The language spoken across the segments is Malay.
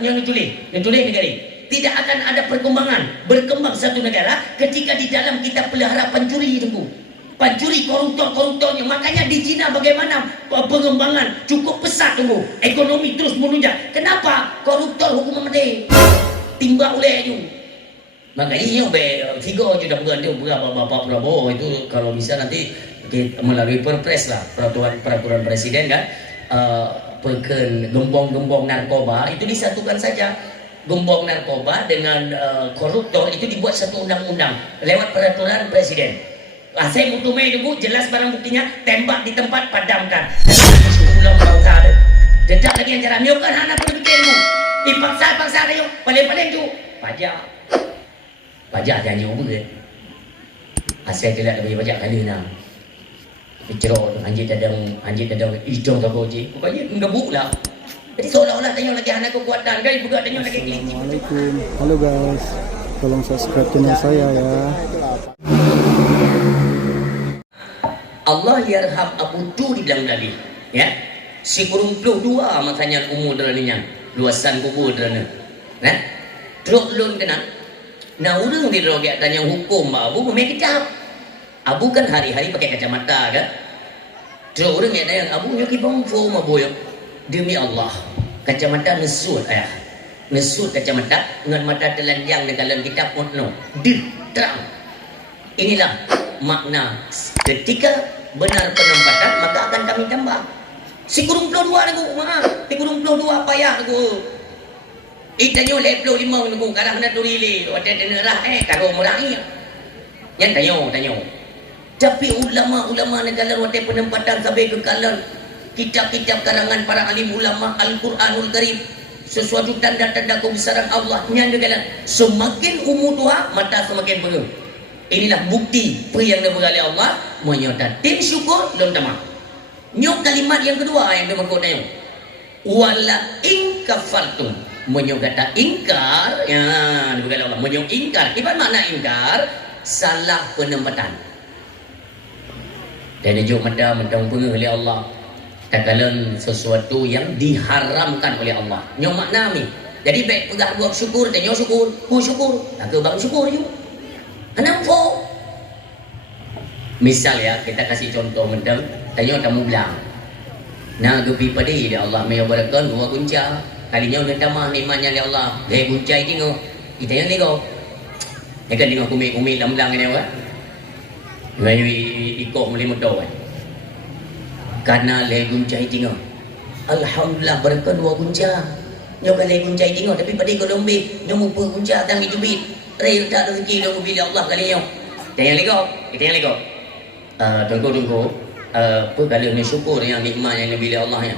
yang diculik negara. Tidak akan ada perkembangan, berkembang satu negara ketika di dalam kita pelihara pencuri tunggu. Pencuri, koruptornya. Makanya di Cina bagaimana pengembangan cukup pesat tunggu. Ekonomi terus menunjang. Kenapa? Koruptor hukuman mati. Timbak oleh you. Makanya you tiga sudah bergantung berapa Bapak Prabowo itu kalau bisa nanti melalui perpres lah peraturan presiden kan gembong-gembong narkoba itu disatukan saja. Gembong narkoba dengan koruptor itu dibuat satu undang-undang lewat peraturan presiden. Saya mutumai itu jelas barang buktinya, tembak di tempat, padamkan. Jejak lagi yang cara miokan anak pun bikinmu. Paksa kayo, paling tu pajak janji umur dia. Asal tidak lebih pajak kali nak. Cerot anjing dadang hijau tak goji. Pokoknya ngebuk lah. Jadi seolah-olah tanya lagi anak kekuatan kan juga tanya lagi kelinci. Assalamualaikum. Halo guys. Tolong subscribe channel saya ya. Allah yarham Abu Tu dibilang tadi, ya. Si kurung puluh dua makanya umur deraninya, luasan kubur derana. Nah, teruk lun kena. Nah, orang di rogiat tanya hukum Abu memang kitab. Abu kan hari-hari pakai kacamata kan. Teruk orang yang tanya Abu nyoki bangfo Abu ya. Demi Allah, kacamata nesut ayah. Nesut kacamata dengan mata telanjang dalam kitab mutno. Terang. Inilah makna ketika benar penempatan maka akan kami tambah. Si kurung puluh dua aku si kurung puluh dua payah aku. Itanyo leplo lima aku kadang nak turile ada denerah karo murai. Yang tanyo. Tapi ulama negara wate penempatan sampai kekalan kitab-kitab karangan para alim ulama Al-Quranul Karim sesuatu tanda-tanda kebesaran Allah yang negara semakin umur tua mata semakin penuh. Inilah bukti apa yang diberi oleh Allah menyatakan tim syukur dan tamam. Nyok kalimat yang kedua yang dimaksud tanya. Wala in kafartum. Menyok kata ingkar ya diberi oleh Allah. Menyok ingkar. Apa makna ingkar? Salah penempatan. Dan juga mentang pengen oleh Allah. Katakan sesuatu yang diharamkan oleh Allah. Nyok makna ni. Jadi baik pegah buat syukur dan nyok syukur. Ku syukur. Tak ke bang syukur juga. Kenapa? Misal ya, kita kasih contoh mentang, tanya tamu bilang. Nah, gepi pada dia Allah mai barakan dua kunca. Kalinya udah tamah nikmatnya oleh Allah. Dia kunca itu kita yang lego. Ya kan tengok kumik lam-lam ni apa? Ngayu ikut muli motor kan. Karena le kunca itu. Alhamdulillah barakan dua kunca. Nyo kan le kunca itu tapi pada Kolombi, nyo mumpul kunca tang hidupit. Rey tak rezeki dah bila Allah kalinya. Kita yang lego. Tunggu. Apa kalau ni syukur yang nikmat yang bila Allah ya.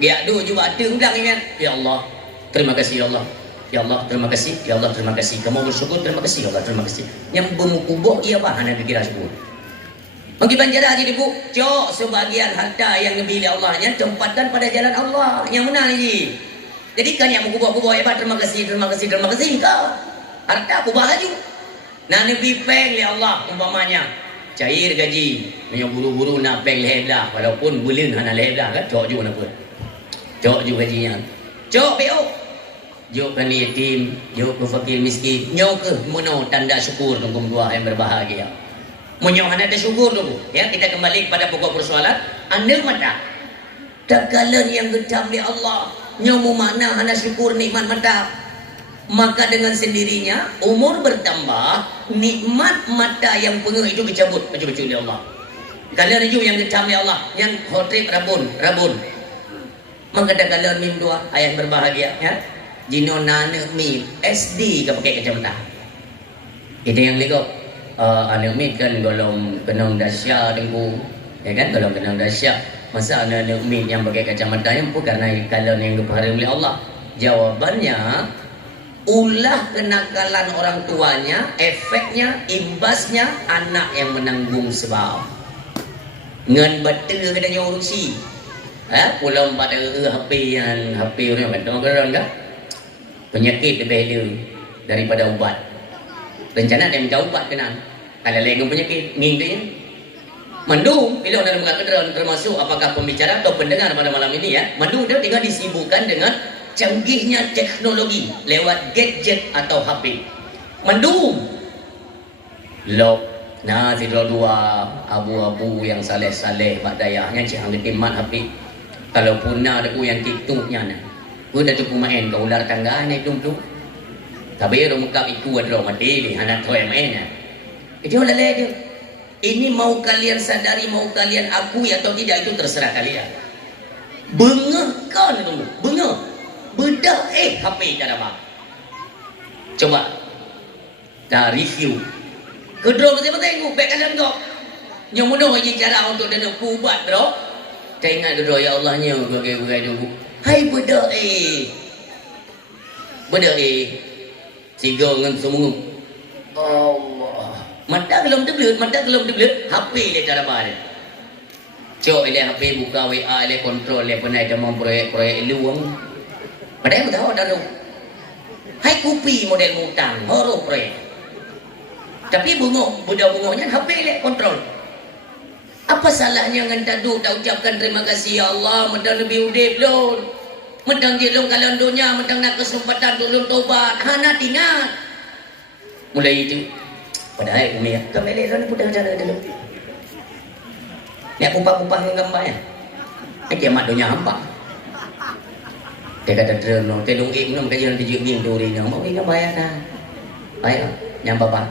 Dia dulu juga ada undang ni kan. Ya Allah, terima kasih ya Allah. Ya Allah, terima kasih. Ya Allah, terima kasih. Kamu bersyukur, terima kasih ya Allah, terima kasih. Yang bermukubah ia apa hanya fikir syukur. Bagi banjara di bu, cok sebagian harta yang bila Allahnya tempatkan pada jalan Allah. Yang benar ini. Jadi kan yang mukubah ya terima kasih kau. Harta aku baju. Nah ni pipeng li Allah umpamanya. Cair gaji. Yang buru-buru nak peng lehedah. Walaupun bulan hana lehedah kan. Cok juga nak pun. Cok juga gajinya. Cok PO. Jok kan yatim. Jok ke fakir miskin. Nyok ke mono tanda syukur tunggu dua yang berbahagia. Menyok hana ada syukur tu. Ya kita kembali kepada pokok persoalan. Anda mata. Tagalan yang gedam li Allah. Nyok makna hana syukur nikmat mata. Maka dengan sendirinya umur bertambah, nikmat mata yang penuh itu dicabut baju-baju oleh Allah. Kalian itu yang dicam oleh Allah, yang khotrib rabun. Maka ada kalian mim dua ayat berbahagia ya. Jino nane mim SD ke pakai kacamata. Itu yang lego. Anak mim kan golong kenong dahsyat tengku. Ya kan golong kenong dahsyat. Masa anak mim yang pakai kacamata yang pun karena kalian yang dipahala oleh Allah. Jawabannya ulah kenakalan orang tuanya, efeknya, imbasnya anak yang menanggung sebab. Ngan betul katanya urusi. Pulau pada HP orang kata kan? Penyakit lebih dia daripada ubat. Rencana dia minta ubat kenal. Kalau lagi penyakit, nging dia. Mandung, bila orang mengaku termasuk apakah pembicara atau pendengar pada malam ini ya. Mandung dia tinggal disibukkan dengan canggihnya teknologi lewat gadget atau HP. Mendung. Lok. Nah, tidur dua abu-abu yang saleh-saleh mak dayahnya cik hang timat HP. Kalau punah ada yang TikToknya nah. Udah tu main ke ular tangga ni tum. Tapi ro mekap iku ada mati ni anak toy mainnya. Itu lele dia. Ini mau kalian sadari, mau kalian akui atau tidak, itu terserah kalian. Bengah kan dulu, bengah. Bedah HP cara bang. Coba dah review. Kedua betul tengok baik kalian kau. Yang mudah aja cara untuk dan kubat bro. Tengok kedua ya Allahnya bagai dulu. Hai bedah bedah tiga dengan semua. Allah. Mata belum terbelut, HP dia cara bang. Cok dia HP buka WA dia kontrol dia pernah demam proyek luang. Padahal tahu dah tu. Hai kopi model mutang, horo proyek. Tapi budak-budaknya HP dia kontrol. Apa salahnya dengan tadu tak ucapkan terima kasih ya Allah, medang lebih udip lon. Medang dia long kalan dunia, medang nak kesempatan untuk tobat. Hana tingat. Mulai itu padahal umi kami ni orang putar cara dulu. Ni upah-upah dengan gambar ya. Kiamat dunia hampa. Dia kata terus, dia dong nom kajian tujuh ging tu ni, mau ni bayar dah. Bayar, yang bapa.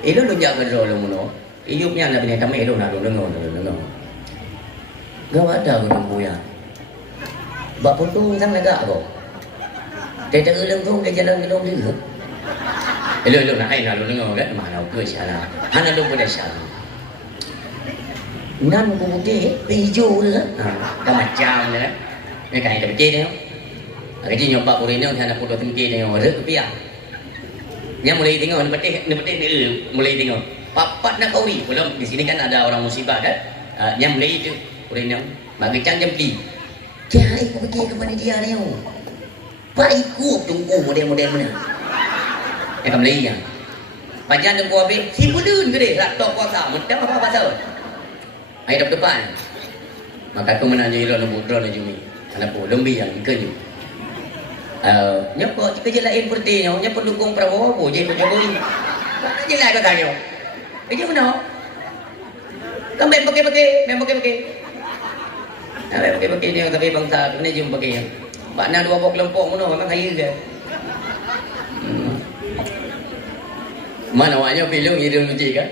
Itu lu jaga dulu muno. Hidupnya nak bini kami itu nak dengar. Gak ada orang punya. Bapa tu sang lega kau. Dia tak ulang tu dia jalan gedung dia. Lu nak ai nak lu dengar kan mana ke sana. Hana lu pada sana. Nan cũng thế, hijau nữa, cái mặt trao nữa, cái cái đầm chê đấy, cái gì nhom bạc của nó thành là phụ đồ tinh chê này rất cái yang mulai tengok ni mulai tengok, papat nak kawi, belum di sini kan ada orang musibah kan, yang mulai itu, orang bagi cang jempi, cari aku pergi ke mana dia ni, baikku tunggu model-model mana, yang mulai yang, pajan tu buat be, si budun gede, ratok kota, macam apa pasal? Ai depan. Maka aku menanya iro lembu drone jumi. Anak pun lembi yang kenyu. Nyapa kerja lain seperti nya pendukung Prabowo po je Jokowi. Mana je lah katanya. Dia mana? Kan main pakai. Main pakai ni tapi bangsa ni jum pakai. Bakna dua bok kelompok mana memang kaya dia. Mana awaknya film hidung lucu kan?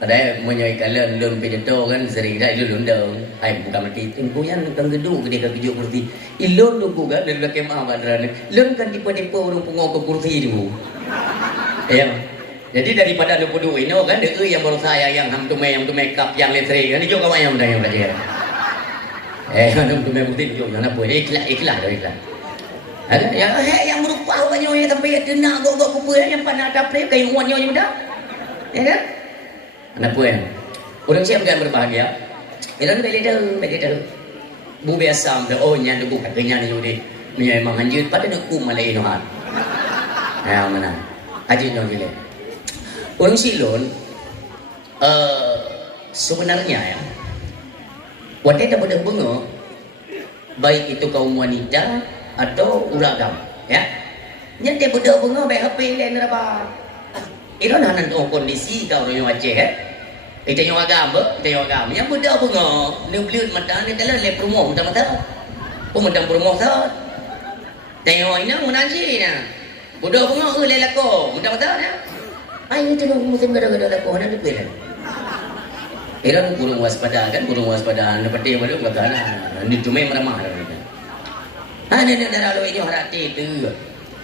Padahal menyai kalian lun pidato kan sering dah ilun undang. Hai bukan mati tempuyan kan gedung dia ke tujuh kursi. Ilun lu kan dari kemah badran. Lun kan tipe-tipe orang pengok ke kursi tu. Ya. Jadi daripada 22 ini kan dia yang baru saya yang ham tu make up yang letri kan juga kawan yang dah yang belajar. Ham tu bukti juga nak boleh ikhlas. Ada yang berupa banyak yang tapi kena gok kupu yang pandai dapat kayu wannya yang dah. Ya kan? Anak puan, orang siap kan berbahagia. Ilan beli dah. Bu biasa, oh nyan tu bukan kenyang ni jadi. Menyai menghanjut pada nak malai nohat. Mana? Haji no gile. Orang silon, sebenarnya ya, wanita pada bunga, baik itu kaum wanita atau uragam, ya. Nyan dia pada bunga baik HP lain apa? Iron hanan kondisi kau orang Aceh kan. Kita yang agama, yang muda bunga, ni beliau mata ni kalau le promo mata. Pemudang promo sah. Tengok ini menaji na. Muda bunga le lako, mata na. Ai itu musim gada-gada lako hanan dipilih. Iron burung waspada kan, nepati baru kata ni cuma meramah dah. Ni darah lo ini harati tu.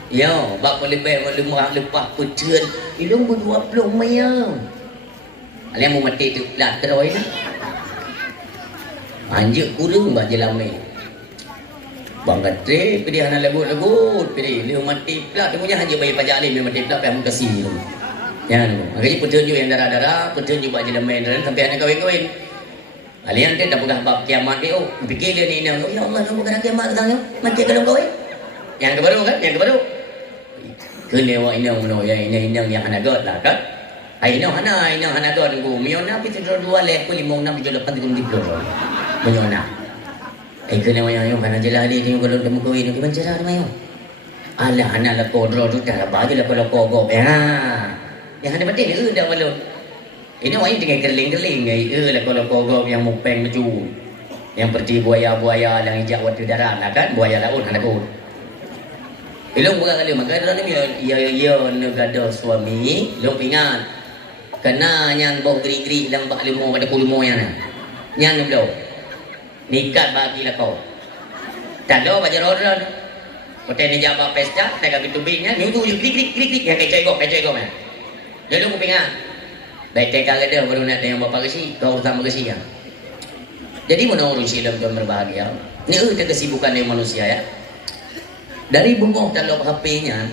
Ya, bak lebih lepas pecun. Ilung berdua pelung mayang. Alian mau mati tu lah teroi dah. Anjuk kurung bak jelame. Bang katre pilih anak lagut, pilih dia mati pula dia punya hanya bayar pajak ni mati pula payah kasih tu. Ya tu. Makanya pecun juga yang darah-darah, pecun juga jelame dan sampai anak kawin-kawin. Alian dia dah pegang bab kiamat dia. Oh, fikir dia ni ya Allah, nak bukan kiamat katanya. Mati kalau kawin. Yang kebaru. Kelewa inang meno ya inang yang hanagot lah kan. Ai inang hanagot ku miona pi 2 leh ku 5 6 7 8 3 10. Miona. kena mayo kana jelah dia tengok kalau temu koi ni cara mayo. Alah anak la kodro tu dah bagi lah kalau kogok. Yang ada penting dah belum. Ini orang dengan gerling-gerling lah kalau kogok yang mupeng mecu. Yang seperti buaya-buaya yang hijau waktu darat lah kan, buaya laut anak aku. Ilung bukan kali maka dalam ni ya negara suami, long ingat. Kena yang bau geri-geri dalam bak limo pada kulmo yang na. Yang belum. Nikat bagi lah kau. Tak ada baca rodan. Hotel ni jawab pesta, tak kami tubingnya, nyudu je klik yang kecai kau mana. Lalu aku pingat. Baik tekal ada baru nak yang bapa kesi, kau utama kesi ya. Jadi mana orang Islam tuan berbahagia. Ini ada kesibukan yang manusia ya. Dari bungok dalam HP-nya,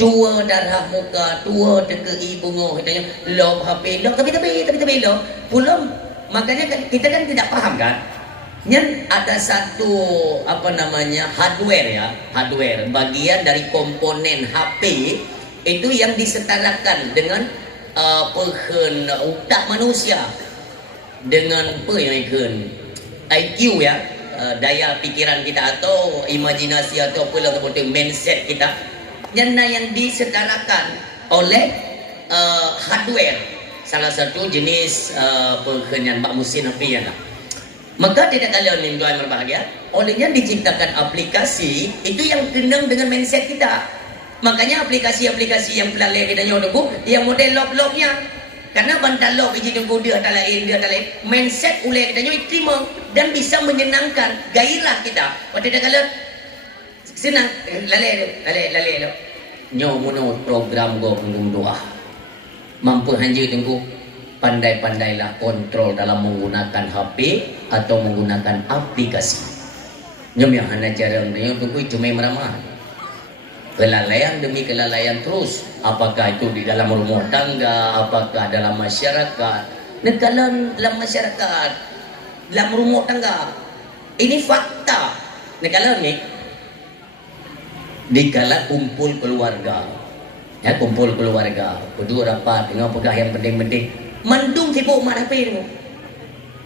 tua darah muka, tua tekei bungok, katanya lob HP, lob tapi lob. Pulang makanya kita kan tidak paham kan. Yang ada satu hardware bagian dari komponen HP itu yang disetarakan dengan otak manusia dengan IQ ya, daya pikiran kita atau imajinasi atau mindset kita yang disetarakan oleh hardware, salah satu jenis perkenan Mbak Musin apa ya. Maka tidak kalian tuan berbahagia, olehnya diciptakan aplikasi itu yang kena dengan mindset kita. Makanya aplikasi-aplikasi yang pelalai kita nyodoku yang model lock-locknya. Karena bantal lock biji tunggu dia tak lain, mindset ulai kita nyoy terima dan bisa menyenangkan gairah kita. Tidak kalian senang lalai. Nyomono program go punggung doa. Mampu hanji tunggu. Pandai-pandailah kontrol dalam menggunakan HP atau menggunakan aplikasi. Nyom yang hana jarang dia tunggu cuma meramah. Kelalaian demi kelalaian terus. Apakah itu di dalam rumah tangga, apakah dalam masyarakat. Dalam masyarakat, dalam rumah tangga. Ini fakta. Kalau ni dikala kumpul keluarga. Ya, kumpul keluarga, berdua rapat dengan pegah yang penting-penting. Mendung sibuk mak HP tu.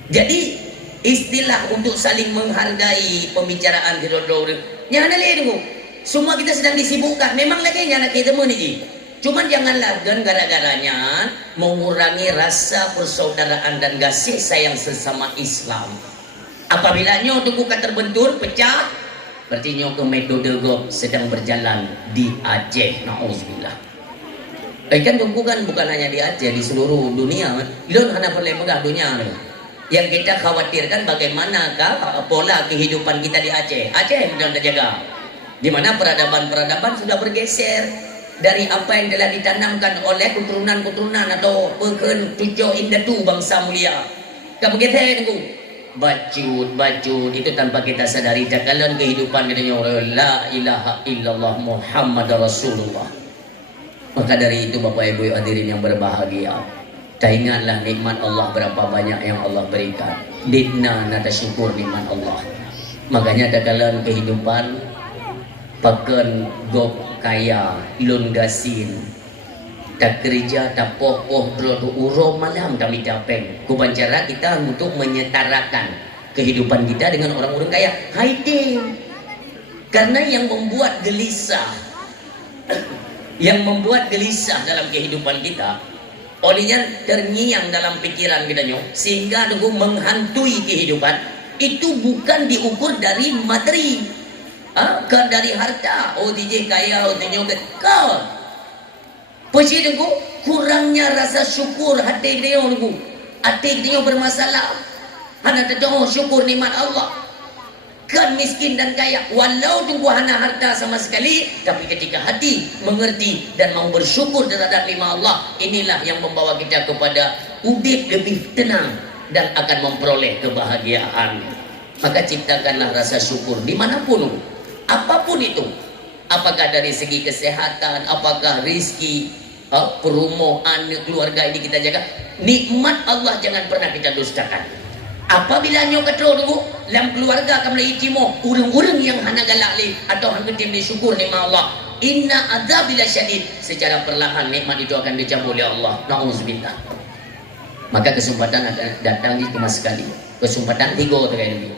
Jadi istilah untuk saling menghargai pembicaraan kedua-dua yang ada lagi tu. Semua kita sedang disibukkan. Memang lagi yang nak kita ni ji. Cuman janganlah gara-garanya mengurangi rasa persaudaraan dan kasih sayang sesama Islam. Apabila nyo tu bukan terbentur, pecah, berarti nyo ke metode gob sedang berjalan di Aceh. Nauzubillah. Kan bukan hanya di Aceh, di seluruh dunia. Lun hanya boleh megah dunia. Yang kita khawatirkan bagaimanakah pola kehidupan kita di Aceh. Aceh yang terjaga. Di mana peradaban-peradaban sudah bergeser dari apa yang telah ditanamkan oleh keturunan-keturunan atau peken tujuh indatu bangsa mulia. Kamu kita tunggu. Bacut itu tanpa kita sadari. Jakalan kehidupan kita la ilaha illallah Muhammad Rasulullah. Maka dari itu Bapak Ibu hadirin yang berbahagia, ingatlah nikmat Allah berapa banyak yang Allah berikan. Dina nada syukur nikmat Allah. Makanya dalam kehidupan pakan gop kaya lun gasin tak kerja tak poh berodo uro malam kami capek. Kubancara kita untuk menyetarakan kehidupan kita dengan orang-orang kaya. Hiding. Karena yang membuat gelisah dalam kehidupan kita, olehnya terngiang dalam pikiran kita sehingga nunggu menghantui kehidupan itu bukan diukur dari materi, dari harta. Oh DJ kaya, oh DJ kau. Pasti nunggu kurangnya rasa syukur hati dia nunggu, hati dia bermasalah. Hana terdengar syukur nikmat Allah. Kan miskin dan kaya, walau tunggu hana harta sama sekali, tapi ketika hati mengerti dan mau bersyukur terhadap nikmat Allah, inilah yang membawa kita kepada hidup lebih tenang dan akan memperoleh kebahagiaan. Maka ciptakanlah rasa syukur dimanapun, apapun itu. Apakah dari segi kesehatan, apakah rizki, perumahan, keluarga ini kita jaga. Nikmat Allah jangan pernah kita dustakan. Apabila nyo ketro dulu dalam keluarga akan mulai itimo urang-urang yang hana galak li atau hana tim syukur nikmat Allah, inna adzabila syadid, secara perlahan nikmat itu akan dicabut oleh Allah. Nauzubillah. Maka kesempatan akan datang di cuma sekali. Kesempatan tiga terkait ini.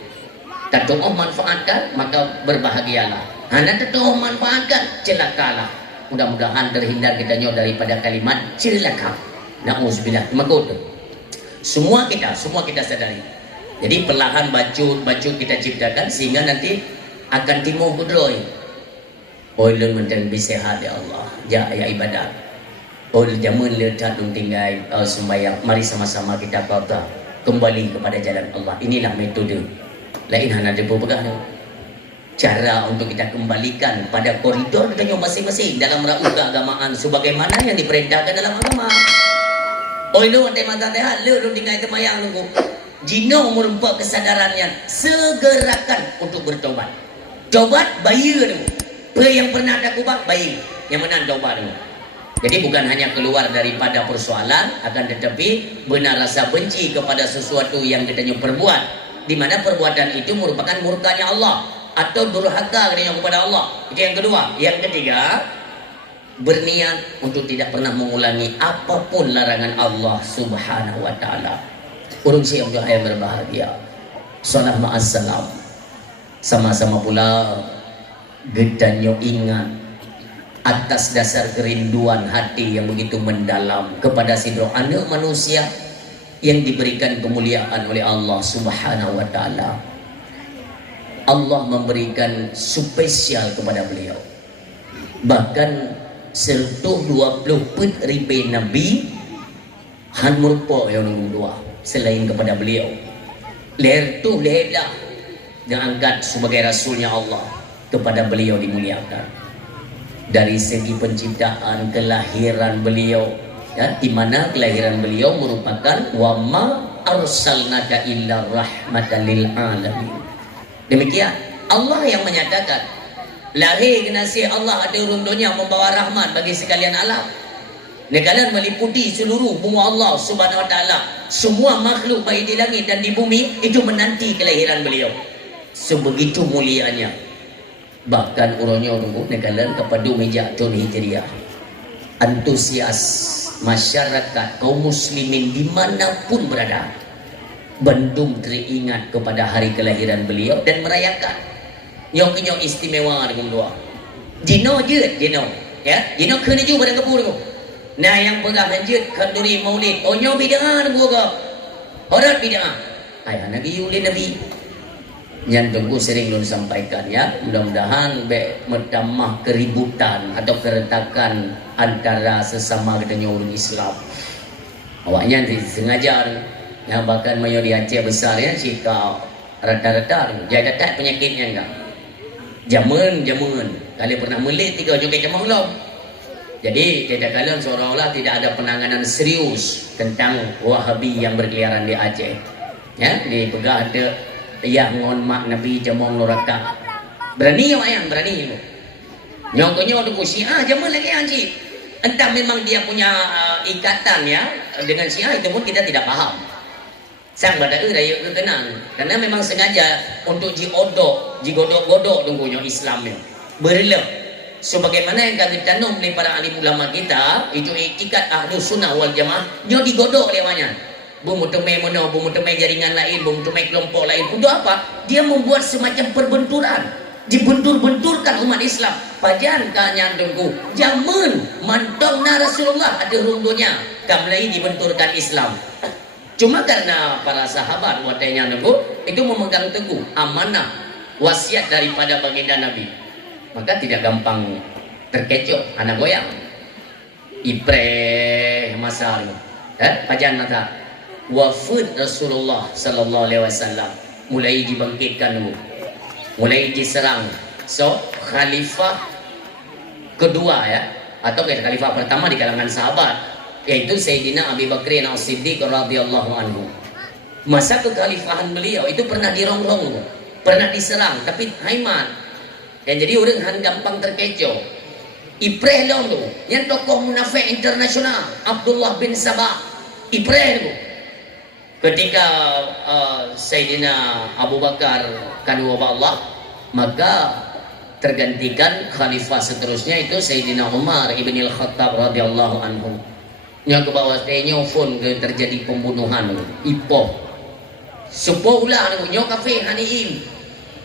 Tak doa manfaatkan, maka berbahagialah. Hanya tak doa manfaatkan, celakalah. Mudah-mudahan terhindar kita daripada kalimat celaka. Na'udzubillah. Maka semua kita sadari. Jadi perlahan bacot kita ciptakan sehingga nanti akan timur kudroi. Oleh mentang bisehat ya Allah, ya ibadat. Oleh jamun letak dong tinggal sembahyang. Mari sama-sama kita kata kembali kepada jalan Allah. Inilah metode. Lain hanya ada pegang. Cara untuk kita kembalikan pada koridor kita masing-masing dalam rauh keagamaan sebagaimana yang diperintahkan dalam agama. Oi lu ante mata tehat lu tinggal temayang nunggu. Jino merupakan kesadarannya segerakan untuk bertobat. Tobat bayar dulu. Yang pernah tak ubah bayar. Yang menang tobat dulu. Jadi bukan hanya keluar daripada persoalan, akan tetapi benar rasa benci kepada sesuatu yang kita perbuat, di mana perbuatan itu merupakan murkanya Allah atau durhaka kepada Allah. Itu yang kedua. Yang ketiga, berniat untuk tidak pernah mengulangi apapun larangan Allah Subhanahu wa taala. Urung siap doa yang berbahagia. Salam ma'assalam. Sama-sama pula gedanyo ingat atas dasar kerinduan hati yang begitu mendalam kepada sidro anak manusia yang diberikan kemuliaan oleh Allah Subhanahu wa taala. Allah memberikan spesial kepada beliau. Bahkan sertuh 20 ribu Nabi han murpo yang dua selain kepada beliau. Leher tu lehedah diangkat sebagai rasulnya Allah, kepada beliau dimuliakan. Dari segi penciptaan kelahiran beliau, ya, di mana kelahiran beliau merupakan wa ma arsalnaka illa rahmatan lil alamin. Demikian Allah yang menyatakan lahir nasi Allah ada urung dunia membawa rahmat bagi sekalian alam. Negara meliputi seluruh bumi Allah Subhanahu wa taala. Semua makhluk baik di langit dan di bumi itu menanti kelahiran beliau. Sebegitu mulianya. Bahkan urangnya nunggu negara kepada meja tahun Hijriah. Antusias masyarakat kaum muslimin dimanapun berada, bandung teringat kepada hari kelahiran beliau dan merayakan. Yang istimewa dengan doa. Dino je, dino. Ya, dino kena je pada kebun tu. Nah yang pegang lanjut kenduri maulid. Oh nyo bid'ah nunggu ke. Horat bid'ah. Ayah Nabi ulil Nabi. Yang tunggu sering belum sampaikan ya. Mudah-mudahan mendamah keributan atau keretakan antara sesama katanya orang Islam. Awaknya sengaja ya, bahkan mayo di Aceh besar ya, jika rata-rata dia ada penyakitnya enggak. Jamun kali pernah melit tiga juga jamun belum. Jadi tidak kalian seolah-olah tidak ada penanganan serius tentang Wahabi yang berkeliaran di Aceh. Ya, di pegah ada yang ngon mak Nabi jamong loraka. Berani yang berani. Nyongkonya untuk Syiah jamun lagi anji. Entah memang dia punya ikatan ya dengan Syiah, itu pun kita tidak paham. Sang badai raya kenang karena memang sengaja untuk jigodok-godok tunggunya Islam ya. Berlebih sebagaimana yang kami tanam oleh para alim ulama kita, itu etikat Ahlus Sunnah wal Jamaah nyo digodok lewanya. Bumutemai jaringan lain, bumutemai kelompok lain. Untuk apa? Dia membuat semacam perbenturan, dibentur-benturkan umat Islam. Pajan kanya tunggu jamun mantongna Rasulullah ada rundunya kamlai dibenturkan Islam. Cuma karena para sahabat watanya nunggu itu memegang teguh amanah wasiat daripada baginda Nabi, maka tidak gampang terkecoh anak goyang. Ipreh masa itu, pajan mata wafat Rasulullah Sallallahu Alaihi Wasallam mulai dibangkitkan dulu, mulai diserang. So khalifah kedua ya, atau khalifah pertama di kalangan sahabat, yaitu Sayyidina Abi Bakrin As-Siddiq radhiyallahu anhu. Masa kekhalifahan beliau itu pernah dirongrong, pernah diserang, tapi haimat. Dan jadi orang han gampang terkecoh. Ipreh dong tu, yang tokoh munafik internasional Abdullah bin Sabah. Ipreh tu. Ketika Sayyidina Abu Bakar kanu Allah, maka tergantikan khalifah seterusnya itu Sayyidina Umar ibn al-Khattab radhiyallahu anhu. Yang ke bawah tanya pun terjadi pembunuhan ipoh. Sebuah ulah nyo kafe haniim.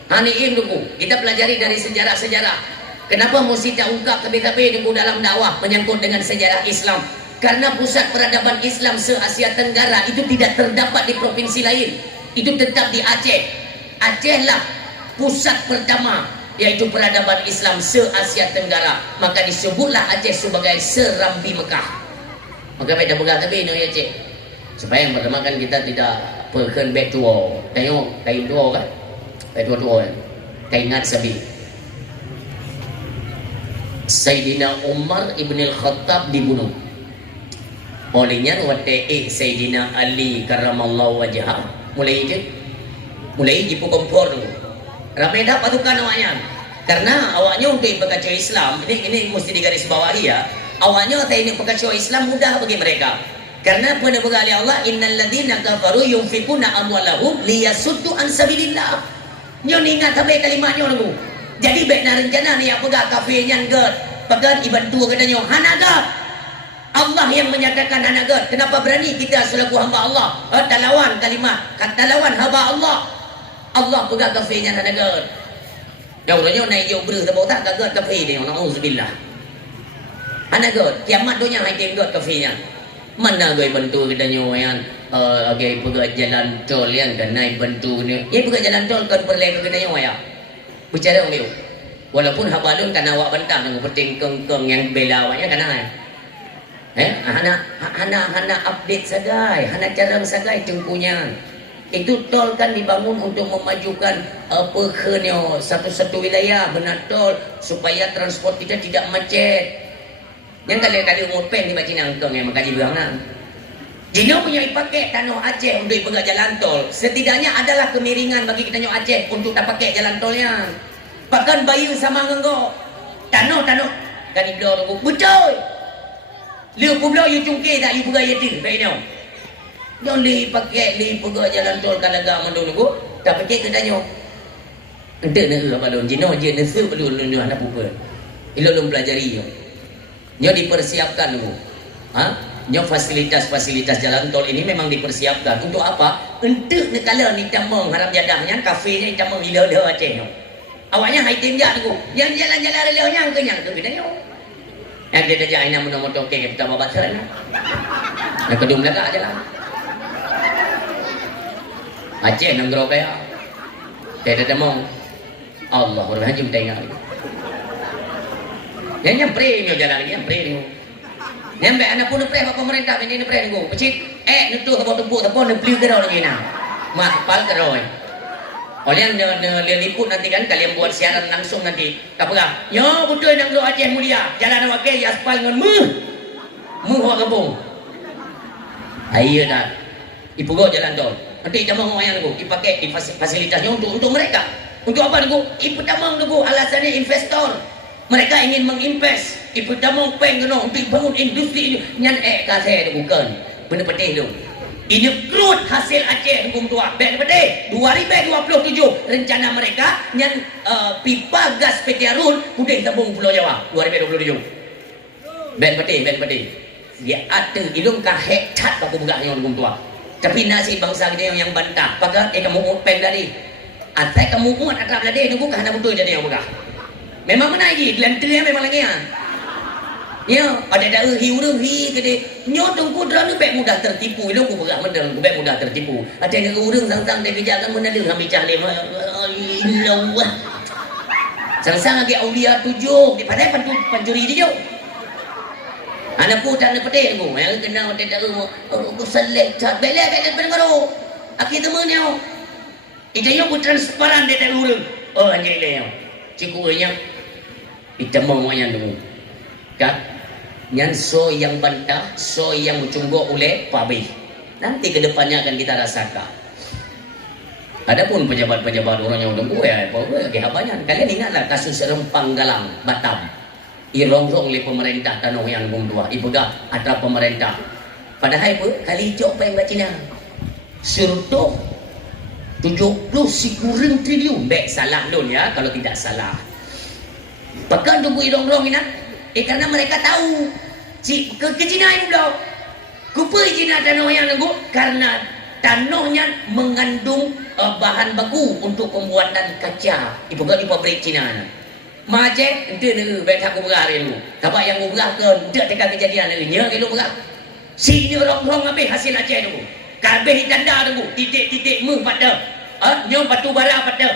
Hani tunggu, kita pelajari dari sejarah-sejarah. Kenapa mesti tak ungkap kabeh-kabeh tunggu dalam dakwah menyangkut dengan sejarah Islam? Karena pusat peradaban Islam se-Asia Tenggara itu tidak terdapat di provinsi lain. Itu tetap di Aceh. Aceh lah pusat pertama yaitu peradaban Islam se-Asia Tenggara. Maka disebutlah Aceh sebagai Serambi Mekah. Maka beda pegang tapi no ya Aceh. Supaya yang pertama kan kita tidak perken back to war. Tengok kain tua kan. Tua-tua ingat sabi Sayyidina Umar ibn al-Khattab dibunuh olehnya wate Sayyidina Ali karamallahu wajhah. Mulai dipukul dulu ramai dah pasukan awaknya karena awaknya untuk berkacau Islam ini mesti digarisbawahi ya. Awaknya ini berkacau Islam mudah bagi mereka karena pada berkali Allah innal ladzina kafaru yunfikuna amwalahum liyasuddu an sabilillah. Nyo ingat sampai kalimat nyo nunggu. Jadi baik nak rencana ni apa gak kafirnya enggak. Pegan ibantu kata nyo hanagat. Allah yang menyatakan hanagat. Kenapa berani kita selaku hamba Allah tak lawan kalimat kata lawan hamba Allah. Allah pegang kafirnya hanagat. Ya orangnya naik jauh ber sebab tak gagat kafir dia. Nauzubillah. Hanagat kiamat dunia hai tenggot kafirnya. Mana gue bantu kita nyoyan agai pegat jalan tol yang kan naik bantu ni. Ye pegat jalan tol kan perle kita nyoya. Bicara orang dia. Walaupun habalun kan awak bantah dengan penting keng yang bela awaknya kan ai. Hana update sagai, hana cara sagai tengkunya. Itu tol kan dibangun untuk memajukan perkenyo satu-satu wilayah benar tol supaya transport kita tidak macet. Yang kali-kali umur pen di Bacina Angkong yang mengkaji berang. Jino punya pakai tanah Aceh untuk pegang jalan tol. Setidaknya adalah kemiringan bagi kita nyok Aceh untuk tak pakai jalan tolnya. Bahkan bayu sama ngenggo. Tanah kan iblo tu betul. Liu publo you cungke tak you pegang yetin baik no. Jangan li pakai li pegang jalan tol kalaga mendulu tak pakai ke tanyo. Ente ne apa don jino je ne su perlu lu anak pupa. Ilo belum pelajari yo. Nyo dipersiapkan dulu. Nyo fasilitas jalan tol ini memang dipersiapkan untuk apa? Untuk nekala ni tamong harap jadahnya kafenya tamong ilo-ilo Aceh nyo. Awaknya hai tinjak tu. Yang jalan-jalan relaunya kenyang tu kita nyo. Yang dia dah jaina motor ke kita bawa baterai. Nak kedum belaka aja lah. Aceh nanggro kaya. Dia tamong Allah berhajim tengok. Yang nyempre nyo jalan lagi nyempre nyo. Nyampe anak pun nyempre pemerintah ini nyempre nyo. Pecik nutu ke tubuh tapi nyempre ke dah lagi nah. Makpal ke roy. Oleh yang liput nanti kan kalian buat siaran langsung nanti. Tak apa. Yo betul nang Aceh mulia. Jalan awak ke aspal ngon mu ho kampung. Ayo dah. Ibu go jalan tol. Nanti jamang wayang tu dipakai di fasilitasnya untuk mereka. Untuk apa tu? Ibu tamang tu alasannya investor. Mereka ingin menginvest. Ibu tamang pengen untuk bangun industri nyan kasih tu bukan. Benda penting tu. Ini growth hasil Aceh hukum tua. Baik penting. 2027 rencana mereka nyan pipa gas PT Arun puding tabung Pulau Jawa 2027. Baik penting. Dia ada ilung kahek cat aku buka yang hukum tua. Tapi nasi bangsa kita yang bantah. Pakai kamu peng tadi. Atai kamu muat atrap tadi nunggu kahana betul jadi yang buka. Memang mana lagi? Lantai memang lagi ya. Ya, ada hi ke dia. Nyo tunggu drama baik mudah tertipu. Lu ku berak mendel, ku baik mudah tertipu. Ada yang urang sang-sang dia kerja kan mendel ambil cah lem. Allah. Sang-sang lagi aulia 7, di padai pencuri dia. Anak ku tak petik ku. Yang kena ada ku select cat. Belek pengaruh. Aki temannya. Itu yang ku transparan dia tak urang. Oh anjing dia. Cikunya kita mau yang dulu kan nyan so yang bantah so yang mencungguk oleh pabi nanti kedepannya akan kita rasakan. Adapun pejabat-pejabat orang yang tunggu ya kehabanyan kalian ingatlah kasus Rempang Galang Batam irongrong oleh pemerintah tanah yang dua ibegah ada pemerintah padahal apa kali jok peng Cina surto 70 kurang triliun baik salah dun ya kalau tidak salah. Bahkan tunggu irong-rong ini karena mereka tahu ke Cina ini belum kupu Cina tanah yang nunggu karena tanahnya mengandung bahan baku untuk pembuatan kaca. Ibu kan di pabrik Cina. Macet, itu ni betul aku berah ni. Tapi yang aku berah ke, tidak tekan kejadian ni. Nya ke lu berah. Sini orang-orang habis hasil Aceh tu. Kabeh tanda tu, titik-titik mu pada. Nyo batu bara pada.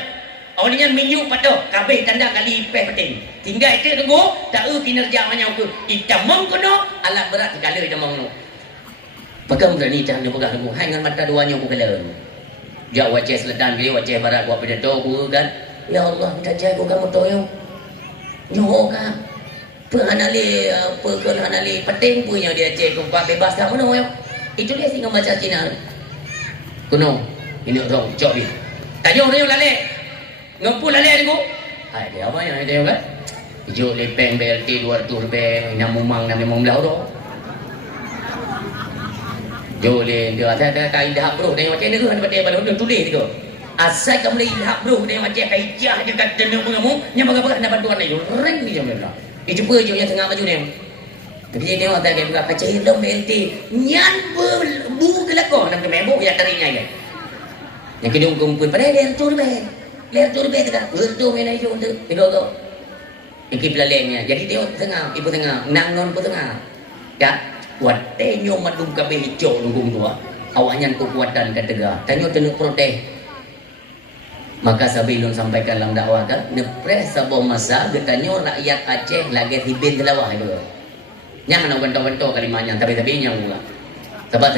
Awalnya minyak pada. Kabeh tanda kali ipeh penting. Tinggal itu tunggu, tak kinerja hanya aku. Itamang kono, alat berat segala itamang tu. Pegang berani cah dia pegang aku. Hai dengan mata duanya aku kala. Jak wajah Selatan ke wajah barat buat pidato aku kan. Ya Allah, minta jaya aku kamu tu yo. Nyoh kan. Perhanali perhanali penting punya dia cek ku bebas tak mana yo. Itu dia singa baca Cina. Kuno, ini orang cok ni. Tanya orang lale. Ngapul lale aku. Hai dia apa yang dia kan? Hijau lepeng BLT 200 lebih, nak memang belau tu. Jolin dia ada kaedah bro tengok macam ni tu ada pada benda tulis tu. Asal kamu lihat bro tengok macam kaedah je kat tengok mengamu, nya bagaimana nak bantuan ni. Reng ni je memang. Itu cuba je yang tengah maju ni. Tapi dia tengok tak buka kaca hitam BLT. Nyan bu kelakon nak membo ya taringnya ya. Yang kedua kumpul pada leher tu lebih. Leher tu lebih tak. Bertu main aja untuk itu tu. Ikip lalengnya. Jadi tengok tengah, ibu tengah, nang non pun tengah. Ya. Kuat nyo madung kabeh hijau nunggung tua. Awaknya kekuatan katega. Tanyo tenuk protes. Maka sabilun sampaikan dalam dakwah kan, nepres sabo masa getanyo rakyat Aceh lagi hibin telawah itu. Nyang nak bento-bento kalimanya tapi nyang pula. Sebab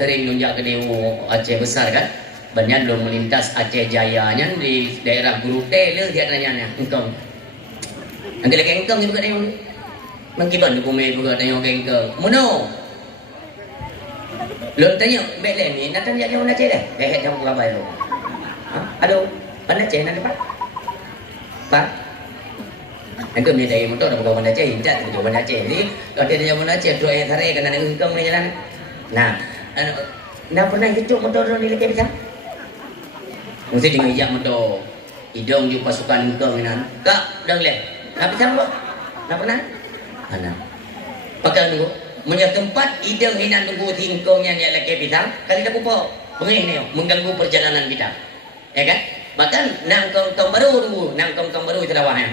sering nunjak ke demo Aceh besar kan. Banyak belum melintas Aceh Jaya nya di daerah Guru Tele dia nanya engkau. Angkat lagi engkau ni bukan dia. Mengkiban tu kumai juga tanya engkau. Mono. Belum tanya belen ni nak tanya orang Aceh dah. Lehet kamu kabar tu. Ha? Halo. Pandai Aceh nak dapat? Pak. Engkau ni dari motor dah bukan Pandai Aceh, hincat tu Pandai Aceh. Jadi kalau dia tanya Pandai Aceh tu ayat hari kena engkau ni jalan. Nah, nak pernah kecup motor ni lagi bisa? Mesti dengan ijak motor. Hidung ju pasukan engkau ni nan. Kak, dah leh. Nak bisa apa? Nak pernah? Mana? Pakai tunggu. Punya tempat hidung hinan tunggu tingkongnya ni lagi bisa. Kali dah pupo. Bengih ni mengganggu perjalanan kita. Ya kan? Bahkan nang kong baru tunggu, nang kong baru telawahnya.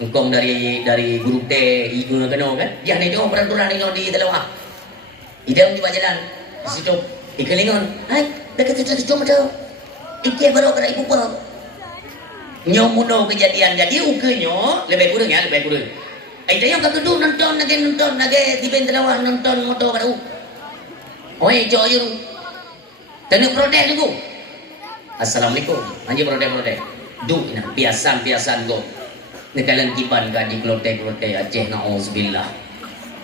Engkong dari Guru T itu kena kan? Dia ni dia peraturan ni di telawah. Hidung cuba jalan. Di situ ikelingon. Hai, dekat situ cuma tu. Ikut baru kena ibu apa? Nyomuno kejadian jadi ukenyo lebih kurang ya, lebih kurang. Ai tayong katudu nonton lagi di bentelawah nonton motor baru. Oi joyo. Tanu protes dulu. Assalamualaikum. Anji protes. Duk ina biasan go. Nekalan kiban ka di klote Aceh nauzubillah.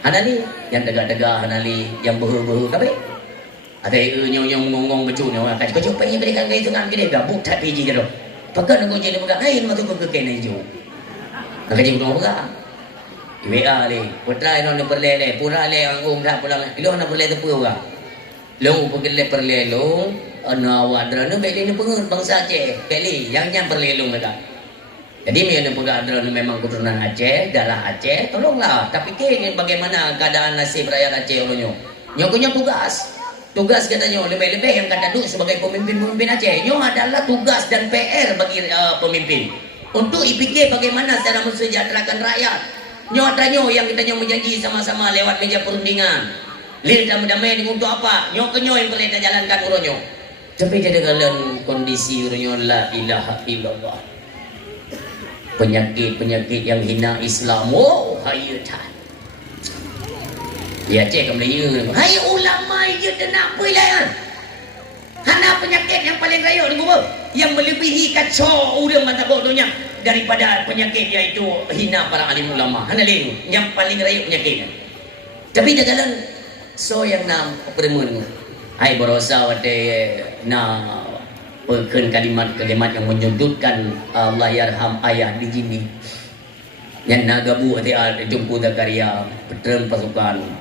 Hanali yang dega-dega hanali yang behu-behu kabeh. Ada nyong ngongong becu ni orang kata kau pengen berikan gaya tengah gede gabuk tak biji gitu. Pakai nunggu jadi bukan air matu ke kena hijau. Nak kerja untuk apa? WA le, putra ino na perle pura le ang dah pulang. Ilo na perle tu orang. Long pergi le perle long, ana wadra no beli ni pengun bangsa Aceh. Beli yang perle long mereka. Jadi mereka pura memang keturunan Aceh, darah Aceh. Tolonglah, tapi kini bagaimana keadaan nasib rakyat Aceh orangnya? Nyokunya tugas katanya lebih-lebih yang kata duk sebagai pemimpin Aceh. Nyo adalah tugas dan PR bagi pemimpin untuk dipikir bagaimana cara mensejahterakan rakyat. Nyo atanyo yang kita nyo menjanji sama-sama lewat meja perundingan. Lil damai untuk apa? Nyo kenyo yang perlu kita jalankan uronyo. Tapi jadi dalam kondisi uronyo la ilaha illallah. Penyakit yang hina Islam. Oh, hayatan. Dia cek ke Melayu. Hai ulama je nak apa lah. Hana penyakit yang paling raya ni gua. Yang melebihi kacau urang mata bodohnya daripada penyakit iaitu hina para alim ulama. Hana lain yang paling raya penyakitnya. Tapi dalam so yang nam pertemuan. Hai berosa wate na perken kalimat-kalimat yang menyudutkan Allah yarham ayah di sini. Yang nagabu ada jumpu Zakaria petern pasukan.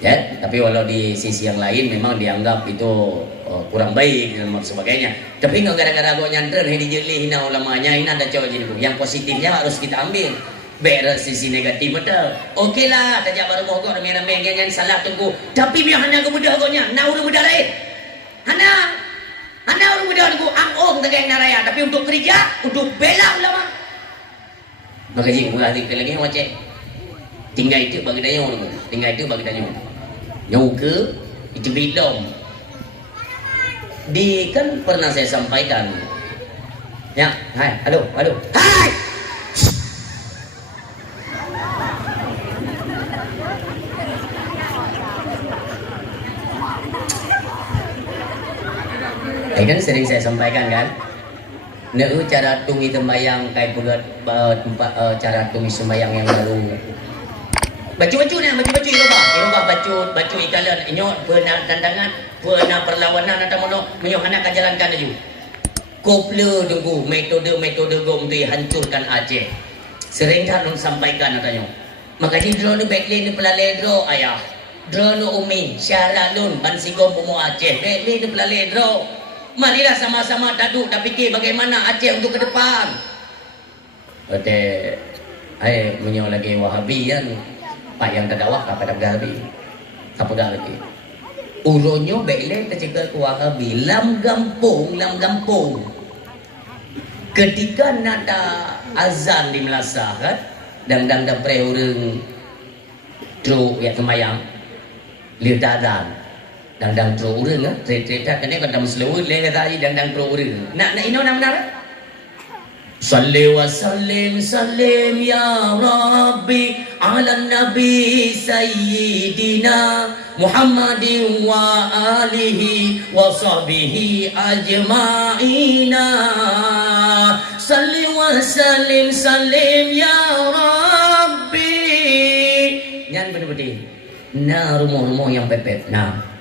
Ya, tapi walau di sisi yang lain memang dianggap itu kurang baik dan sebagainya. Tapi nggak gara-gara gue nyantren ini dijeli hina ulamanya, ini ada cowok jadi yang positifnya harus kita ambil. Beres sisi negatif betul. Okey lah, tajak baru mogok rame-rame yang salah tunggu. Tapi biar hanya kemudah gonya, nak udah mudah lain. Hana orang muda nunggu angong tegak naraya, tapi untuk kerja, untuk bela ulama. Maka jing berarti lagi macam tinggal itu bagi dayung, tinggal itu bagi dayung. Nyuka itu bidom. Di kan pernah saya sampaikan. Ya, hai, halo, hai. Kan sering saya sampaikan kan, neu cara tumi sembayang kayak pegat cara tumi sembayang yang baru. Baju-baju ni, baju-baju irubah baju ikalan, inyo pernah tandangan, pernah perlawanan atau mana, menyo anak kajalankan laju. Koplo tunggu metode gom tu hancurkan Aceh. Sering kan sampaikan katanya. Makanya drone backline ni pelalai draw ayah. Drone umi, syaralun bansigom pumu Aceh. Backline ni pelalai draw. Marilah sama-sama duduk dan fikir bagaimana Aceh untuk ke depan. Oke, ai menyo lagi Wahabi kan. Pak yang terdawah kepada Wahabi. Apa dah lagi? Uronyo baiklah tercegah ke Wahabi. Lam gampung. Ketika nada azan di Melasa kan, dan dapre orang tru ya kemayang lihat azan. Dang pro urang ah, cerita kene kan dalam selawat le kata ai dang pro urang. Nak ino nak benar? Salli wa sallim ya Rabbi ala nabi sayyidina Muhammadin wa alihi wa sahbihi ajma'ina. Salli wa sallim ya Rabbi. Nyan betul-betul. Nah rumah-rumah yang pepet. Nah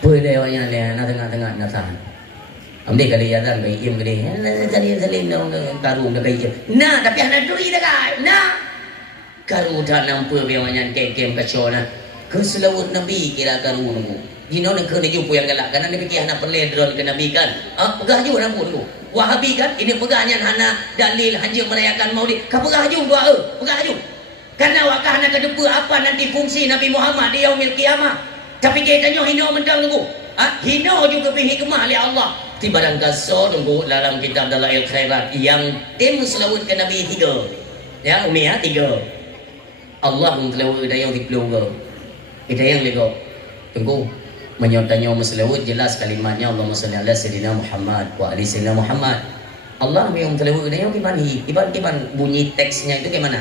boleh awaknya le na tengah-tengah na san. Amde kali azan bai im gede. Salim karu dah kai. Nah tapi anak duri dah kai. Nah karu dah nampu be awaknya kem kacona. Ke selawat Nabi kira karu nunggu. Dino nak kena jumpa yang galak karena dia fikir anak perle drone ke Nabi kan. Pegah je orang pun tu. Wahabi kan ini pegahnya anak dalil hanya merayakan Maulid. Ka pegah je doa pegah je. Karena wakah nak kedepa apa nanti fungsi Nabi Muhammad di yaumil kiamah. Tapi kita tanya hina mentang tunggu. Hina juga pergi kemah oleh Allah. Di barang kasar tunggu dalam kitab Dalail Khairat yang tim selawat ke Nabi 3. Ya, Umi ya 3. Allah mengelawat daya di keluarga. Kita yang lego. Tunggu. Menyotanya selawat jelas kalimatnya Allahumma salli ala sayyidina Muhammad wa ali sayyidina Muhammad. Allah yang mengelawat daya iban bunyi teksnya itu gimana?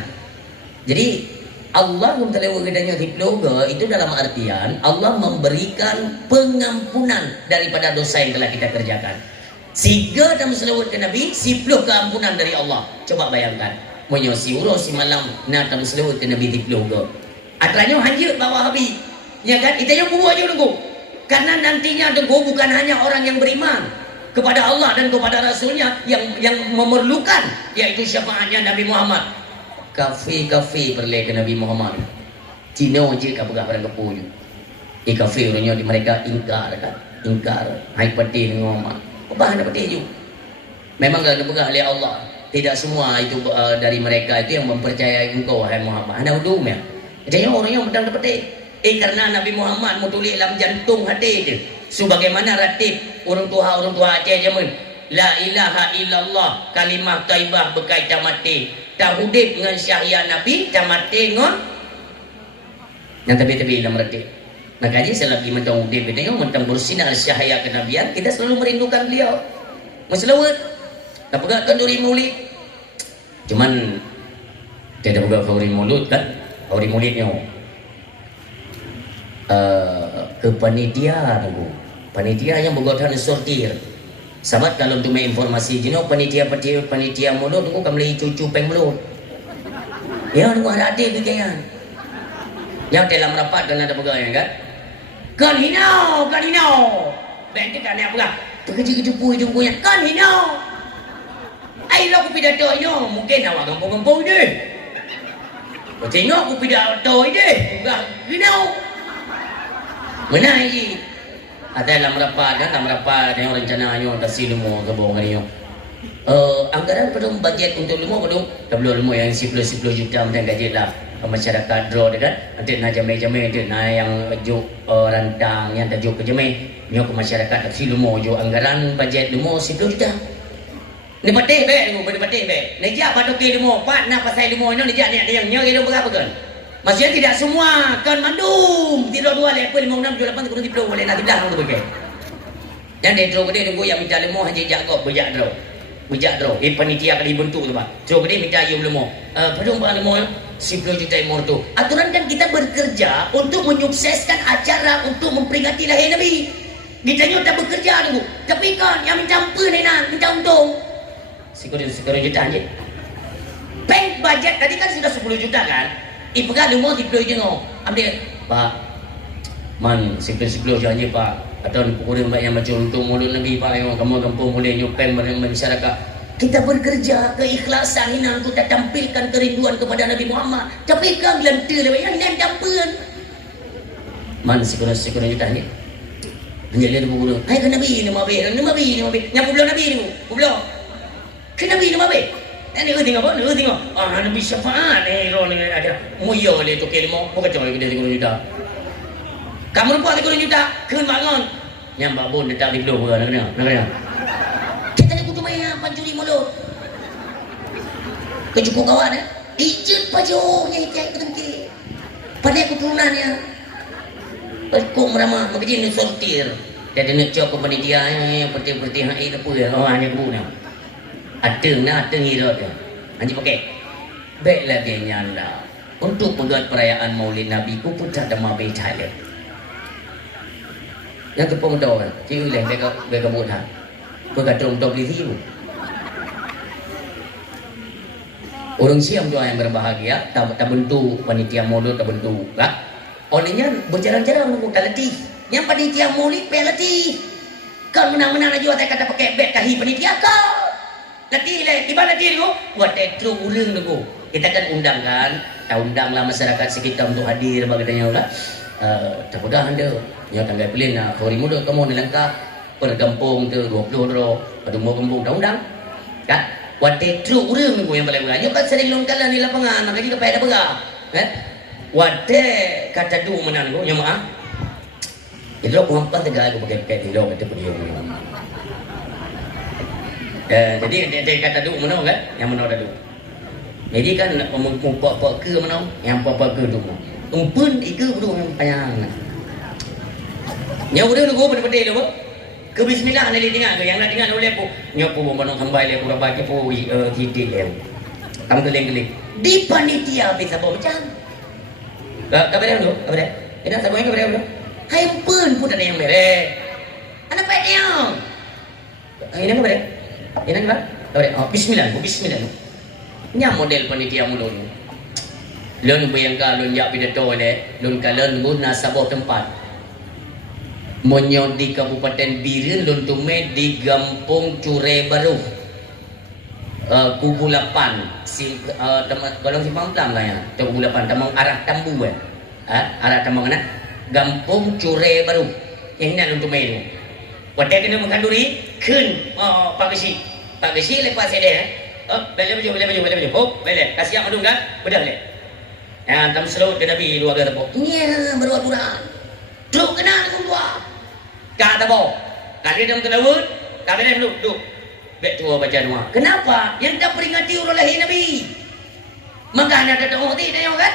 Jadi Allah memtelewak gedanya di keluarga itu dalam artian Allah memberikan pengampunan daripada dosa yang telah kita kerjakan. Siga dalam selawat ke Nabi, 10 keampunan dari Allah. Coba bayangkan. Monyo si urus si malam nak dalam selawat ke Nabi di keluarga. Atranya hanya bawa Habib. Ya kan? Itu yang buat aja tunggu. Karena nantinya tunggu bukan hanya orang yang beriman kepada Allah dan kepada Rasulnya yang memerlukan yaitu syafaatnya Nabi Muhammad. Kafe perle ke Nabi Muhammad. Cina je ka pegah barang kepu je. Kafe orangnya di mereka ingkar kan. Ingkar. Hai peti dengan Muhammad. Apa nak peti je. Memang kalau pegah oleh Allah. Tidak semua itu dari mereka itu yang mempercayai engkau wahai Muhammad. Anda udum ya. Jadi orangnya betul peti. Karena Nabi Muhammad mau tulis dalam jantung hati je. Sebagaimana ratib orang tua Aceh zaman. La ilaha illallah kalimah taibah berkaitan mati. Tahudib dengan syahia Nabi dan mati dengan yang tepi-tepi dalam ratib. Makanya selagi macam udib itu macam bersinar syahia kenabian, kita selalu merindukan beliau. Masalawat tak pegang kenduri maulid. Cuman tidak pegang kenduri maulid kan? Kenduri maulidnya ke panitia tunggu. Panitia yang bergotan sortir. Sahabat kalau untuk informasi jino panitia mulut tunggu kami cucu peng mulut. Ya tunggu ada adik bikin. Yang dalam rapat dan ada pegang kan? Kan hinau. Benti kan apa lah? Terkejut hidung punya kan hinau. Ai lo aku pidato nyo mungkin awak kampung-kampung je. Kau tengok aku pidato je. Enggak hinau. Mana lagi? Ada dalam rapat yang rencananya kasih lemo ke bawah ni. Anggaran pada bajet untuk lemo pada tablo lemo yang 10 juta macam gaji lah masyarakat draw dekat nanti nak jamai nanti nak yang juk rantang yang tajuk ke jamai Nyo ke masyarakat si lumo jo anggaran bajet lumo 10 juta. Ni patih be lu patih be. Ni jak patoki lumo, pat na pasai lumo no ni jak ni ada yang nyo itu berapa kan? Maksudnya tidak semua kan mandum. Tidak 2 level 5 6 7 8 9 10 boleh nak tidak tu begitu. Dan dentro gede nunggu yang minta lumo hanya jak kok bejak draw. Bejak draw. Panitia kali bentuk tu pak. Dro gede minta you lumo. Padung pak lumo 10 juta imor tu. Aturan kan kita bekerja untuk menyukseskan acara untuk memperingati lahir Nabi. Kita nyo tak bekerja dulu. Tapi kan yang minta ampun ni nak minta untung. 10 juta je. Bank budget tadi kan sudah 10 juta kan. Pegang lumo 10 juta. Ambil pak. Man 10 janji pak. Atau pukul yang macam untuk mulut Nabi pak yang kamu kampung boleh nyupeng masyarakat. Kita bekerja keikhlasan ini untuk tampilkan kerinduan kepada Nabi Muhammad. Tapi kan lentir yang minta ampun. Man 10 juta ni. Menjadi buku hai ke Nabi ni mabe yang pulau Nabi ni pulau ke Nabi ni mabe ni tengok apa ni tengok Nabi syafaat ni ro ni ada muyo le tu ke mo bukan cuma dia 30 juta kamu lupa 30 juta keun bangun yang babon detak di pulau nak kita ni kudu main pancuri mulut kecukup kawan ijit pajo yang itu ketengki pada keturunannya Perkum ramah begitu ni sortir. Jadi nak cok kepada dia yang peti-peti hai apa ya. Oh hanya guna. Ateng hiro dia. Anji pakai. Baiklah dia nyala. Untuk membuat perayaan Maulid Nabi ku putar dama becale. Yang tepung do kan. Ciu leh bega buat. Bergadung do beli hiu. Orang siam doa yang berbahagia tak bentuk panitia Maulid tak bentuk lah. Olehnya berjarang-jarang bukan letih. Yang panitia Maulid pe letih. Kau menang-menang aja tak kata pakai beg kahi panitia kau. Letih le, di mana letih tu? Buat tetru urang tu. Kita kan undang kan, undanglah masyarakat sekitar untuk hadir bagi tanya lah. Tak mudah anda. Ya tanggal pelin nak hari muda kamu ni lengkap. Per kampung tu 20 ro, pada mau kampung dah undang. Kan? Buat tetru urang tu yang paling banyak kan sering longkalan di lapangan, makanya kepada dah berah. Kan? Wate kata du menang go yang maaf. Itu aku hampan tegak aku pakai pet hidung kata dia. Jadi dia kata du menang kan? Yang menang dah du. Jadi kan pak ke menang, yang pak ke du. Umpun iku du yang payang. Yang udah go pada tu. Ke bismillah ni tinggal ke yang nak tinggal oleh aku. Nyopo menang sampai le pura bagi pu titik le. Kam keling-keling. Di panitia bisa bawa macam Kau berapa dulu? Kau berapa? Ini nak sabuin kau berapa dulu? Hai pun pun ada yang merek. Anak pet yang. Ini kau berapa? Ini kau berapa? Kau berapa? Bismillah. Ini model panitia mulu. Lun bayangkan lun jak pidato le. Lun kalen guna sabah tempat. Monyo di Kabupaten Biren, lun tume di Gampung Cure Baru. Kubu 8 golong simpang Plam lah ya. Kubu 8 tamang arah Tambu arah Tambu mana? Gampung Cure Baru. Yang ini untuk main. Wadah kena menganduri kun Pak Gesi lepas dia. Bela baju. Oh, bela. Kasih yang madung kan? Bedah le. Ya, tam selut ke Nabi dua kali tepuk. Nya baru aturan. Duk kena dengan dua. Kata bo. Kali dalam telawud, kami dah duk. Baik tua baca doa. Kenapa? Yang tak peringati urang lahir Nabi. Maka ada doa ti tengok kan?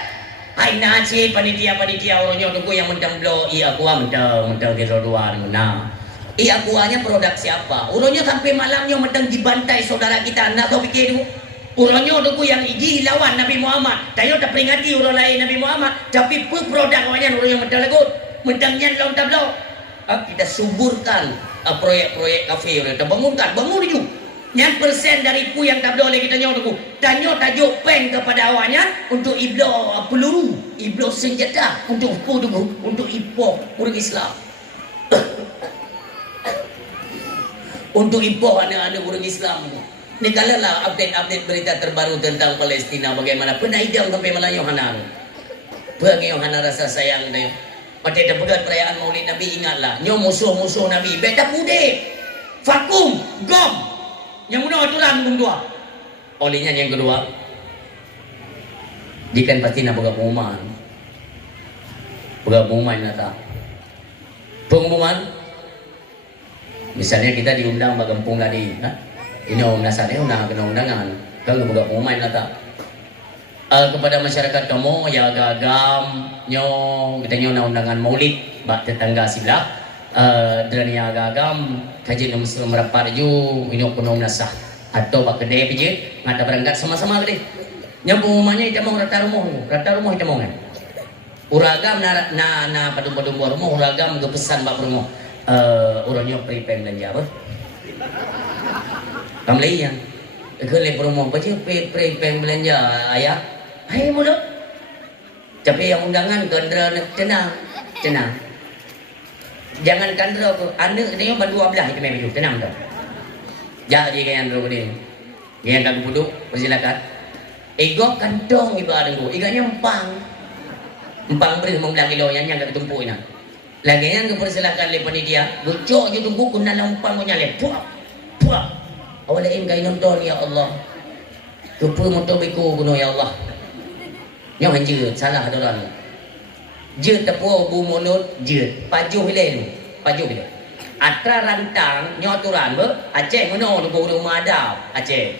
Hai naci panitia orangnya tunggu yang mentang blo aku mentang kita doa nah. Aku hanya produk siapa? Urangnya sampai malamnya mentang dibantai saudara kita. Nak kau fikir tu? Urangnya tunggu yang iji lawan Nabi Muhammad. Tayo tak peringati urang lahir Nabi Muhammad, tapi produk orangnya urang yang mentang lagut. Mentangnya lawan tablo. Kita suburkan proyek-proyek kafe kita bangun itu yang persen dari pu yang tak boleh kita nyoto tanyo tajuk pen kepada awaknya untuk iblo peluru iblo senjata untuk pu dulu untuk ipoh orang Islam untuk ipoh anak-anak orang Islam ni kalau lah update berita terbaru tentang Palestina bagaimana penaidam sampai Melayu Hanan bagi Yohana rasa sayang dia. Pada pegang perayaan Maulid Nabi ingatlah, nyo musuh-musuh Nabi, beda pude, vakum, gom, yang mana aturan dua. Olehnya yang kedua, dia kan pasti nak pengumuman nata. Pengumuman, Misalnya kita diundang bagempung tadi, ini nasarnya kena undangan, kan buka pemain lah tak. Kepada masyarakat kamu ya gagam nyo kita nyo undangan maulid bak tetangga sebelah dan ya gagam kaji nom merapat ju ini kuno nasah atau bak kedai pije ngata berangkat sama-sama kedai nyambung rumahnya kita mau rata rumah kita mau kan uragam na padum rumah uragam ke pesan bak rumah urangnya prepare belanja apa kamlei yang ke le rumah apa je prepare belanja ayah. Hai muda, tapi yang undangan kandra tenang. Jangan kandra tu, anda tengok berdua belah itu memang tenang tu. Jadi kan anda ni, yang kami duduk persilakan. Ego kantong ibarat tu, iganya empang beri 15 kilo yang kami tumpuk ina. Lagi yang ke persilakan le panitia, bocok je tumpuk kuna empang punya le, puak. Awalain kau nonton ya Allah, kepu motor beku kuno ya Allah. Yang hanya salah ada orang. Je tepuk bu mulut je pajuh hilang pajuh. Atra rantang nyoturan ber Aceh meno tu rumah ada Aceh.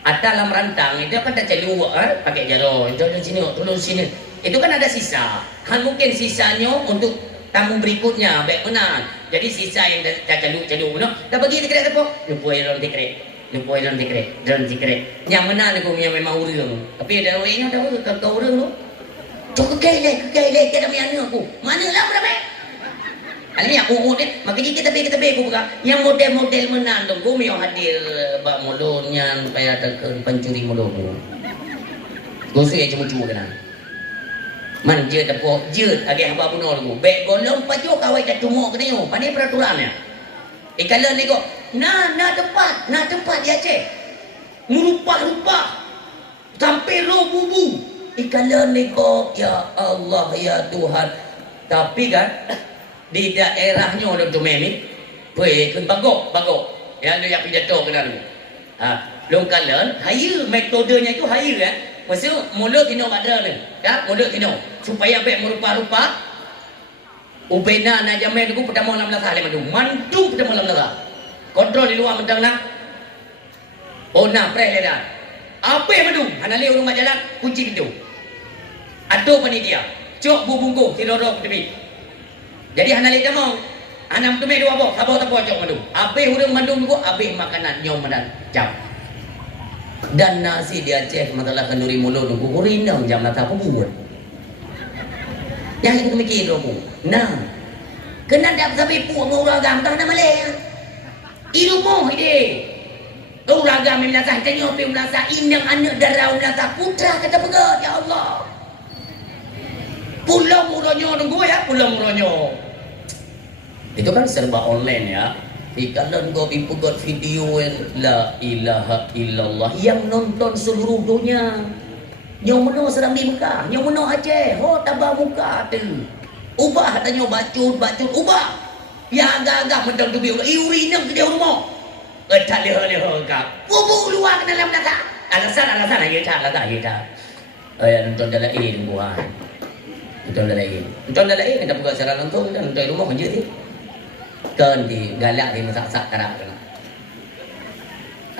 Atra dalam rantang itu kan tak celu pakai jaro. Turun sini. Itu kan ada sisa. Kan mungkin sisanya untuk tamu berikutnya baik benar. Jadi sisa yang dah celu no. Dah bagi tikrek tepuk. Lupa yang tikrek. Dalam tikrek. Yang mana aku punya memang urang. Tapi ada orang yang tahu kau urang tu. Cok kekele kita punya aku. Mana lah berapa? Ini aku ni makanya kita aku buka. Yang model menang tu. Aku yang hadir bak mulutnya supaya ada pencuri mulut tu. Aku suka cuma kena. Man je tepuk je agak apa pun orang. Baik golong pajuk kawai kat tumuk kena yo. Pandai peraturannya. Kalau ni kok Nah tempat di Aceh. Rupa sampai lo bubu. Ikala neko ya Allah ya Tuhan. Tapi kan di daerahnya orang tu memi, kan bagok. Ya dia yang pidato kena dulu. Long kalan, hire metodenya itu hire kan. Maksud mulut kena ada ni. Ya, mulut kena supaya baik merupa-rupa. Ubena na jamai tu pertama 16 hari mandum pertama 16 hari. Kontrol di luar mentang nak. Oh nak preh dah. Apa yang madu? Anali rumah jalan kunci pintu. Aduh panitia. Cok bubungku kilorok tepi. Jadi anali tak mau. Anam tu dua bok. Sabar cok madu. Apa hurung madu tu? Apa makanan nyom dan jam. Dan nasi di Aceh masalah kenduri mulut tu urinang jam nata apa buat. Yang itu mikir aku. Nah. Kena dak sampai puak ngurang gam tak nak Malay. Ilmu ide. Uragam melasa tengok pe melasa indang anak darah melasa putra kata pegat ya Allah. Pulau muronyo nunggu ya pulau muronyo. Itu kan serba online ya. Kalau kau ipugot video la ilaha illallah yang nonton seluruh dunia. Yang mana serang di Mekah, yang mana Aceh, tabah muka tu. Ubah tanya bacun ubah. Ya agak-agak mentang tu biar urinang ke dia rumah. Tak leha kak. Bubu luar ke dalam belakang. Alasan aja tak. Nonton dalam ini buat. Nonton dalam ini kita buka secara langsung dan nonton rumah aja dia. Kan di galak di masak karak kena.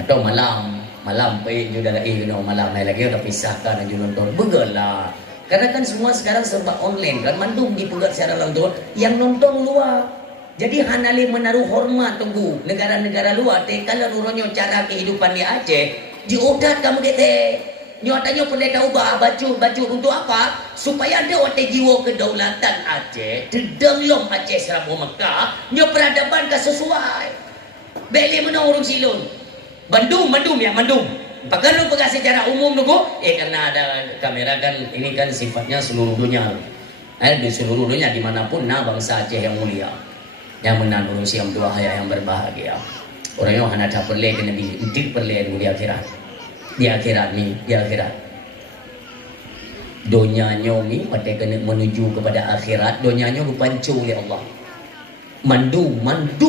Atau malam pergi juga dalam ini malam naik lagi kita pisahkan aja nonton. Begalah. Karena kan semua sekarang serba online kan mandum dipegat secara langsung yang nonton luar. Jadi hanali menaruh hormat tunggu negara-negara luar teh kalau nuronyo cara kehidupan di Aceh diodat kamu kete nyatanya pendeta ubah baju untuk apa supaya ada otak jiwa kedaulatan Aceh dedenglom Aceh serabu Mekah nyo peradaban ka sesuai beli mana urung silun Bandung kalau pegang secara umum nunggu karena ada kamera kan ini kan sifatnya seluruh dunia di seluruh dunia dimanapun bangsa Aceh yang mulia yang menanggung siam dua hayat yang berbahagia. Orang yang hendak perle kena bidik perle di akhirat. Di akhirat. Donyanya ni pada kena menuju kepada akhirat. Donyanya dipancu oleh Allah. Mandum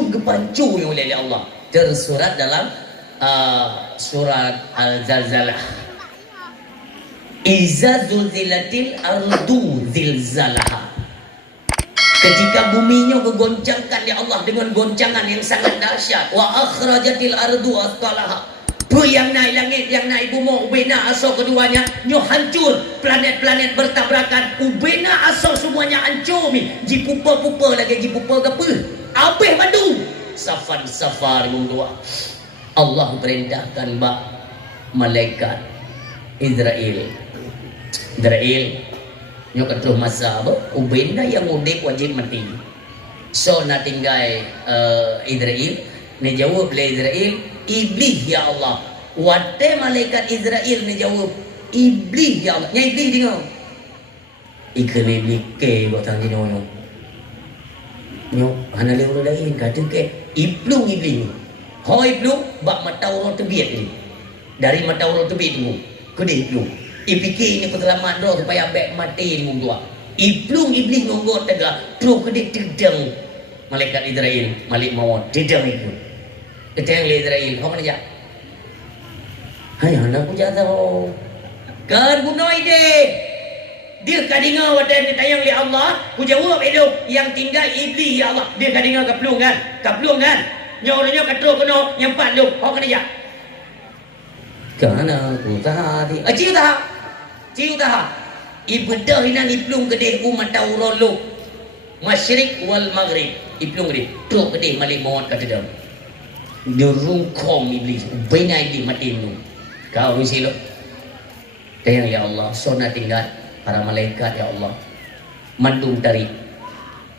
kepancu oleh Allah. Tersurat dalam surat Al-Zalzalah. Iza zulzilatil ardu zilzalaha. Ketika buminya kegoncangkan ya Allah dengan goncangan yang sangat dahsyat. Wa akhrajatil ardu athqalaha. Yang naik langit, yang naik bumi, ubena asal keduanya nyo hancur, planet-planet bertabrakan, ubena asal semuanya hancur mi. Jipupa-pupa lagi jipupa ke apa? Habis padu. Safar mungdua. Allah perintahkan malaikat Israel nyo ketuh masa apa? Ubena yang mudik wajib mati. So na tinggal Israel, ni jawab le Israel, iblis ya Allah. Wate malaikat Israel ni jawab, iblis ya Allah. Nya iblis dengar. Ikan iblis ke buat tang dino yo. Nyo hana le orang lain kata ke iplung iblis ni. Ho iplung bak mata orang tebiat ni. Dari mata orang tebiat tu. Kedih iplung. Ipikir ni ketelaman roh supaya ambek mati ni mungtua. Iplung iblis ngonggot tegak terus kedih tedang malaikat Israel malik maut tedang itu. Tedang Israel kau mana jak? Hai anak ku jatuh. Kan bunoi deh. Dia kadinga wadah ditayang oleh Allah. Ku jawab itu yang tinggal iblis ya Allah. Dia kadinga kaplung kan? Kaplung kan? Nyornya katro kono yang pat lu. Kau kena jak? Kana ku tahati. Ciu dah. Ibadah ina iplung gede umat tauron lu. Masyrik wal maghrib. Iplung gede. Truk gede malik maut kata dah. Dia rungkom iblis. Bina iblis mati nu. Kau misi lu. Tayang ya Allah. Sona tinggal para malaikat ya Allah. Mandung tarik.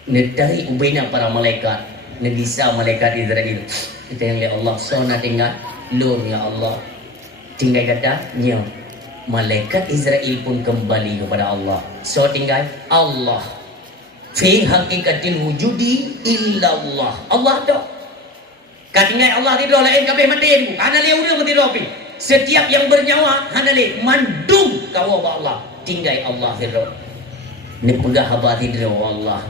Netari ubina para malaikat. Negisa malaikat Israel. Tayang ya Allah. Sona tinggal. Lur ya Allah. Tinggal kata nyo. Malaikat Israel pun kembali kepada Allah. So tinggal Allah. Fi hakikatil wujudi illallah. Allah tu. Katinggal Allah tidur lain kabeh mati. Hana le udah mati ropi. Setiap yang bernyawa hana le mandung kau Allah. Tinggal Allah tidur. Ni pegah haba tidur Allah.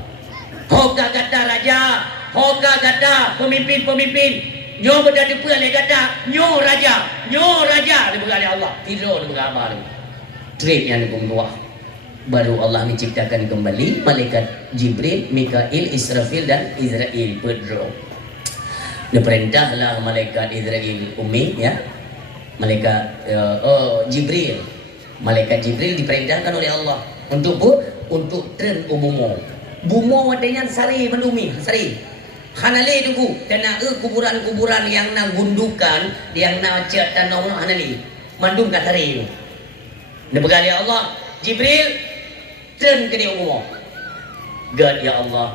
Hoka kata raja, hoka kata pemimpin. Nyo berada pula le kata nyo raja dia berada Allah tidur dia berapa ni trip yang dibuat baru Allah menciptakan kembali malaikat Jibril, Mikail, Israfil dan Israel Pedro. Diperintahlah malaikat Israel Umi ya malaikat Jibril. Malaikat Jibril diperintahkan oleh Allah untuk tren bumo wadanya sari mendumi sari hanali dugu kena kuburan-kuburan yang na gundukan yang na cat tanah hanali mandung katari ne begali Allah Jibril ten kini ubumo God ya Allah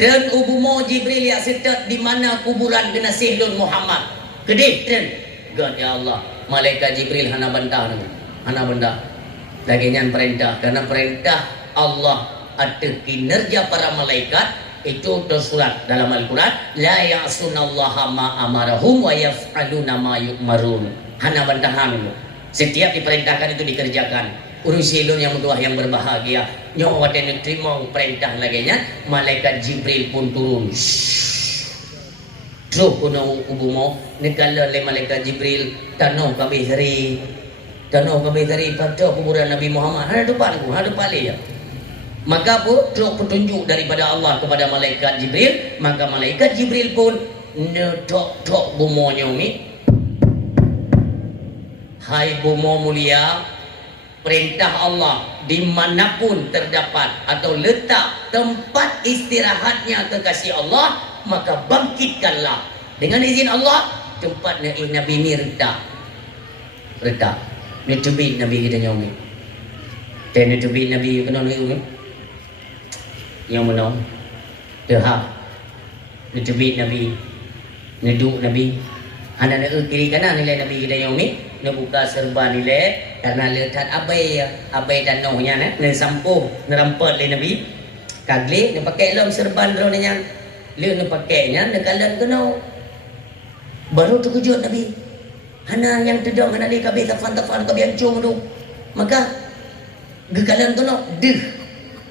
ten ubumo Jibril ya setat di mana kuburan kena Sihlun Muhammad kedih ten God ya Allah malaikat Jibril hana bantah lagi nyan perintah karena perintah Allah ada kinerja para malaikat itu tersurat dalam Al-Quran la ya'sunallaha ma amarahum wa yaf'aluna ma yu'marun hana bantahan setiap diperintahkan itu dikerjakan urusilun yang mutuah yang berbahagia nyawa dan terima perintah laginya malaikat Jibril pun turun terus kuno ubumo nekala le malaikat Jibril tanah kabeh hari pada kuburan Nabi Muhammad ada depanku ada depan ya. Maka pun truk petunjuk daripada Allah kepada malaikat Jibril, maka malaikat Jibril pun netok bumonya ni. Hai bumo mulia, perintah Allah dimanapun terdapat atau letak tempat istirahatnya kekasih Allah, maka bangkitkanlah dengan izin Allah tempat Nabi ni retak. Ni tubik Nabi kita nyomi. Dan ni tubik Nabi kena ni. Yang mana tehak ditubik Nabi neduk Nabi hana kiri kanan nilai Nabi kita yang ni nak buka serban nilai karena letak abai danaunya ne sampuh nerampot le Nabi kagli nak pakai dalam serban drone nya le nak pakainya nak kalan kena baru terkejut Nabi hana yang tedong hana le kabeh tafan kabeh ancung tu maka gekalan kena deh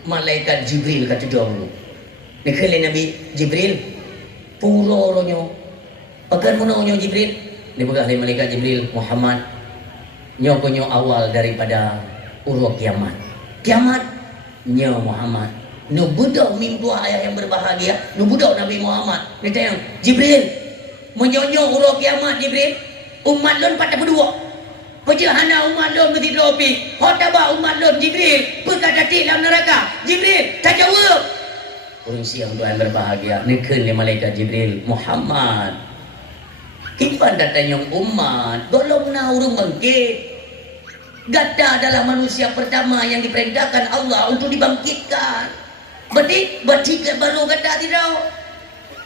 malaikat Jibril kata dia dulu. Nekale Nabi Jibril puro ronyo. Pakan mononyo Jibril. Ni begah malaikat Jibril Muhammad. Nyo awal daripada uruk kiamat. Kiamat nyo Muhammad. Nu budak mimpi ayah yang berbahagia, nu budak Nabi Muhammad. Ni tayang Jibril menyonyo urang kiamat Jibril. Umat lon pada berdua. Pejahana umat lon bertiga api. Hotaba umat lon Jibril berkata dalam neraka. Jibril tak jawab. Urang siang Tuhan berbahagia. Nekeun le malaikat Jibril, Muhammad. Kipan datang yang umat, golong na urang bangkit. Gada adalah manusia pertama yang diperintahkan Allah untuk dibangkitkan. Berarti baru gada tidak.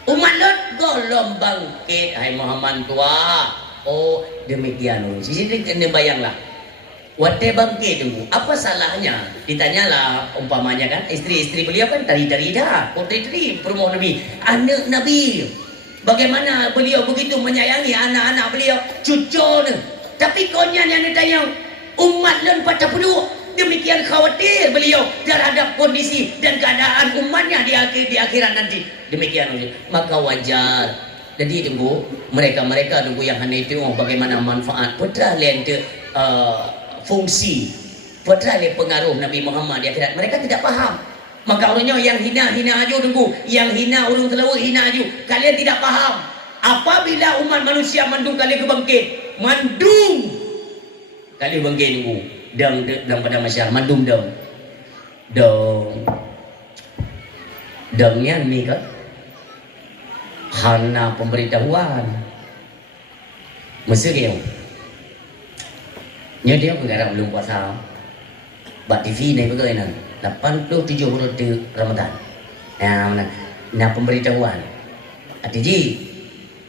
Umat Lot golong bangkit. Hai Muhammad tua. Oh demikian. Sisi kena bayanglah. Wate bangkit tunggu. Apa salahnya? Ditanyalah umpamanya kan istri-istri beliau kan tari-tari dah. Putri-putri perumahan Nabi, anak Nabi. Bagaimana beliau begitu menyayangi anak-anak beliau, cucunya. Tapi konyan yang ditanya umat Lot pada penduduk. Demikian khawatir beliau terhadap kondisi dan keadaan umatnya di akhirat nanti. Demikian maka wajar. Jadi tunggu mereka tunggu yang hanya itu bagaimana manfaat putra lente fungsi putra le pengaruh Nabi Muhammad di akhirat. Mereka tidak paham. Maka orangnya yang hina aja tunggu, yang hina orang terlalu hina aja. Kalian tidak paham. Apabila umat manusia mandung kali kebangkit, mandung kali bangkit tunggu. Dang pada masyarakat mandum dangnya ni kan hana pemberitahuan mesti dia pengarang belum puasa buat TV ni bagaimana 87 huruf di Ramadan nah pemberitahuan artinya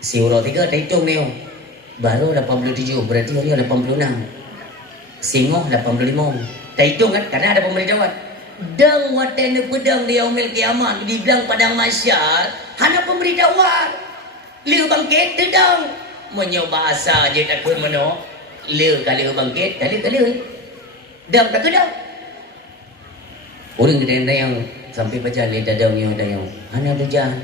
si huruf 3 tak hitung ni baru 87 berarti hari 86 Singoh 85. Tak hitung kan? Karena ada pemberitahuan. Dang watene pedang di yaumil kiamat dibilang padang mahsyar, hanya pemberitahuan. Liu bangkit dedang. Menyo bahasa je tak kun meno. Liu kali bangkit, kali. Dang tak kedang. Orang kita yang sampai baca le dadangnya dayang. Hanya tu jahan.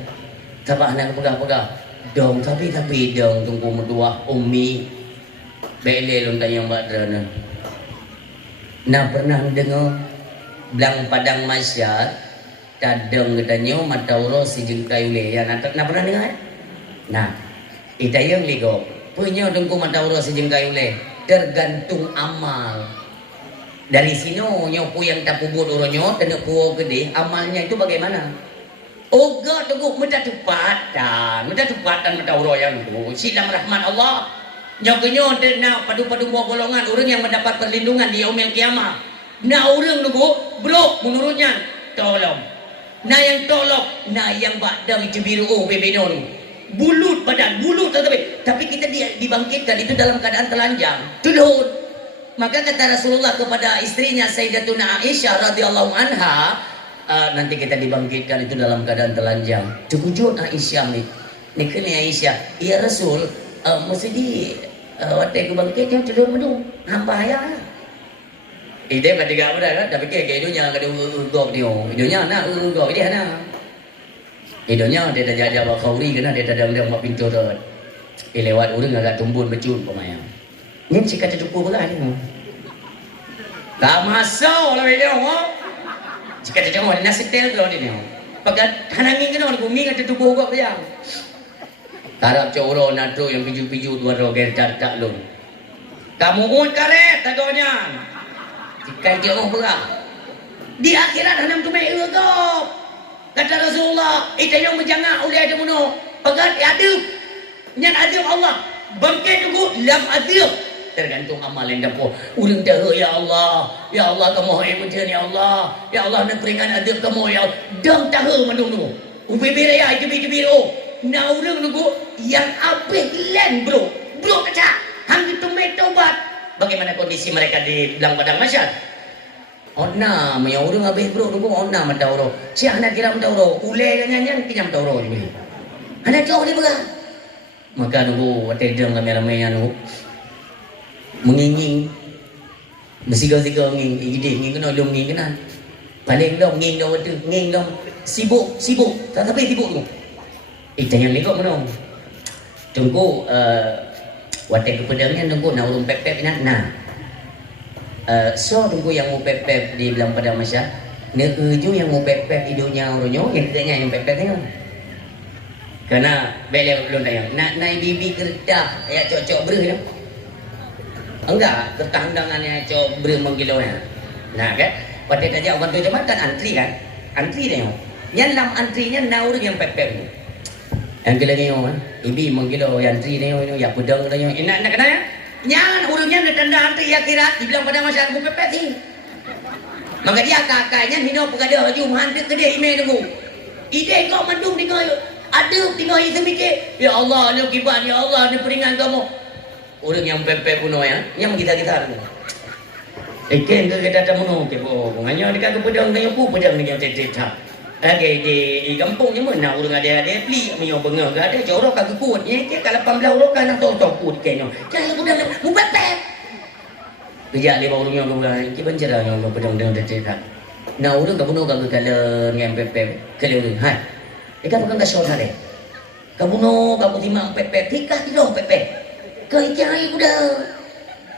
Sabah nak pegang-pegang. Dong tapi dong tunggu medua ummi. Bele lon dayang badrana. Nah pernah dengar belang padang masyar tadang katanya matauro si jengkai ule ya nak pernah dengar? Nah ita yang ligo punya dengku matauro si jengkai ule tergantung amal dari sini nyopu yang tak pubut uronyo tanda puo gede amalnya itu bagaimana? Oga tunggu mudah tupatan matauro yang itu silam rahman Allah. Nyokenyo na padu-padu buah golongan orang yang mendapat perlindungan di yaumil kiamah. Nah orang nunggu bro menurutnya tolong. Nah yang tolong, nah yang badang cebiru bebeno tu. Bulut badan, bulut tapi kita dibangkitkan itu dalam keadaan telanjang. Tudun. Maka kata Rasulullah kepada istrinya Sayyidatuna Aisyah radhiyallahu anha, nanti kita dibangkitkan itu dalam keadaan telanjang. Terkejut Aisyah ni. Ni kena Aisyah, ya Rasul, mesti di waktu aku bangkit dia tidur mendung hamba ayah ide pada tiga orang kan tapi kayak hidupnya kada ugok dia hidupnya nak ugok dia nak hidupnya dia dah jaga bawa kauri kena dia dah dang mak pintu tu lewat orang agak tumbun becun pemain ni si kata cukup belah ni tak masuk lah dia si kata cakap dia nak setel tu dia pakai hanangin kena aku mi kata cukup ugok dia Tarap coro nato yang piju-piju dua roger tak lun. Kamu un karet tagonya. Jika jauh berah. Di akhirat hanam tu mai egop. Kata Rasulullah, itu yang menjangak oleh ada muno. Pagat adab. Nyan adab Allah. Bangkit tunggu lam adab. Tergantung amal yang dapur. Urang dah ya Allah. Ya Allah kamu hai macam ya Allah. Ya Allah nak berikan adab kamu ya. Dang tahu mandung tu. Ubi biraya jebi-jebi Nah orang nunggu yang abeh len bro kaca hang itu tobat. Bagaimana kondisi mereka di belang padang masyar? Ona maya orang abeh bro nunggu ona madauro. Si anak kira madauro ule nyanyian kinyam madauro ni. Anak jauh ni begal. Maka nunggu watedang ramai-ramai anu menginging bersiga-siga nging ide nging kena long nging kena. Paling dong nging dong tu nging dong sibuk tak sampai sibuk tu. Jangan lekok menong. Tunggu watak kepedangnya tunggu nak urung pep-pep nak. So tunggu yang mau pep-pep di belang padang masyarakat. Neju yang mau pepet hidupnya orangnya yang tidaknya yang pepet ni. Karena bela belum tanya. Nak naik bibi kereta ya cocok ber tu. Enggak, ketandangannya cocok ber menggilo ya. Nah kan, pada tanya orang tu cuma kan antri kan. Antri dia. Yang dalam antrinya naur yang pepet. Yang kira ni ibi menggilo yang antri ni ya pedang ni. Nak kena ya? Yang urangnya ada tanda antri ya kira dibilang pada masyarakat pepet ni. Maka dia kakaknya hino pegada haju mhandek ke dia email tunggu. Ide kau mandung tinggal ada tinggal itu mikir. Ya Allah ni kiban ya Allah ni peringan kamu. Orang yang pepek puno ya, yang kita tu. Ikan ke kita tak puno ke oh, hanya dekat ke pedang dengan pu pedang dengan tetek. Ada di kampung ni mana orang ada beli menyo bengah ada jorok kaki kuat ni ke kalau 18 orang kan tahu kuat kenyo. Jangan pedang mu pepek. Kejap dia baru yang orang kita bincang yang pedang dengan tetek. Nah orang kamu nak kalau dengan pepek kalau orang hai. Ikan bukan kasut hari. Kamu kamu timang pepek tikah tidak pepek. Kau ikan hai kuda.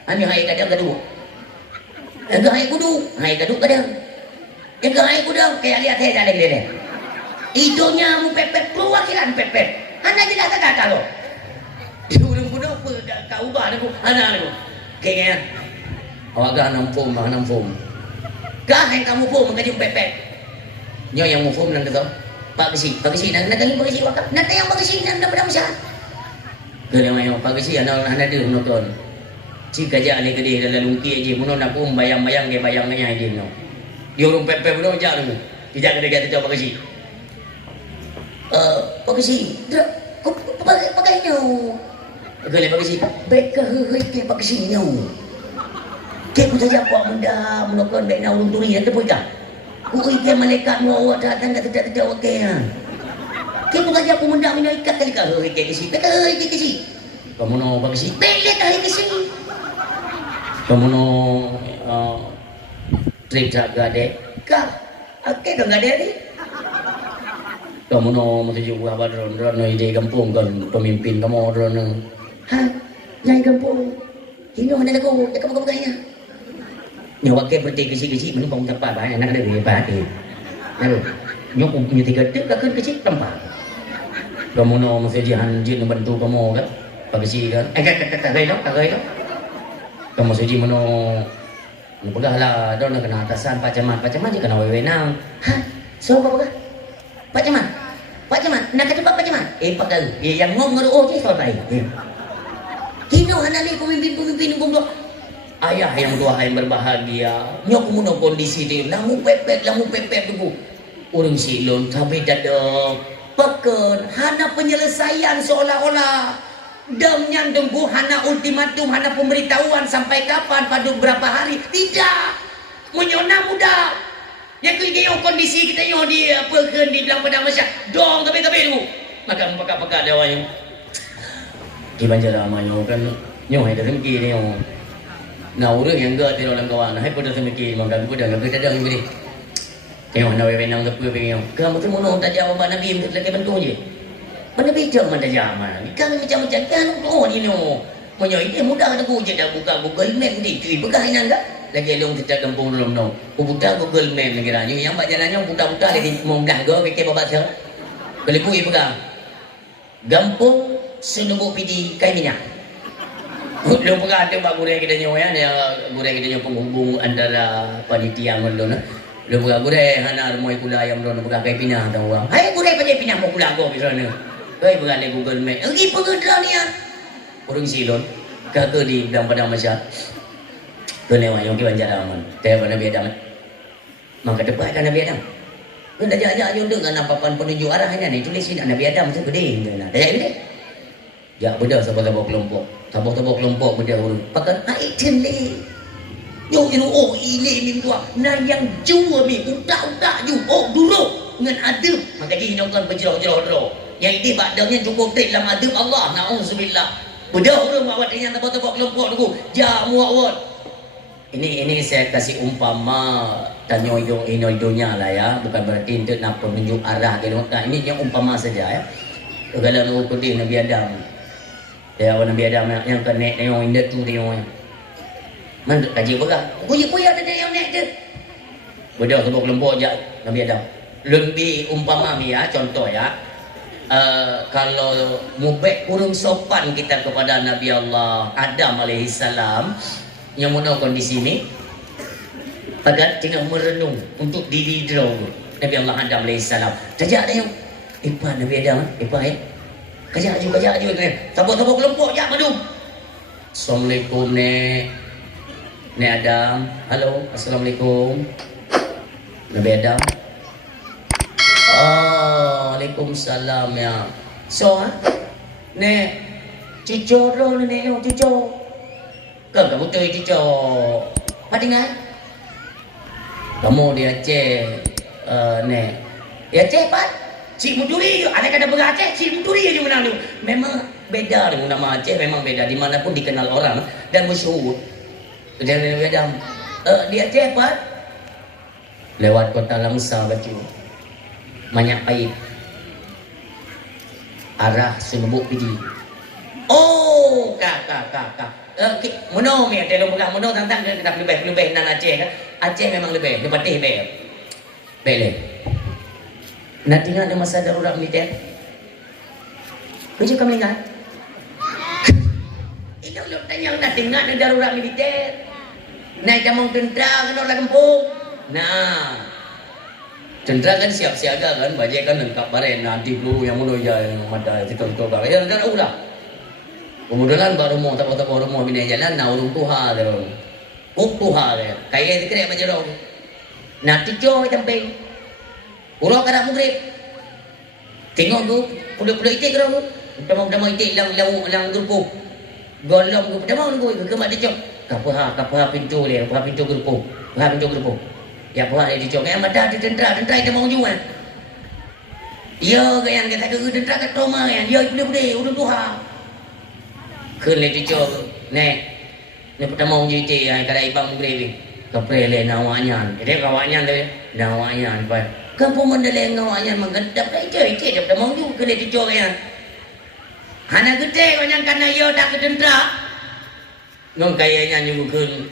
Ami hai kadang kedua. Enggak hai kudu kadang. Enggak hai kuda kayak lihat saya dah lagi. Hidungnya mu pepek keluar kiran pepek. Hana jelas kata lo. Dia orang kuda apa kau ubah aku. Hana aku. Kayaknya awak gak nampum. Gak yang kamu pun mengkaji pepek. Nyo yang mu pun nanti tu. Pak Kesi nak kali Pak Kesi wakaf. Nak yang Pak Kesi nak pada masa. Kalau yang Pak Kesi anak ada menonton. Jika aja ale gede dalam lungki aje muno nak pun bayang-bayang ke bayangnya aje no. Dia orang pepek muno jak tu. Tidak ada kata Pak Kesi. Pak Kesi, kau pakainya. Kalau Pak Kesi, baik ke Pak Kesi nyo. Kau saja buat benda menokon baik nak urung turi nanti puika. Ui ke malaikat mau awak datang tidak okey ah. Kau saja aku benda minyak ikat kali kau ke kesi. Ke kesi. Kamu no Pak Kesi. Belet kali kesi. Kamu no trip tak gade. Kah? Okey dong gade ni. Kamu no mesti juga badron no ide kampung kan pemimpin kamu drone. Ha? Nyai kampung. Ini mana aku? Ya kamu kayaknya. Nyawa ke berarti kecil-kecil mana pun tempat banyak nak ada dia pakai. Lalu nyok punya 3 detik kan kecil tempat. Kamu no mesti jihan jin bantu kamu kan. Pagi kan. Tak gay. Kamu suji mano pegahlah dah nak kena atasan Pak Camat je kena wewenang. Ha? So apa? Pak Camat nak kata Pak Camat. Pak Garu. Yang ngom je selesai. Kino hanali pemimpin kumdo. Ayah yang tua yang berbahagia. Nyok muno kondisi dia. Lamu pepek tu. Orang silon tapi dadak. Pekan hana penyelesaian seolah-olah. Dam yang tunggu hana ultimatum, hana pemberitahuan sampai kapan pada berapa hari. Tidak. Menyona muda. Yang kini kondisi kita yang di pekan di dalam pada masa. Dong tapi tu. Maka pekak-pekak dia orang. Di banjar amanyo kan nyo ada sengki ni nyo. Nah orang yang enggak di dalam kawan, hai pada sengki makan pada enggak ada yang beri. Tengok nak wewenang tepu pengen. Kamu tu mono tak jawab Nabi lagi bentuk je. Mana bijak mana zaman. Kami macam-macam kan oh ni no. Monyo ini mudah aku je dah buka Google Map ni. Cuy pegahinan enggak? Lagi long kita kampung belum no. Buka Google Map lagi ranyu yang bak jalannya buta-buta lagi mau belanggo ke babat saya. Boleh pui pegang. Gampung senubuk pidi kain minyak. Belum pegang ada bak gurih kita nyo ya. Gurih kita nyo penghubung antara panitia ngon no. Belum pegang gurih hana moi pula yang belum pegang kain pinah tahu orang. Hai gurih pada pinah mau pula go misalnya. Hei pegang di Google Map. Pergi pegang ni ah. Orang silon kakak di dalam padang masyarakat. Kelewat yang kita banjar aman. Tepat Nabi Adam. Maka depan ada Nabi Adam. Kau dah ajak jodoh dengan papan penunjuk arah ni. Tulis sini Nabi Adam tu gede. Dah gede. Ya beda sabar-sabar kelompok. Sabar-sabar kelompok beda orang. Pakai item ni. Yo oh ini minggu. Nah yang jua mi utak-utak ju. Oh dulu dengan adab. Maka dia hinakan berjerah-jerah. Yang ini badangnya cukup tek dalam adab Allah. Na'udzubillah. Beda orang awak dengan sabar-sabar kelompok tu. Jamu awak. Ini saya kasih umpama tanya hidungnya lah ya, bukan berarti untuk nak menunjuk arah ke nah, ini yang umpama saja ya. Kalau nak ikuti Nabi Adam, ya Nabi Adam yang kena yang indah tu dia yang mana kaji berah, puya ada yang naik tu. Beda sebab kelompok je Nabi Adam. Lebih umpama ya, contoh ya. Kalau mubek kurang sopan kita kepada Nabi Allah Adam alaihissalam, yang mana kondisi ini agar tengah merenung untuk diri dia Nabi Allah Adam alaihissalam. Tajak dia. Ipa Nabi Adam, ipa ya. Kajak juga kan. Tabuk-tabuk kelompok je madu. Assalamualaikum Nek Adam. Halo, assalamualaikum. Nabi Adam. Waalaikumsalam ya. So Nek cucu ro ni cucu. Kamu tu cucu. Pati ngai? Kamu dia Aceh Nek. Dia Aceh pat. Cik Muturi, ada kata Aceh, Cik Muturi aja menang tu. Memang beda dengan nama Aceh, memang beda dimanapun dikenal orang dan masyhur. Dan Nabi Adam. Dia Aceh pat. Lewat kota Langsa baju. Banyak pahit. Arah Sunubuk pergi. Oh, kak. Mono ni ada orang mono tentang kita lebih nan Aceh kan. Aceh memang lebih, patih lebih. Boleh. Nak tinggal ada masa darurat militer. Kerja kamu ingat? Ini lu tanya nak tinggal ada darurat militer. Naik jamong tentera kan orang kampung. Nah, tentera kan siap siaga kan, bajai kan lengkap baren nanti peluru yang mulu ya yang ada itu kan. Ya dah udah. Kemudian baru mau tak rumah bina jalan na urung tuha terus. Tuha dia. Kayak dikira macam dong. Nah, tijo camping. Urang kada mugrib. Tengok tu, pudak-pudak itik kerang tu. Dama itik lang grupo. Golong tu, dama tu ke mak dicok. Kapah pintu dia, kapah pintu grupo. Kapah pintu grupo. Ya puah dia dicok. Yang ada di tentera dia mau jual. Ya yang kata ke tentera kat rumah yang dia pudak-pudak urang tuha. Keun le dicok. Nek. Ni pertama uji itik yang kada ibang mugrib. Kapre le nawanyan. Dia kawanyan dia. Nawanyan pai. Kampung mendeleng awaknya mengendap dah ije dah mau ju kena dicor ya. Hana gede banyak kana yo tak kedendra. Ngong kayanya nyugun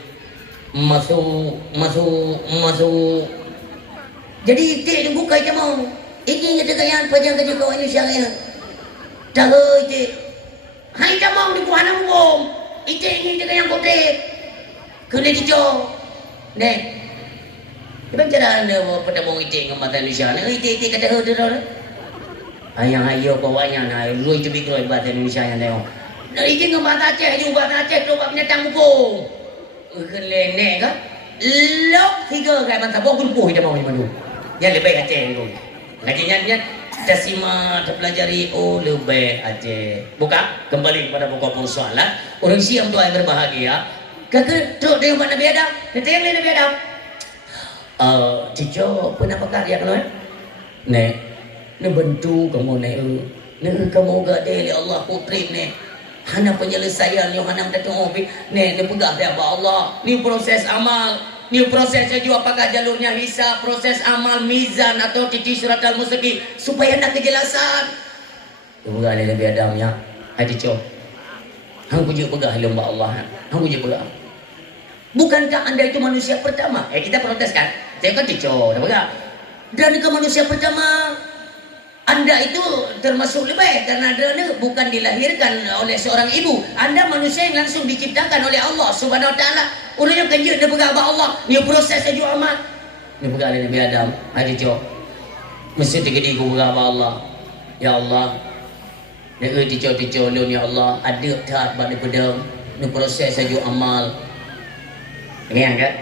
masuk. Jadi ije tunggu kai mau. Ini kata kayan pajang kerja kawan ni syariah. Dah ije. Hai dah mau di kuana ngom. Ije ini kata yang kote. Kena dicor. Nek Ibang cara anda pada mau itik dengan mata Indonesia ni, itik kata dia dah. Ayang ayo kawanya na, lu itu bikro bahasa Indonesia yang tengok. Nak itik dengan bahasa Aceh juga bahasa Aceh tu bab binatang hukum. Kelene kan? Lok tiga kan mantap bawa grupo kita mau mana tu. Yang lebih Aceh tu. Lagi tasima terpelajari lebih Aceh. Buka kembali kepada pokok persoalan. Orang Siam tu yang berbahagia. Kakak tu tengok Nabi Adam. Tengok Nabi Adam. Cico pernah pakai kan nek ni bentu kamu nek kamu gak deh Allah putri nek hana penyelesaian yang hana datang nek ni pegang dia Allah ni proses amal ni proses juga apakah jalurnya hisab proses amal mizan atau titi surat al-mustaqim supaya nak kejelasan pegang dia Nabi Adam ya hai Cico hang pujuk pegang lomba Allah hang pujuk pegang. Bukankah anda itu manusia pertama? Kita protes kan? Saya kan Cico, dan ke manusia pertama anda itu termasuk lebih karena anda bukan dilahirkan oleh seorang ibu. Anda manusia yang langsung diciptakan oleh Allah Subhanahu Wa Taala. Orang yang kerja dia pegang Allah, dia proses saja amat. Dia pegang Nabi Adam, hai Cico. Mesti digedi ku pegang Allah. Ya Allah. Dia Cico lun ya Allah, ada tak pada pedang. Dia proses saja amal. Lagian kan?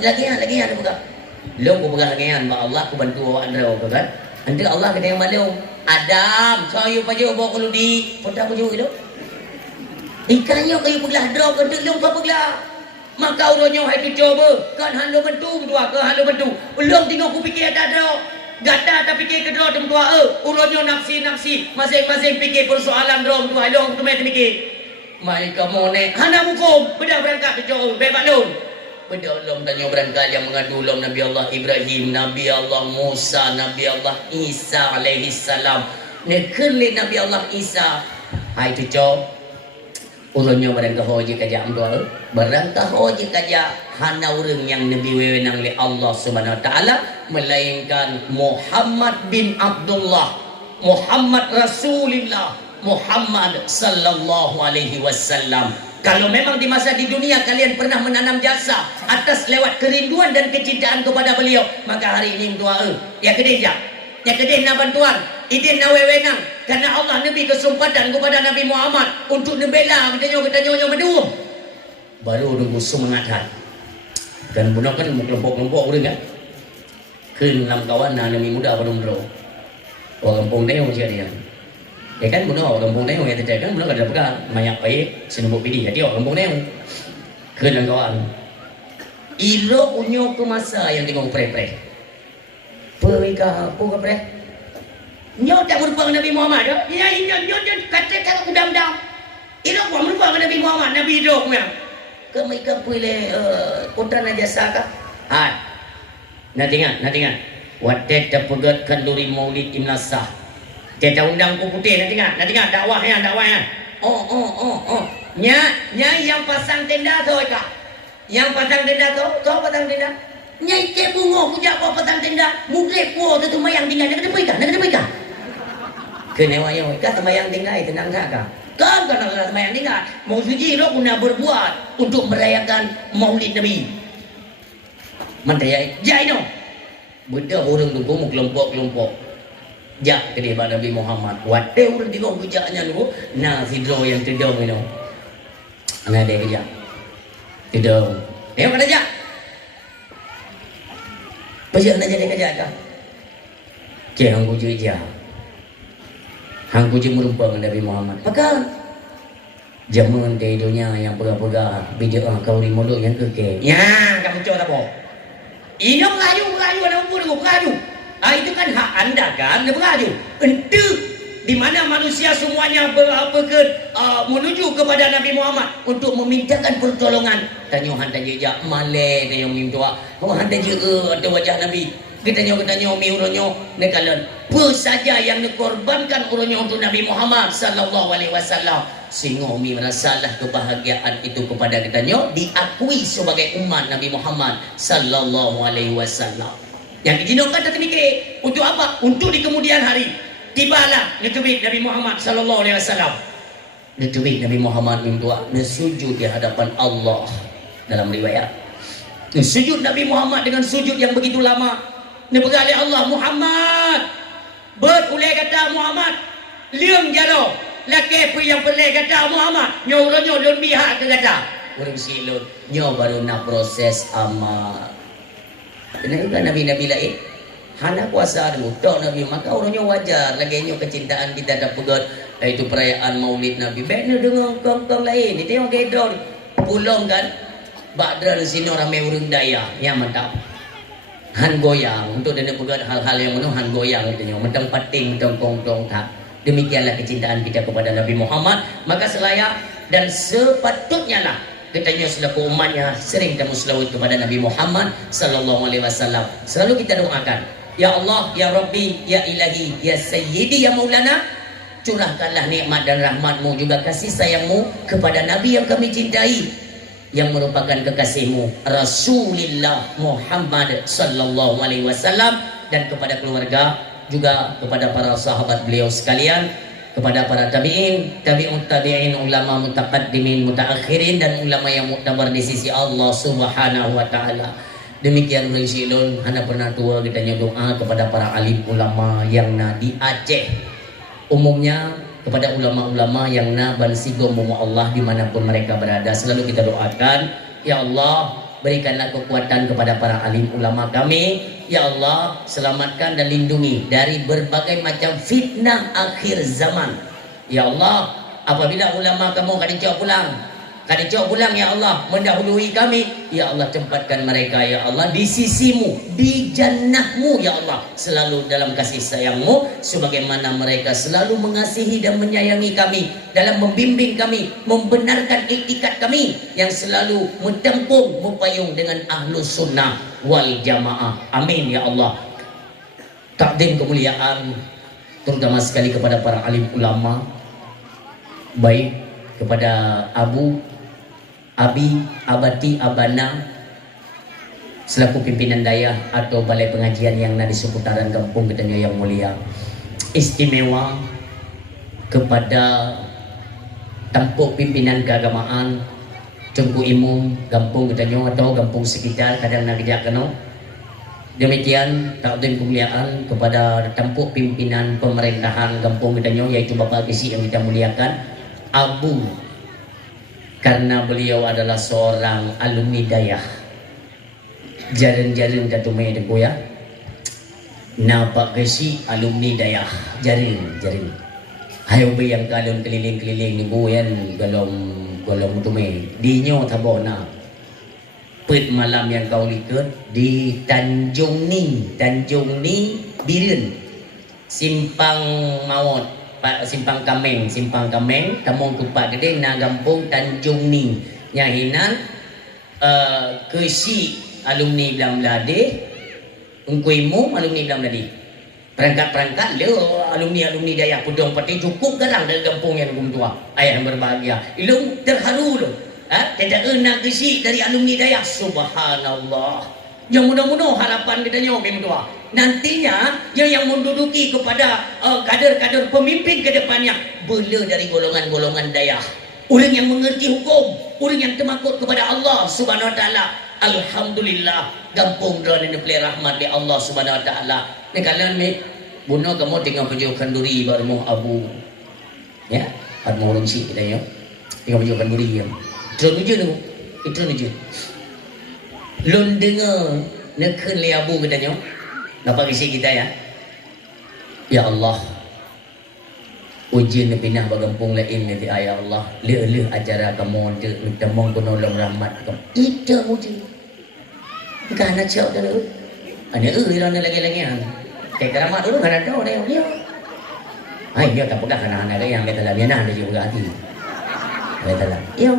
Lagian aku buka. Lu aku buka lagian, Mbak Allah aku bantu awak anda kan? Anda Allah kata yang malu. Adam, saya paja bawa kalau di potak aku juga tu. Ikannya kayu pegelah drop ke lu kau pegelah. Maka urunyo hai tu coba. Kan halo bantu tua ke halo bantu. Belum tengok aku fikir ada drop. Gata tak fikir ke drop tua urunyo nafsi masing-masing fikir persoalan drop tua. Long tu mai fikir. Mai kamu nek hana hukum bedah berangkat tu jauh bebas lun. Benda Allah tanya berangkat yang mengadu Allah Nabi Allah Ibrahim, Nabi Allah Musa, Nabi Allah Isa alaihi salam. Nekeli Nabi Allah Isa. Hai tu cok. Ulunnya barang kahoji kaja amdoa, barang kahoji kaja hana urang yang nabi wewenang li Allah Subhanahu wa taala melainkan Muhammad bin Abdullah, Muhammad Rasulullah, Muhammad sallallahu alaihi wasallam. Kalau memang di masa di dunia kalian pernah menanam jasa atas lewat kerinduan dan kecintaan kepada beliau, maka hari ini doa ya gede ya. Ya gede na bantuan, idin na wewenang karena Allah Nabi kesempatan kepada Nabi Muhammad untuk membela kita medum. Baru nunggu semangat hati. Dan benar kan kelompok-kelompok orang kan. Keun lam kawan Nabi muda belum bro. Orang kampung dia macam dia. Ya kan benar orang kampung dia yang terjadi kan benar ada pegang banyak baik senubuk pilih jadi orang kampung dia. Keun lam kawan. Ilo unyo ke masa yang tengok pre-pre. Perika apa pre? Nyo tak merupakan Nabi Muhammad dah. Ya nyo kata udam-udam. Ilo bukan merupakan Nabi Muhammad, Nabi hidup memang. Ke mereka boleh putra najasa kah? Nak dengar. Wadah terpegat kanduri maulid imnasah. Kita undang ku putih nak dengar dakwahnya. Oh. Nya yang pasang tenda tu kah? Yang pasang tenda tu, kau pasang tenda? Nyai ke bungo kujak apa petang tenda mugrep po tu mayang tinggal nak depan kena wayo ka mayang tinggal tenang tak kan mayang tinggal mau suci lo guna berbuat untuk merayakan Maulid Nabi mantai jai no benda orang tu gumuk kelompok jak ke dia Nabi Muhammad wate urang digong kujaknya lu nah sidro yang tedong itu ana dia kejak tedong dia kata jak Pasal nak jadi kerja kah? Kaya hanggu je Hanggu je merupakan Nabi Muhammad. Pakai jaman di dunia yang pegah-pegah bid'ah kau di mulut yang keke. Ya, kamu coba apa? Ini Melayu ada umur Melayu. Itu kan hak anda kan, Melayu. Ente di mana manusia semuanya menuju kepada Nabi Muhammad untuk memintakan pertolongan. Tanya je malai yang minta. Handa je ada wajah Nabi. Kita tanya mi uronyo nekalan. Apa saja yang dikorbankan uronyo untuk Nabi Muhammad sallallahu alaihi wasallam. Sehingga mi merasalah kebahagiaan itu kepada kita diakui sebagai umat Nabi Muhammad sallallahu alaihi wasallam. Yang dijinokan tadi mikir untuk apa? Untuk di kemudian hari tibalah netubik Nabi Muhammad sallallahu alaihi wasallam. Netubik Nabi Muhammad minta sujud di hadapan Allah dalam riwayat. Sujud Nabi Muhammad dengan sujud yang begitu lama. Nebegali Allah Muhammad. Berulai kata Muhammad. Liang jalo. Laki pun yang perlai kata Muhammad. Nyo lun bihak ke kata. Orang silun. Nyo baru nak proses amal. Kenapa Nabi-Nabi lain? Hana kuasa dulu. Tok Nabi. Maka orangnya wajar. Lagi nyo kecintaan kita ada pegat. Itu perayaan maulid Nabi. Baiknya dengan kong-kong lain. Itu yang gedor. Pulong kan. Badran sini orang meurung daya. Ya mantap. Han goyang. Untuk dia pegat hal-hal yang menuh han goyang. Mentang pating, mentang kong-kong tak. Demikianlah kecintaan kita kepada Nabi Muhammad. Maka selayak dan sepatutnya lah kita selaku umatnya sering kita selawat kepada Nabi Muhammad sallallahu alaihi wasallam. Selalu kita doakan, ya Allah, ya Rabbi, ya Ilahi, ya Sayyidi, ya Maulana, curahkanlah nikmat dan rahmatmu juga kasih sayangmu kepada Nabi yang kami cintai, yang merupakan kekasihmu Rasulullah Muhammad sallallahu alaihi wasallam, dan kepada keluarga, juga kepada para sahabat beliau sekalian, kepada para tabi'in, tabi'ut tabi'in, ulama mutaqaddimin, mutaakhirin, dan ulama yang muktabar di sisi Allah Subhanahu wa taala. Demikian mensilun hana pernah tua kita doa kepada para alim ulama yang di Aceh. Umumnya kepada ulama-ulama yang bansigom Allah dimanapun mereka berada, selalu kita doakan, ya Allah, berikanlah kekuatan kepada para alim ulama kami, ya Allah, selamatkan dan lindungi dari berbagai macam fitnah akhir zaman, ya Allah. Apabila ulama kamu kadang pulang ya Allah, mendahului kami, ya Allah, tempatkan mereka ya Allah di sisimu, di jannahmu ya Allah, selalu dalam kasih sayangmu, sebagaimana mereka selalu mengasihi dan menyayangi kami, dalam membimbing kami, membenarkan iktikat kami yang selalu mentempung, mempayung dengan ahlus sunnah wal jamaah. Amin ya Allah. Takdim kemuliaan terutama sekali kepada para alim ulama, baik kepada Abi Abati Abana selaku pimpinan dayah atau balai pengajian yang ada di seputaran kampung Kedanyo yang mulia. Istimewa kepada tampuk pimpinan keagamaan Tengku Imum kampung Kedanyo atau kampung sekitar kadang nak kerja kena. Demikian takdim kemuliaan kepada tampuk pimpinan pemerintahan kampung Kedanyo yaitu Bapak Kisi yang kita muliakan, Abu, karena beliau adalah seorang alumni dayah. Jaring-jaring datumai dengku ya. Nampak Kisi alumni dayah, jaring. Hayo be yang kalon keliling-keliling dengku kan golong tumai. Dinyo tabona. Pet malam yang kau lihat di Tanjung Ni Biren, Simpang Mawot, Simpang Kameng, Tamong Kupak Gede, na Gampung Tanjung Ni, Nyahinan, Kesi alumni Blam Lade, Ungkuimu alumni Blam Lade, perangkat le alumni daya Pudong Pati cukup garang dari kampung yang tua, ayah yang berbahagia, ilung terharu loh. Tidak enak gesi dari alumni daya. Subhanallah. Yang mudah-mudahan harapan kita nyoba berdua. Nantinya yang menduduki kepada kader-kader pemimpin ke depannya bela dari golongan-golongan daya. Orang yang mengerti hukum, orang yang termakut kepada Allah Subhanahu Wa Taala. Alhamdulillah, gampung drone ini pelih rahmat di Allah Subhanahu Wa Taala. Ni kalian ni bunuh kamu tinggal penjauhkan duri baru mau Abu. Ya, ada mau orang si kita ya. Tinggal penjauhkan duri ya. Itu nuju. Lon dengar neken le Abu katanya. Dapat isi kita ya. Ya Allah. Ujian pindah bagampung lain nanti ayah Allah. Le acara kamu minta mong penolong rahmat kamu. Itu ujian. Bukan nak cakap dulu. Hanya iran lagi-lagi kan. Kayak keramat dulu kan ada orang dia. Ay, dia tak pegang anak-anak yang kata lah biar dia juga hati. Kata lah. Yo.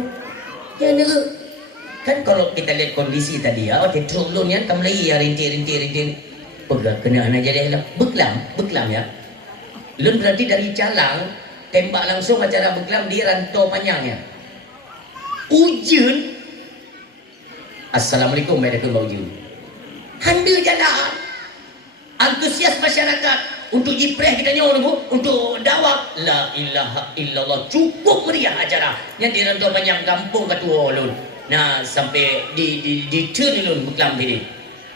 Ya ni kan kalau kita lihat kondisi tadi ya, truk lun ya, kamu lagi ya rintik. Pegang kena anak jadi lah, beklam ya. Lun berarti dari Calang tembak langsung acara beklam di Rantau Panjang ya. Ujian. Assalamualaikum warahmatullahi wabarakatuh. Handa jalan. Antusias masyarakat untuk jipreh kita nyawa untuk dakwah. La ilaha illallah, cukup meriah acara yang di Rantau Panjang kampung Ketua Lun. Nah sampai di turn Lun beklam ini.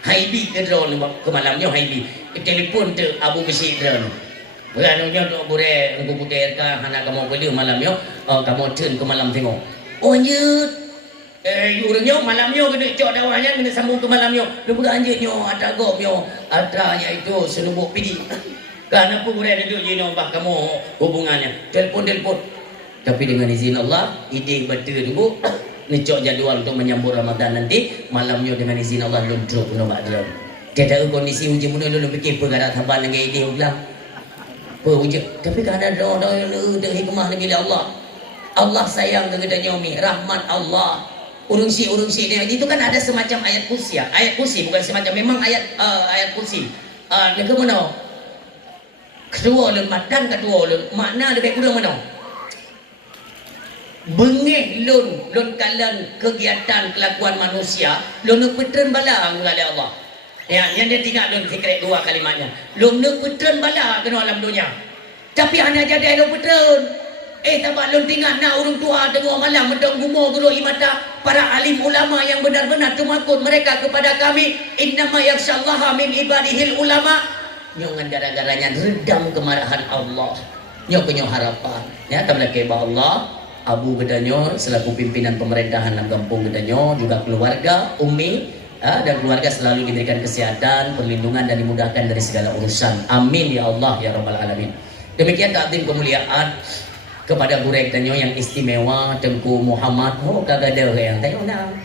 Haibi ke drone ke malamnya Haibi. Telefon tu Abu Besi drone. Berannya tu boleh aku putih ka anak kamu beli malamnya kamu turn ke malam tengok. Oh ya. Urangnya malamnya kena cok dakwahnya kena sambung ke malamnya. Lu bukan anjirnya ada gopnya adanya itu selubuk pidi. Kenapa boleh duduk je nombah kamu hubungannya? Telepon. Tapi dengan izin Allah, ide betul dulu. Necok jadual untuk menyambut Ramadan nanti. Malamnya dengan izin Allah luntruk nombah dalam. Tidak kondisi ujian muda lu fikir perkara thabar lagi ide ulang. Ujian. Tapi kan ada ada hikmah lagi Allah. Allah sayang dengan nyomi, rahmat Allah. Urung si ni itu kan ada semacam ayat kursi ya. Ayat kursi bukan semacam memang ayat kursi. Nak mana? Kedua ulun makan kedua ulun makna lebih kurang mana? Bengih lun kalan kegiatan kelakuan manusia lun petren bala ngala Allah. Ya, yang dia tinggal lun fikir dua kalimatnya. Lun petren bala kena alam dunia. Tapi hanya jadi lun petren. Tabak lun tinggal nak urung tua tengok malam mendong gumo guru imata para alim ulama yang benar-benar termakut mereka kepada kami. Innama yakhsyallaha min ibadihil ulama. Nyon gara-garanya redam kemarahan Allah. Nyon punya harapan. Ya, tabla keba Allah. Abu Gedanyo selaku pimpinan pemerintahan kampung Gedanyo juga keluarga Umi dan keluarga selalu diberikan kesehatan, perlindungan dan dimudahkan dari segala urusan. Amin ya Allah ya rabbal alamin. Demikian takdim kemuliaan kepada Burek Tanyo yang istimewa Tengku Muhammad. Oh kagak ada yang tanya nak.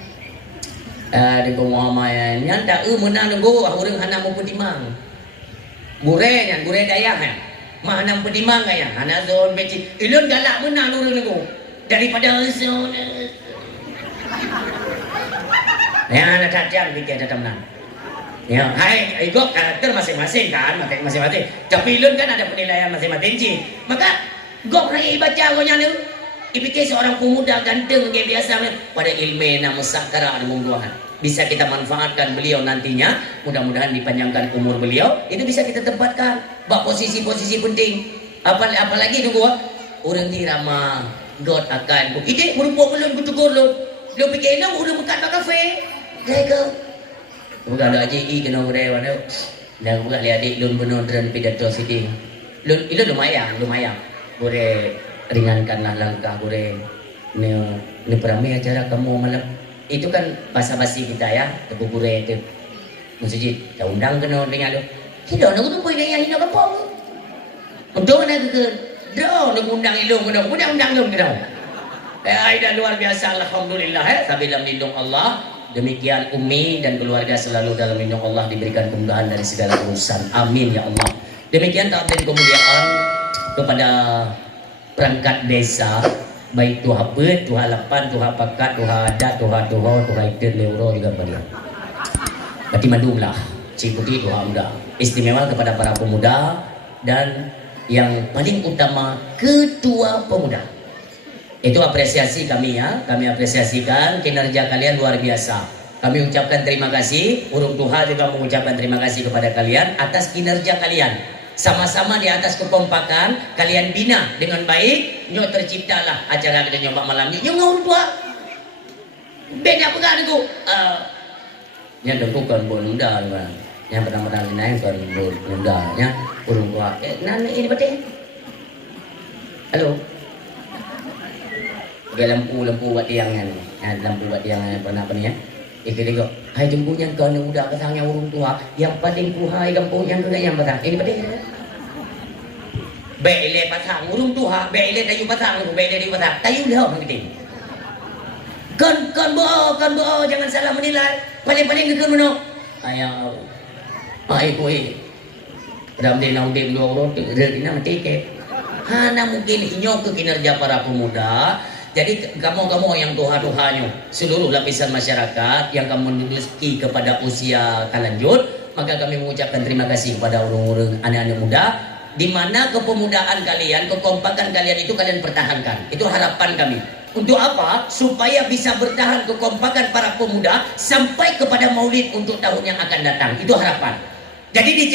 Tengku Muhammad yang tak menang nunggu orang hana mau pedimang. Burek yang Burek daya kan. Mana pedimang kaya. Hana zon beci. Ilun galak menang orang nunggu. Daripada zon. Ya anak tajam fikir tak menang. Ya, hai ikut karakter masing-masing kan, masing-masing. Tapi ilun kan ada penilaian masing-masing. Maka gok rai baca gonya ni. Dipikir seorang pemuda ganteng kayak biasa pada ilmu nama sakara dengan Tuhan. Bisa kita manfaatkan beliau nantinya, mudah-mudahan dipanjangkan umur beliau, itu bisa kita tempatkan bak posisi-posisi penting. Apalagi tu gua orang tirama God akan ide merupakan belum kutukur lu. Dia fikir nak udah buka kafe. Mereka bukan ada aja kena berewan tu. Dan bukan lihat adik lun benodran pidato sini. Lun itu lumayan. Boleh ringankanlah langkah boleh. Ni peramai acara kamu malam. Itu kan basa-basi kita ya, tebu gure itu. Maksudnya, kita undang kena dengan lu. Kita nak tu boleh yang hina kampung. Untuk mana ke? Dah nak undang ilmu kena, undang lu kena. Dah luar biasa, alhamdulillah Sabila lindung Allah. Demikian Umi dan keluarga selalu dalam lindung Allah, diberikan kemudahan dari segala urusan. Amin ya Allah. Demikian takdir kemuliaan kepada perangkat desa. Baik Tuhan Bet, Tuhan Lapan, Tuhan Pakat, Tuhan Adat, Tuhan Tuho, Tuhan Ikan, Leuro juga pada. Berarti mandumlah, Ciputi, Tuhan Muda. Istimewa kepada para pemuda dan yang paling utama ketua pemuda. Itu apresiasi kami ya, kami apresiasikan kinerja kalian luar biasa. Kami ucapkan terima kasih, Urung Tuhan juga mengucapkan terima kasih kepada kalian atas kinerja kalian. Sama-sama di atas kekompakan, kalian bina dengan baik, nyo terciptalah acara kita nyoba malam ni. Nyo ngurung tua. Beda pegang aku. Yang tentu kan muda kan. Yang pertama-tama naik kan muda nya urung tua. Nana ini betul. Halo. Dia lampu buat tiangnya ni. Lampu buat tiangnya apa ni ya. Ikut hai jemputnya kau nak muda kesangnya urung tua yang paling puhai kampung yang kena yang batang ini pada bele batang urung tua bele tayu batang bele di batang tayu dah mungkin kan bo jangan salah menilai paling ke mana ayah ai koi dalam dia nak dia dua orang dia nak tiket hana mungkin inyok ke kinerja para pemuda. Jadi kamu yang tuha-tuhanya seluruh lapisan masyarakat yang kamu memiliki kepada usia lanjut, maka kami mengucapkan terima kasih kepada orang-orang anak-anak muda, di mana kepemudaan kalian, kekompakan kalian itu kalian pertahankan. Itu harapan kami. Untuk apa? Supaya bisa bertahan kekompakan para pemuda sampai kepada Maulid untuk tahun yang akan datang. Itu harapan. Jadi di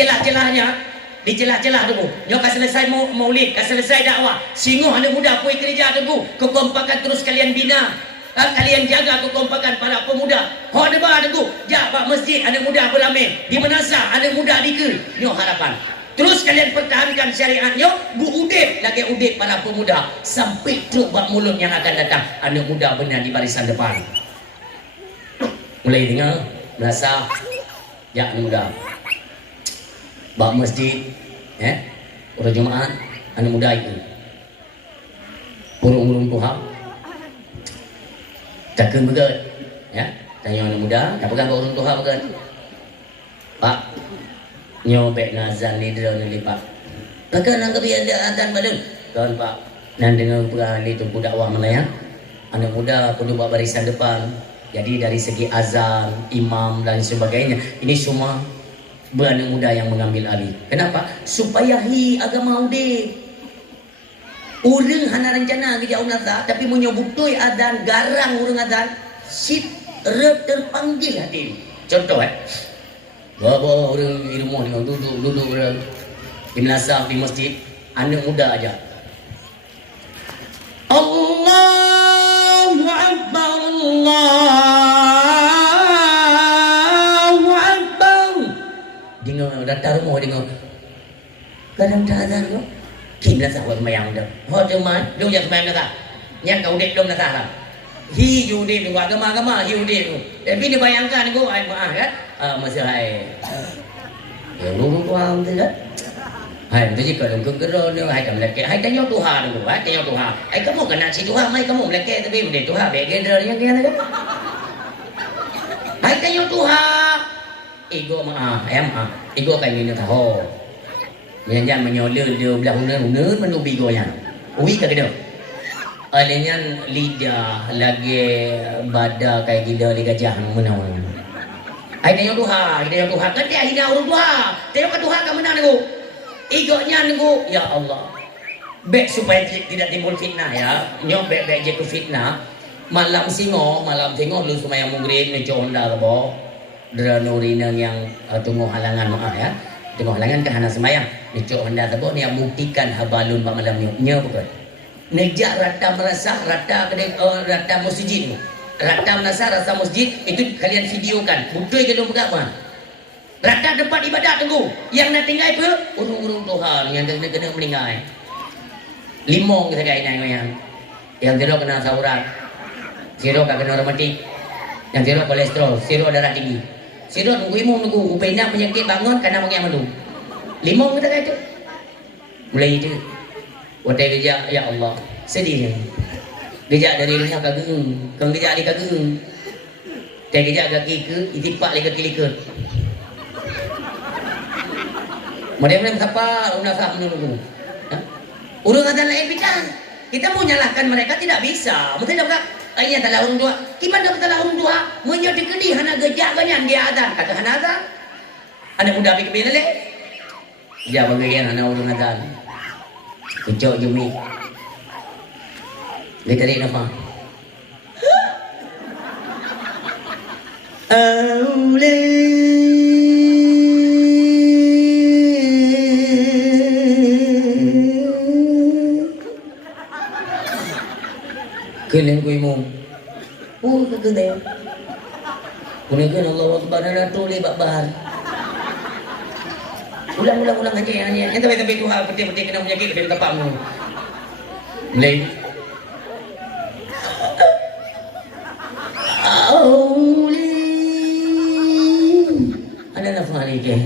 celah-celah dulu. Nyo ka selesai Maulid, ka selesai dakwah. Singoh anak muda puai kerja dulu. Kekompakan terus kalian bina. Kalian jaga kekompakan para pemuda. Ho ada ba dulu. Jaga masjid anak muda berame. Di Menasa anak muda dikir. Nyo harapan. Terus kalian pertahankan syariatnya, bu udip lagi udip para pemuda sampai truk bak mulut yang akan datang. Anak muda benar di barisan depan. Mulai dengar Menasa ya anak muda. Bak masjid, orang Jumaat, anak muda itu, urung Tuhan, takkan begat, tanya anak muda, tak pegang urung Tuhan begat, Pak, nyobek nazan ni dia ni Pak, takkan nak kebiar dia adan badan, kan Pak, nan dengan pegang itu budak wah mana ya, anak muda perlu buat barisan depan, jadi dari segi azan, imam dan sebagainya, ini semua beranak muda yang mengambil alih. Kenapa? Supaya agama udah. Orang hana rencana ke jauh nata, tapi menyebutui adan garang orang adan, sit terpanggil hati. Contoh bawa orang di rumah ni duduk orang di Menasa di masjid, anak muda aja. Allahu Akbar datang rumah dengan kadang tak ada tu kita tak buat mayang dah hotel mai lu yang mayang dah yang kau dek dong dah lah hi you dek tu agama you dek tu tapi dia bayangkan tu ai kan masa ai lu tuang tu kan hai tu jika lu kegero ni hai kamu lelaki hai tanya Tuhan tu tanya Tuhan ai kamu kena si Tuhan mai kamu lelaki tapi benda Tuhan begedra yang dia kan hai tanya Tuhan ego ego kayak gini tahu jangan menyolol dia belah huna menubi goyang uwi ke kena alenya lidah lagi badan kayak gila di gajah menawan ai tanya Tuhan kan dia hina orang tua tengok ke Tuhan ke mana nego egonya nego ya Allah Bek supaya tidak timbul fitnah ya. Nyo bek je ke fitnah. Malam singo lu semayang maghrib ni Honda ke bo. Dera nurina yang tunggu halangan maaf ya. Tunggu halangan ke hana semayang. Ni Honda ke bo ni yang buktikan habalun ba malam nyo bukan. Nejak rata merasa rata kedai rata masjid. Rata merasa rasa masjid itu kalian videokan. Betul ke dong berapa? Rata tempat ibadat tunggu. Yang nak tinggal apa? Urung-urung Tuhan yang kena meninggal. Limong kita kaya yang zero kena saurat, zero kena rematik, yang zero kolesterol, zero darah tinggi, zero nunggu upena penyakit bangun karena mengiam madu. Limong kita kaya itu. Mulai itu, watai gejak ya Allah sedih ni. Gejak dari rumah kagum, kang gejak di kagum. Teh gejak kaki ke, itipak lagi kaki. Mudah-mudahan siapa unasah menunggu. Urung ada lain bidang. Kita mau nyalahkan mereka tidak bisa. Mungkin dapat ayat telah urung dua. Gimana dapat telah urung dua? Menjadi kedih hana gejak ganyan dia adan. Kata hana adan. Ada muda pikir bila le. Dia bagian hana urung adan. Kecok jumi. Dia tarik nafas. Kalian ku imum. Kagak. Kunakan Allah Akbar dan tuli bakbar. Ulang aja yang tapi Tuhan peti kena penyakit dari tapakmu. Mulai. Ada nafas ni ke?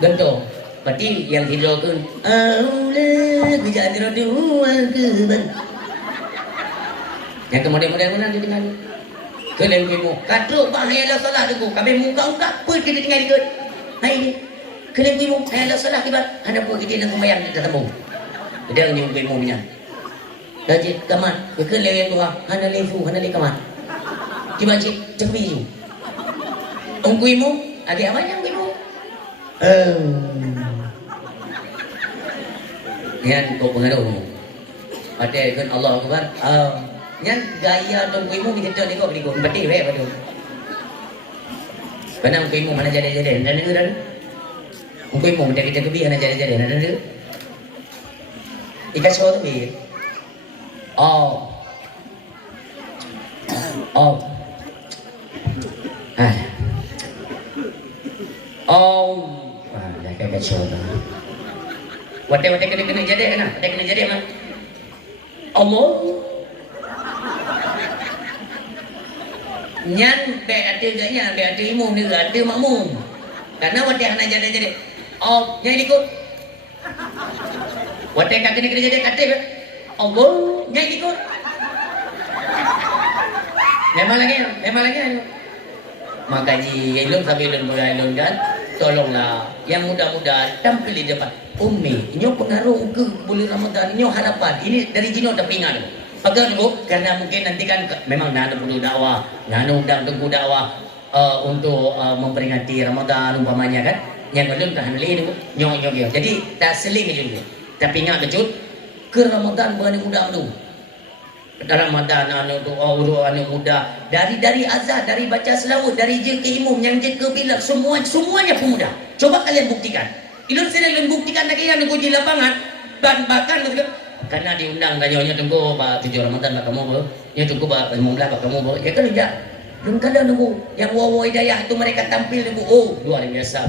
Gento. Berarti yang tidur kan. Bijak tidur dua ke. Yang kemudian dia tinggal. Kalian kemo. Katruk bahaya lah salah deku. Kami muka apa kita tinggal ikut. Hai ni. Kalian kemo. Hai lah salah kibat. Hana pun kita nak sembahyang kita temu. Dia nyum kemo punya. Dajit kamat. Kalian yang tua. Hana lefu. Hana le kamat. Kibat cik. Cekmi tu. Ong kemo. Adik apa yang kemo? Yang kau pengaruh. Ada kan Allah Akbar. Yang gaya dong kuimu kita ni kau beri kau beti we padu. Kenang kuimu mana jadi dan dan. Kuimu kita kebi mana jadi dan dan. Ikat show tu bi. Oh. Dah ikat show tu. Wate kena jadi kan? Wate kena jadi mah. Allah. Nyan be ada gaya, be ada imum ni ada makmum. Karena wadah nak jadi. Oh, nyai ikut. Wadah kata ni kena jadi kata be. Allah, nyai ikut. Memang lagi. Makanya ilmu sambil ilmu kan, tolonglah yang muda-muda tampil di depan. Ummi, ini pengaruh ke bulan Ramadan, ini harapan. Ini dari jino tapi ingat. Pakai dulu, karena mungkin nanti kan memang nana perlu dakwah, nana undang tunggu dakwah untuk memperingati Ramadan umpamanya kan, yang belum tahan lagi dulu, nyok. Jadi tak seling juga, tapi ingat kejut ke Ramadan berani undang dulu. Ramadan anu muda dari azan, dari baca selawat, dari je ke imam, yang je ke bilal, semuanya pemuda. Coba kalian buktikan. Ilmu saya buktikan lagi yang uji lapangan, bahkan karena diundang kanyonya tunggu Pak 7 Ramadan Pak kamu bro. Ya tunggu Pak 15 Pak kamu bro. Ya kan tidak. Dan kadang nunggu yang wawa hidayah itu mereka tampil nunggu. Oh, luar biasa.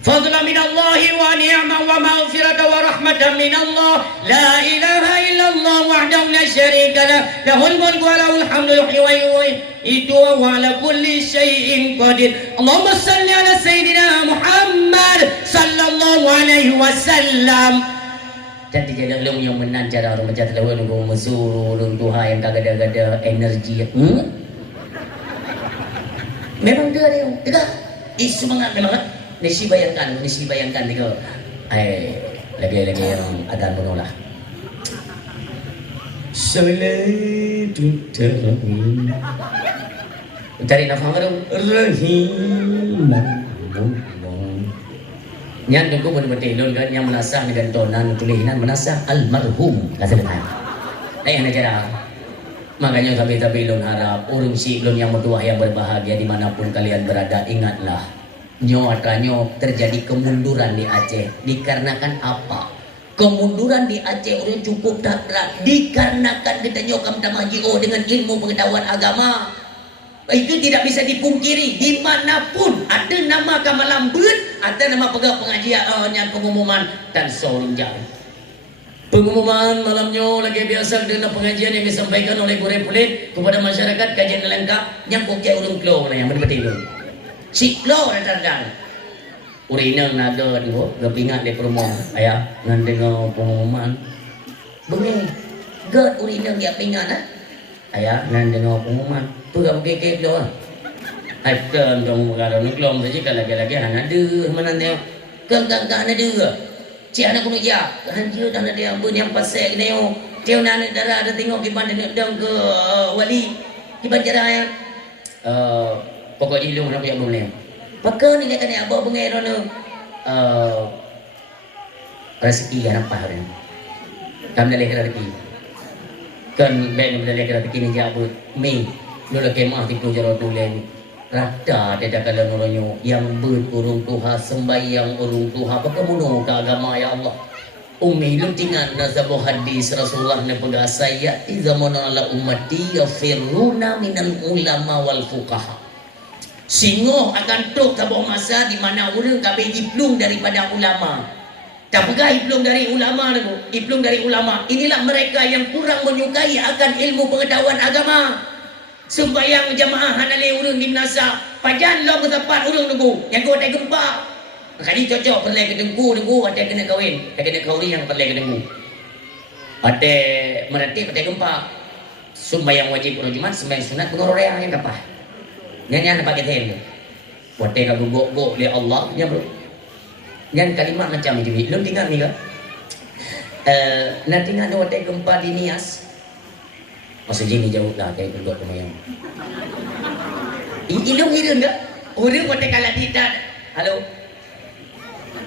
Fadlan min Allah wa ni'man wa maghfiratan wa rahmatan min Allah. La ilaha illallah wahdahu la syarika lah. Lahul mulku wa lahul hamdu yuhyi wa yumiitu wa ala kulli syai'in qadir. Allahumma shalli ala sayyidina Muhammad sallallahu alaihi wasallam. Dan dijaga long yang menancar orang macam terlalu nunggu mesur Tuhan yang gada-gada energi. Memang dia tegak. Semangat memang. Nisi bayangkan tiga. Lagi yang adan menolak. Salatu tarawih. Cari nafas baru. Rahimahullah. Nyan tunggu betul-betul lon kan yang menasah dengan tonan tulisan menasah almarhum kata depan. Nah yang negara. Makanya tapi lon harap urung si lon yang bertuah yang berbahagia dimanapun kalian berada, ingatlah nyatanya terjadi kemunduran di Aceh dikarenakan apa? Kemunduran di Aceh orang cukup tak berat dikarenakan kita nyokam tamaji'o dengan ilmu pengetahuan agama. Itu tidak bisa dipungkiri. Dimanapun ada nama Kamalambut, ada nama pegang pengajian yang pengumuman dan seorang jauh. Pengumuman malamnya lagi biasa dengan pengajian yang disampaikan oleh Guru Pulit kepada masyarakat, kajian lengkap nyangkuk jauh urung klo yang betul-betul. Si klo datang. Urina naga dulu, gapingat di perumah. Ayah ngan dengar pengumuman. Bengi, gad urina dia pingat ah. Ayah ngan dengar pengumuman. Pegang keke klo ah. Hai kan dong kalau nuklom saja kalau lagi-lagi anak ada mana tengok. Kan ada ke? Cik anak kuno ya, hancur dah ada yang pun yang pasal ni yo. Dia nak darah ada tengok di bandar dang ke wali di banjar yang pokok ilmu nak yang boleh. Pakai ni kata ni abah bengai rono rezeki anak pahari. Kami dah lekar rezeki. Kan ben dah lekar rezeki ni jabut mi. Nula kemah tipu jaro tulen. Rata dia kala noronyo yang berurung Tuhan sembahyang urung Tuhan pakamuno ka agama ya Allah. Umi luntingan na zabo hadis Rasulullah na pagasaya izamana ala ummati yafiruna minal ulama wal fuqaha. Singo akan tok ka masa di mana urang kabeh iplung daripada ulama. Tak pegang iplung dari ulama tu, iplung dari ulama. Inilah mereka yang kurang menyukai akan ilmu pengetahuan agama. Sembayang jamaah hanale urang di Menasa pajan lo ke tempat urang nunggu yang gua tak gempa kali cocok perlai ke nunggu ada kena kahwin ada kena kahwin yang perlai ke nunggu ada merati ada gempa sembayang wajib urang Jumat sembayang sunat pengororeang yang apa nyanyi pakai ten wate ka gogok li Allah nya bro nyan kalimat macam ini belum tinggal ni kan nanti ada wate gempa di Nias. Masa jini jauh lah kayak berbuat kemayang. Ilung hirun ke? Orang kata kalah tidak. Halo?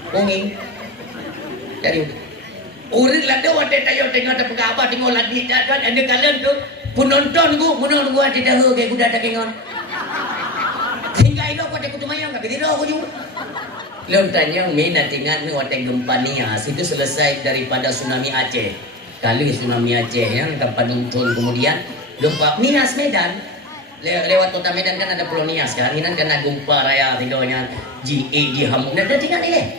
Unging? Dari orang lada wadah tayo tengok tak pegang apa tengok lah tidak kan. Ada kalian tu penonton gua ada dah kayak kuda tak kengon. Hingga ilok wadah kutumayang tak kira aku juga. Belum tanya minat ingat ni wadah gempa Nias itu selesai daripada tsunami Aceh. Kali tsunami Aceh yang tempat muncul kemudian gempa Nias Medan lewat kota Medan kan ada Pulau Nias kan ini kan ada gempa raya tinggalnya GA di Hamung dan ada tinggal ni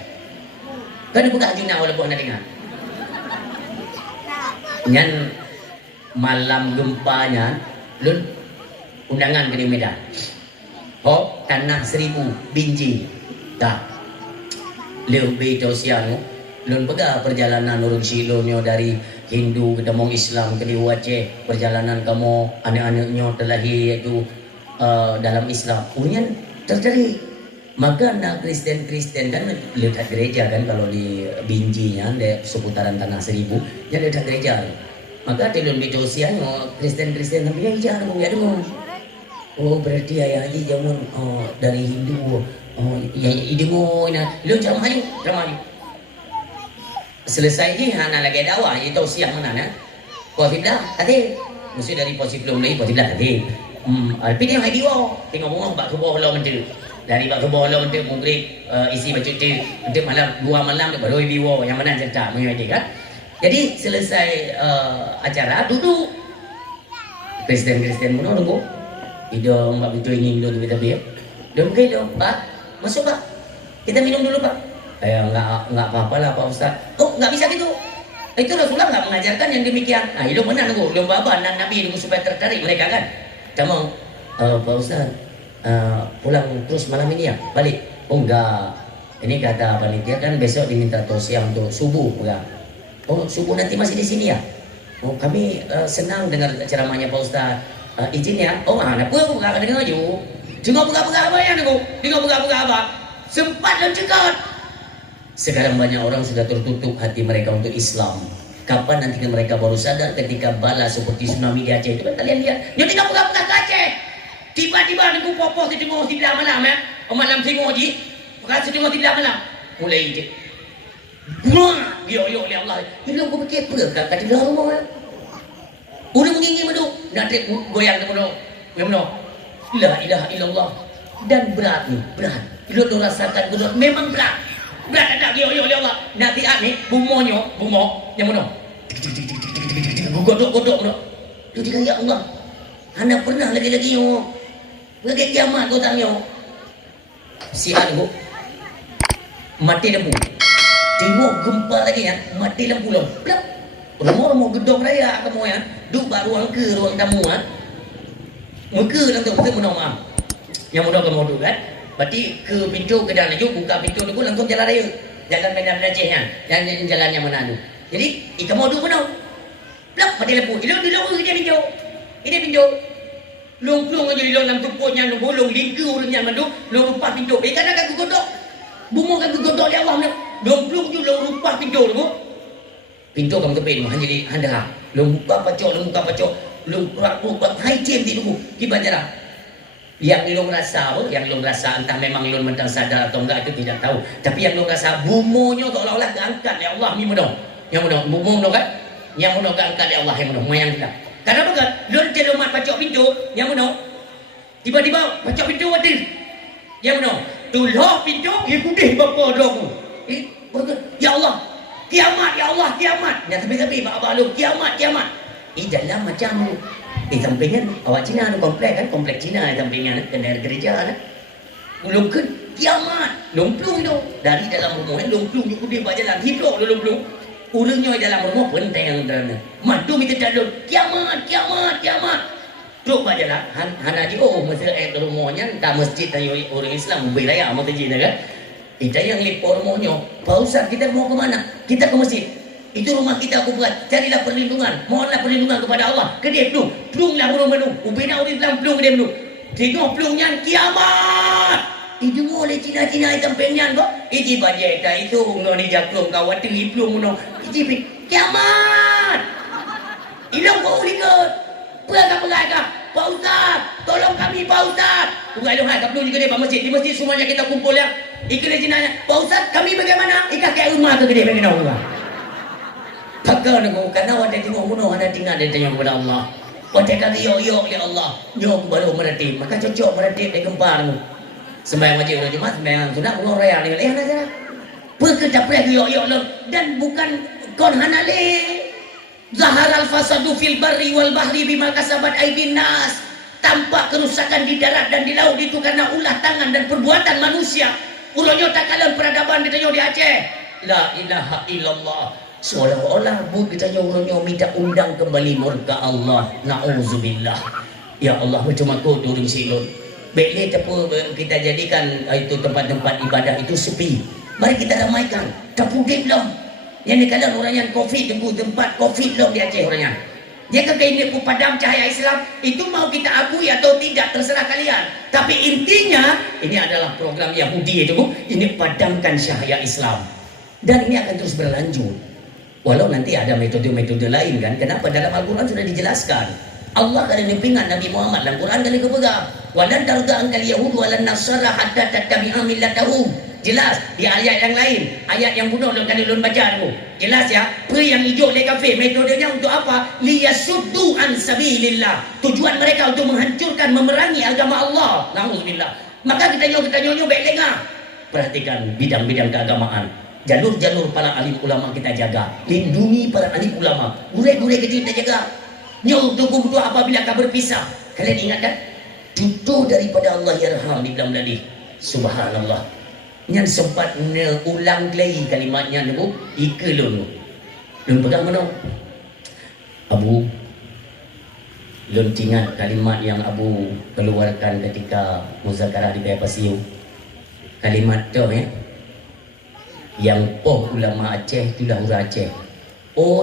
kan buka juna walaupun ada tinggal nyan malam gempanya lun undangan ke Medan tanah 1000 biji tak lebih tausian lun pegang perjalanan urung silonyo dari Hindu ketemu Islam ke Aceh perjalanan kamu anak-anaknya terlahir itu dalam Islam punyan terjadi maka nak Kristen kan lihat gereja kan kalau di Binjinya di seputaran tanah 1000 dia lihat gereja maka telun di Josiano Kristen tapi ya dong oh berarti ayah haji jamun dari Hindu ya idemo ina lu ramai selesai ni hana lagi dakwah itu siang mana na positif tadi mesti dari positif belum lagi positif tadi tapi dia hai diwo tengok ngomong bak subuh lo mentu dari bak subuh lo mentu mungkin isi baju tu untuk malam 2 malam baru diwo yang mana cerita mengerti kan jadi selesai acara duduk Kristen mana nunggu hidung bak betul ingin dulu kita biar dong ke dong pak masuk pak kita minum dulu pak enggak apa-apa lah Pak Ustaz. Oh, enggak bisa gitu. Itu Rasulullah enggak mengajarkan yang demikian. Nah, itu mana nunggu? Belum apa dan Nabi nunggu supaya tertarik mereka kan. Kamu Pak Ustaz pulang terus malam ini ya? Balik. Oh, enggak. Ini kata panitia kan besok diminta tausiah untuk subuh, enggak. Oh, subuh nanti masih di sini ya? Oh, kami senang dengar ceramahnya Pak Ustaz. Izin ya. Oh, anak pun enggak dengar ju. Dengar buka-buka apa ya nunggu? Dengar buka-buka apa? Sempat dan cekat. Sekarang banyak orang sudah tertutup hati mereka untuk Islam. Kapan nanti mereka baru sadar ketika bala seperti tsunami di Aceh itu kan kalian lihat. Dia tinggal buka-buka ke Aceh. Tiba-tiba nunggu popo ketemu tidak malam ya. Malam tengok ji. Bukan setengah tidak malam. mulai je. Wah, ya Allah. Ini aku fikir apa kat di dalam rumah. Udah mengingi madu, nak trek goyang tu madu. Memang la ilaha illallah. Dan berat ni, berat. Lu rasakan berat, memang berat. Berat ada ya Allah. Nabi ni bumo yang mana? Godok. Lu cakap ya Allah. Anda pernah lagi yo. Lagi kiamat kau tanya. Si aku mati lampu. Tengok gempa lagi ya, mati lampu lah. Plak. Rumah gedung raya kamu ya. Duk bak ruang tamu ah. Muka dalam tu kita menang maaf. Yang mudah kamu duduk kan. Berarti ke pintu ke dalam laju, buka pintu tu langsung jalan raya. Jalan Medan Aceh kan. Yang jalan yang mana tu. Jadi, kamu duduk menang. Plak, mati lampu. Ini pintu. Long-long aja di dalam tupuknya, long lingku orangnya mandu, long rupa pintu. Kan aku godok. Bunga kan godok dia Allah ni. Long je long rupa pintu tu. Pintu kamu tepin mah jadi handal. Long buka pacok, long buat hai cem di tu. Gimana cara? Yang long rasa apa? Yang long rasa entah memang long mentang sadar atau enggak itu tidak tahu. Tapi yang long rasa bumonya seolah-olah keangkat ya Allah ni mudah. Yang mudah bumo kan? Yang mudah keangkat ya Allah yang mudah. Mayang kita. Karena apa kan? Lon celomat pacok pintu, yang mana? Tiba-tiba pacok pintu mati. Yang mana? Tulah pintu, ia kudih bapa doku. Ya Allah, kiamat ya Allah, kiamat. Ya tapi abang lu kiamat. Dalam macam sampingnya awak Cina tu komplek Cina sampingnya kan gereja kan. Belum ke kiamat, lomplung itu dari dalam rumah lomplung dia kudih bak jalan hidup lomplung. Urangnya dalam rumah pun tayang dalam. Madu minta jalur kiamat. Duk baca lah. Hana je masa rumahnya entah masjid dan orang Islam beraya maka je kan. Kita yang lipat rumahnya. Pak Ustaz kita mau ke mana? Kita ke masjid. Itu rumah kita aku buat. Carilah perlindungan. Mohonlah perlindungan kepada Allah. Ke dia plung. Plunglah rumah menu. Ubina orang Islam plung ke dia menu. Tengok plungnya kiamat. Itu boleh Cina-Cina hitam penyan kok. Iji bajet itu ngoni jaklung kawan tinggi plung ngono. Iji kiamat. Ilang kau lihat. Pegang. Pak Ustaz, tolong kami Pak Ustaz. Bukan hai tak perlu juga dia Pak masjid. Di masjid semuanya kita kumpul ya. Ikhlas Cina-nya. Pak Ustaz, kami bagaimana? Ikah ke rumah ke gede bagaimana Allah. Pakai nak karena wadah tengok ngono ada tinggal dia tanya kepada Allah. Wadah kata ya Allah. Nyok baru meratip. Maka cocok meratip dia gempar tu. Sembahyang wajib orang Jumat, sembahyang sunat, orang raya ni. Hana sana. Pekerja pria Allah dan bukan kon hana le. Zahar al-fasadu fil barri wal bahri bima kasabat aydin nas. Tampak kerusakan di darat dan di laut itu karena ulah tangan dan perbuatan manusia. Ulonyo takalan peradaban ditanya di Aceh. La ilaha illallah. Seolah-olah bu ditanya ulonyo minta undang kembali murka Allah. Nauzubillah. Ya Allah macam aku turun silun. Baiklah kita jadikan itu tempat-tempat ibadah itu sepi. Mari kita ramaikan. Tapudip lah. Yang ni kadang orang yang COVID tunggu tempat COVID lah di Aceh orangnya. Dia kata ini padam cahaya Islam. Itu mau kita akui atau tidak terserah kalian. Tapi intinya ini adalah program Yahudi itu. Ini padamkan cahaya Islam. Dan ini akan terus berlanjut. Walau nanti ada metode-metode lain kan. Kenapa? Dalam Al-Quran sudah dijelaskan. Allah kali nipingan Nabi Muhammad dalam Quran kali kepegang. Walan tarda angkal Yahud walan Nasara hatta tattabi'a millatahum. Jelas di ayat yang lain, ayat yang bunuh kali lun baca tu. Jelas ya, apa yang hijau le kafir metodenya untuk apa? Liyasuddu an sabilillah. Tujuan mereka untuk menghancurkan, memerangi agama Allah. Nauzubillah. Maka kita nyonya baik dengar. Perhatikan bidang-bidang keagamaan. Jalur-jalur para alim ulama kita jaga. Lindungi para alim ulama. Gure-gure kecil kita jaga. Nyok tunggu betul apabila kau berpisah. Kalian ingat kan? Tutur daripada Allah yarham di dalam tadi. Subhanallah. Yang sempat ulang lagi kalimatnya tu, ikelun. Lun pegang mana? Abu, lun ingat kalimat yang Abu keluarkan ketika muzakarah di Gaya Pasiu. Kalimat tu yang ulama Aceh itulah orang Aceh.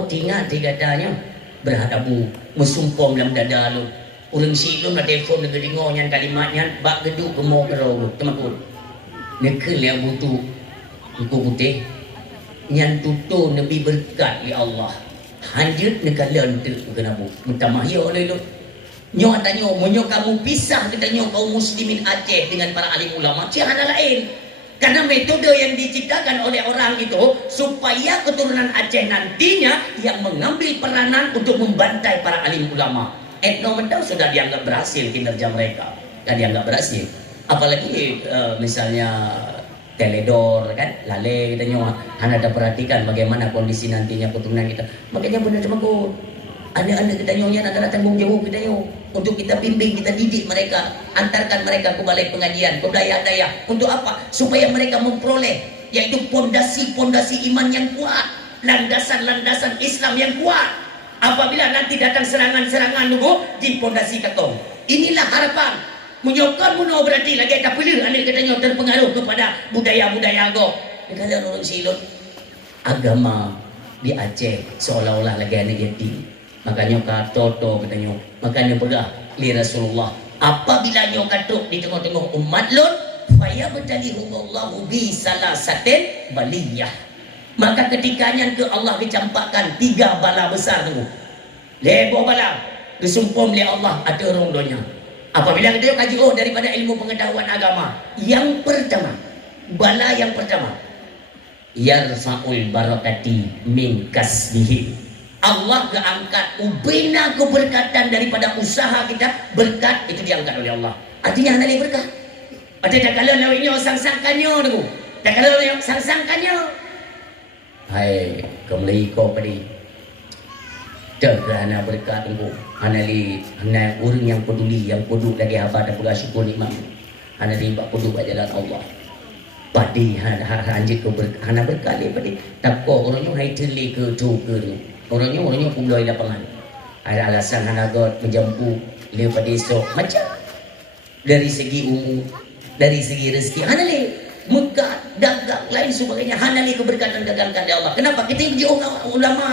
Ingat dia katanya. Berhad Abu mesumpom dalam dada lu. Orang silum nak telefon dengan dengarnya kalimatnya bak geduk gemuk kerau temakut. Nekil yang butuh buku putih yang tutur Nabi berkat ya Allah. Hanjut nekalan tu kenapa? Minta mahir oleh lu. Nyo tanya, monyo kamu pisah kita nyo kaum muslimin Aceh dengan para alim ulama. Tiada lain. Karena metode yang diciptakan oleh orang itu supaya keturunan Aceh nantinya yang mengambil peranan untuk membantai para alim ulama. Etno Mendau sudah dianggap berhasil kinerja mereka, kan dianggap berhasil. Apalagi misalnya Teledor kan, Lale kita nyawa, Anda ada perhatikan bagaimana kondisi nantinya keturunan kita. Makanya benar bagus. Anak-anak kita nyonya adalah tanggung jawab kita untuk kita bimbing, kita didik mereka, antarkan mereka ke balai pengajian, ke daya-daya. Untuk apa? Supaya mereka memperoleh yaitu pondasi-pondasi iman yang kuat, landasan-landasan Islam yang kuat. Apabila nanti datang serangan-serangan nunggu di pondasi katong. Inilah harapan. Menyokong muno berarti lagi tak perlu anak katanya terpengaruh kepada budaya-budaya agama. Kalau orang silot agama di Aceh seolah-olah lagi anak yatim. Makanya katoto katanya, makanya pegah li Rasulullah. Apabila nyo katuk di tengah-tengah umat lun, faya bertalihumullahu bi salasatin baliyah. Maka ketikanya ke Allah dicampakkan 3 bala besar tu. Lebo bala disumpum oleh Allah ada rondonya. Apabila kita kaji daripada ilmu pengetahuan agama, yang pertama, bala yang pertama, yarfa'ul barakati min kasbihi. Allah keangkat ubina keberkatan daripada usaha kita, berkat itu diangkat oleh Allah. Artinya anda berkah. Artinya kalau lawinyo sang-sangkanyo tu, tak kalau yang sang-sangkanyo. Hai, kembali kau padi. Kerana berkat tu, anda orang yang peduli, yang peduli lagi haba dan pegah syukur nikmat. Anda libat peduli jalan Allah. Padi anjir ke berkat, anda berkat dia padi. Tak kau orangnya hai teli ke tu ke tu. Orangnya kumulai lapangan. Ada alasan hanagot menjampu dia pada esok. Macam dari segi umur, dari segi rezeki, hanali Mekah, dagang, lain sebagainya. Hanali keberkatan dagangkan ya Allah. Kenapa? Kita jauh dengan ulama,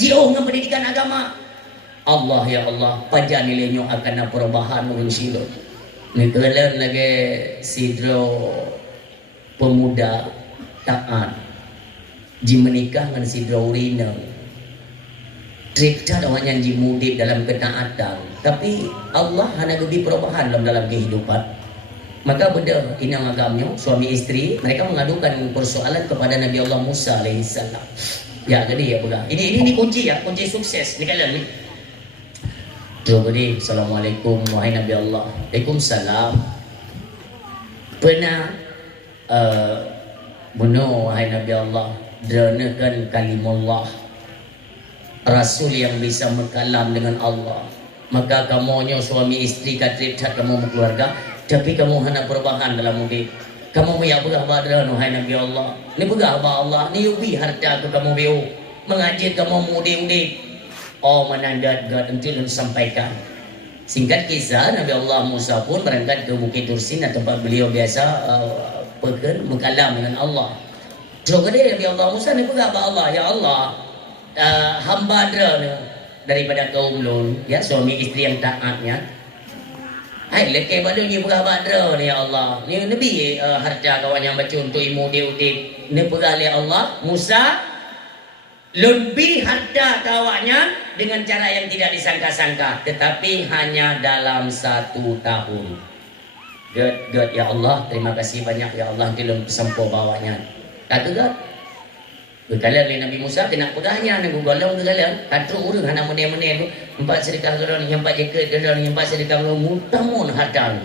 jauh dengan pendidikan agama. Allah ya Allah, pajak nilainya akan perubahan urun silo. Nekalan lagi sidro pemuda taat. Ji menikah dengan sidro urina. Cerita awaknya ji mudik dalam ketaatan, tapi Allah hanya beri perubahan dalam kehidupan. Maka benda ini agamnya suami isteri mereka mengadukan persoalan kepada Nabi Allah Musa alaihissalam. Ya jadi ya pegang. Ini kunci ya, kunci sukses. Ni kalian ni. Jadi assalamualaikum wahai Nabi Allah. Waalaikumsalam. Pernah bunuh wahai Nabi Allah, deranakan kalimullah. Rasul yang bisa berkalam dengan Allah. Maka kamunya suami isteri katrip kamu keluarga, tapi kamu hendak perubahan dalam mudik. Kamu punya pegah badran wahai Nabi Allah. Ni pegah ba Allah, ni ubi harta ke kamu beu. Mengaji kamu mudik-mudik. Oh menandat gad entil sampaikan. Singkat kisah Nabi Allah Musa pun berangkat ke Bukit Tursin tempat beliau biasa berkalam dengan Allah. Juga dia Nabi Allah Musa ni pegah ba Allah, ya Allah. Hamba daripada kaum lun, ya suami isteri yang taatnya. Hai lekeh badunya pegah badra ni ya Allah. Ni nabi harta kawan yang baca untuk imu dia udik. Ni pegah oleh Allah Musa lebih harta kawannya dengan cara yang tidak disangka-sangka, tetapi hanya dalam 1 tahun. God ya Allah, terima kasih banyak ya Allah dilum sempo bawanya. Kata God berkala oleh Nabi Musa kena pegahnya ni golong berkala katu urang hana meneh-meneh tu empat sedekah geron nyampak jeket geron nyampak sedekah mutamun harta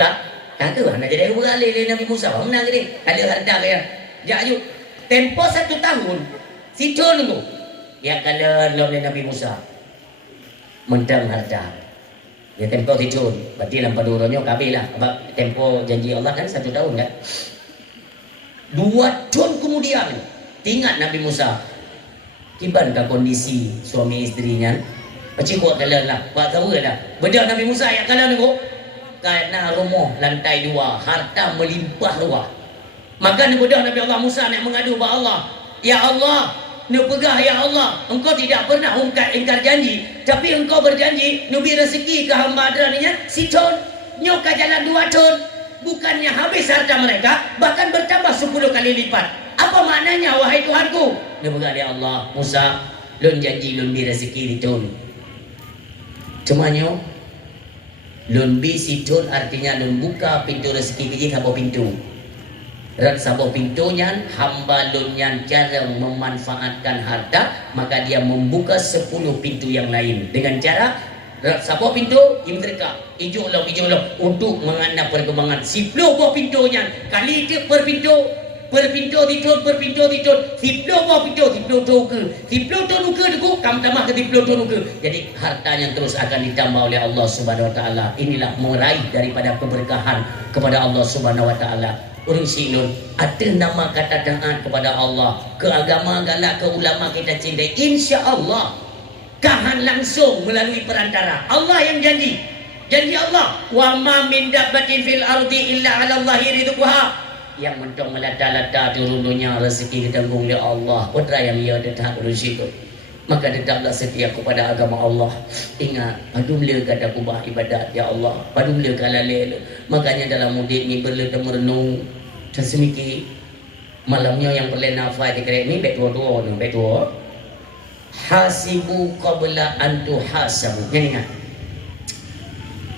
kak kata hana jadi berkala oleh Nabi Musa mana gini ada harta kaya ja ayo tempo 1 tahun situ nunggu ya kala oleh Nabi Musa mentang harta ya tempo situ berarti lampau duronyo kabilah tempo janji Allah kan 1 tahun kan 2 tahun kemudian ingat Nabi Musa kibankah kondisi suami istrinya pacik kuat kalian lah buat tahu lah beda Nabi Musa ya kalian tengok karena rumah lantai 2 harta melimpah ruah maka ni beda Nabi Allah Musa nak mengadu kepada Allah ya Allah ni pegah ya Allah engkau tidak pernah ingkar janji tapi engkau berjanji nubi rezeki ke hamba adraninya si ton nyoka jalan 2 ton bukannya habis harta mereka bahkan bertambah 10 kali lipat. Apa maknanya wahai Tuhanku? Dia berkata ya Allah Musa lun janji lun bi rezeki ditun. Cumanya lun bi situn artinya lun buka pintu rezeki biji apa pintu. Rat sabah pintunya hamba lunyan cara memanfaatkan harta, maka dia membuka 10 pintu yang lain dengan cara rat sabah pintu imtrika hijau lo untuk mengenai perkembangan 10 buah pintunya kali itu per pintu tidur 10 buah pintu 10 tu ke 10 tu nuke deku kam tambah ke 10 tu nuke, jadi hartanya terus akan ditambah oleh Allah Subhanahu wa taala. Inilah meraih daripada keberkahan kepada Allah Subhanahu wa taala. Orang silun ada nama kata taat kepada Allah, ke agama galak, ke ulama kita cintai, insya Allah kahan langsung melalui perantara Allah yang janji Allah wa ma min dabbatin fil ardi illa 'ala Allahi rizquha, yang mentong melata-lata turun dunia rezeki ditanggung oleh Allah. Putra yang ia tetap rezeki, maka tetaplah setia kepada agama Allah. Ingat, padu bela kata kubah ibadat ya Allah, padu bela kalalel. Makanya dalam mudik ni bela dan merenung dan semiki malamnya yang perlu nafas dikira ni baik dua-dua ni, baik dua. Hasibu qabla an tuhasabu. Yang ingat.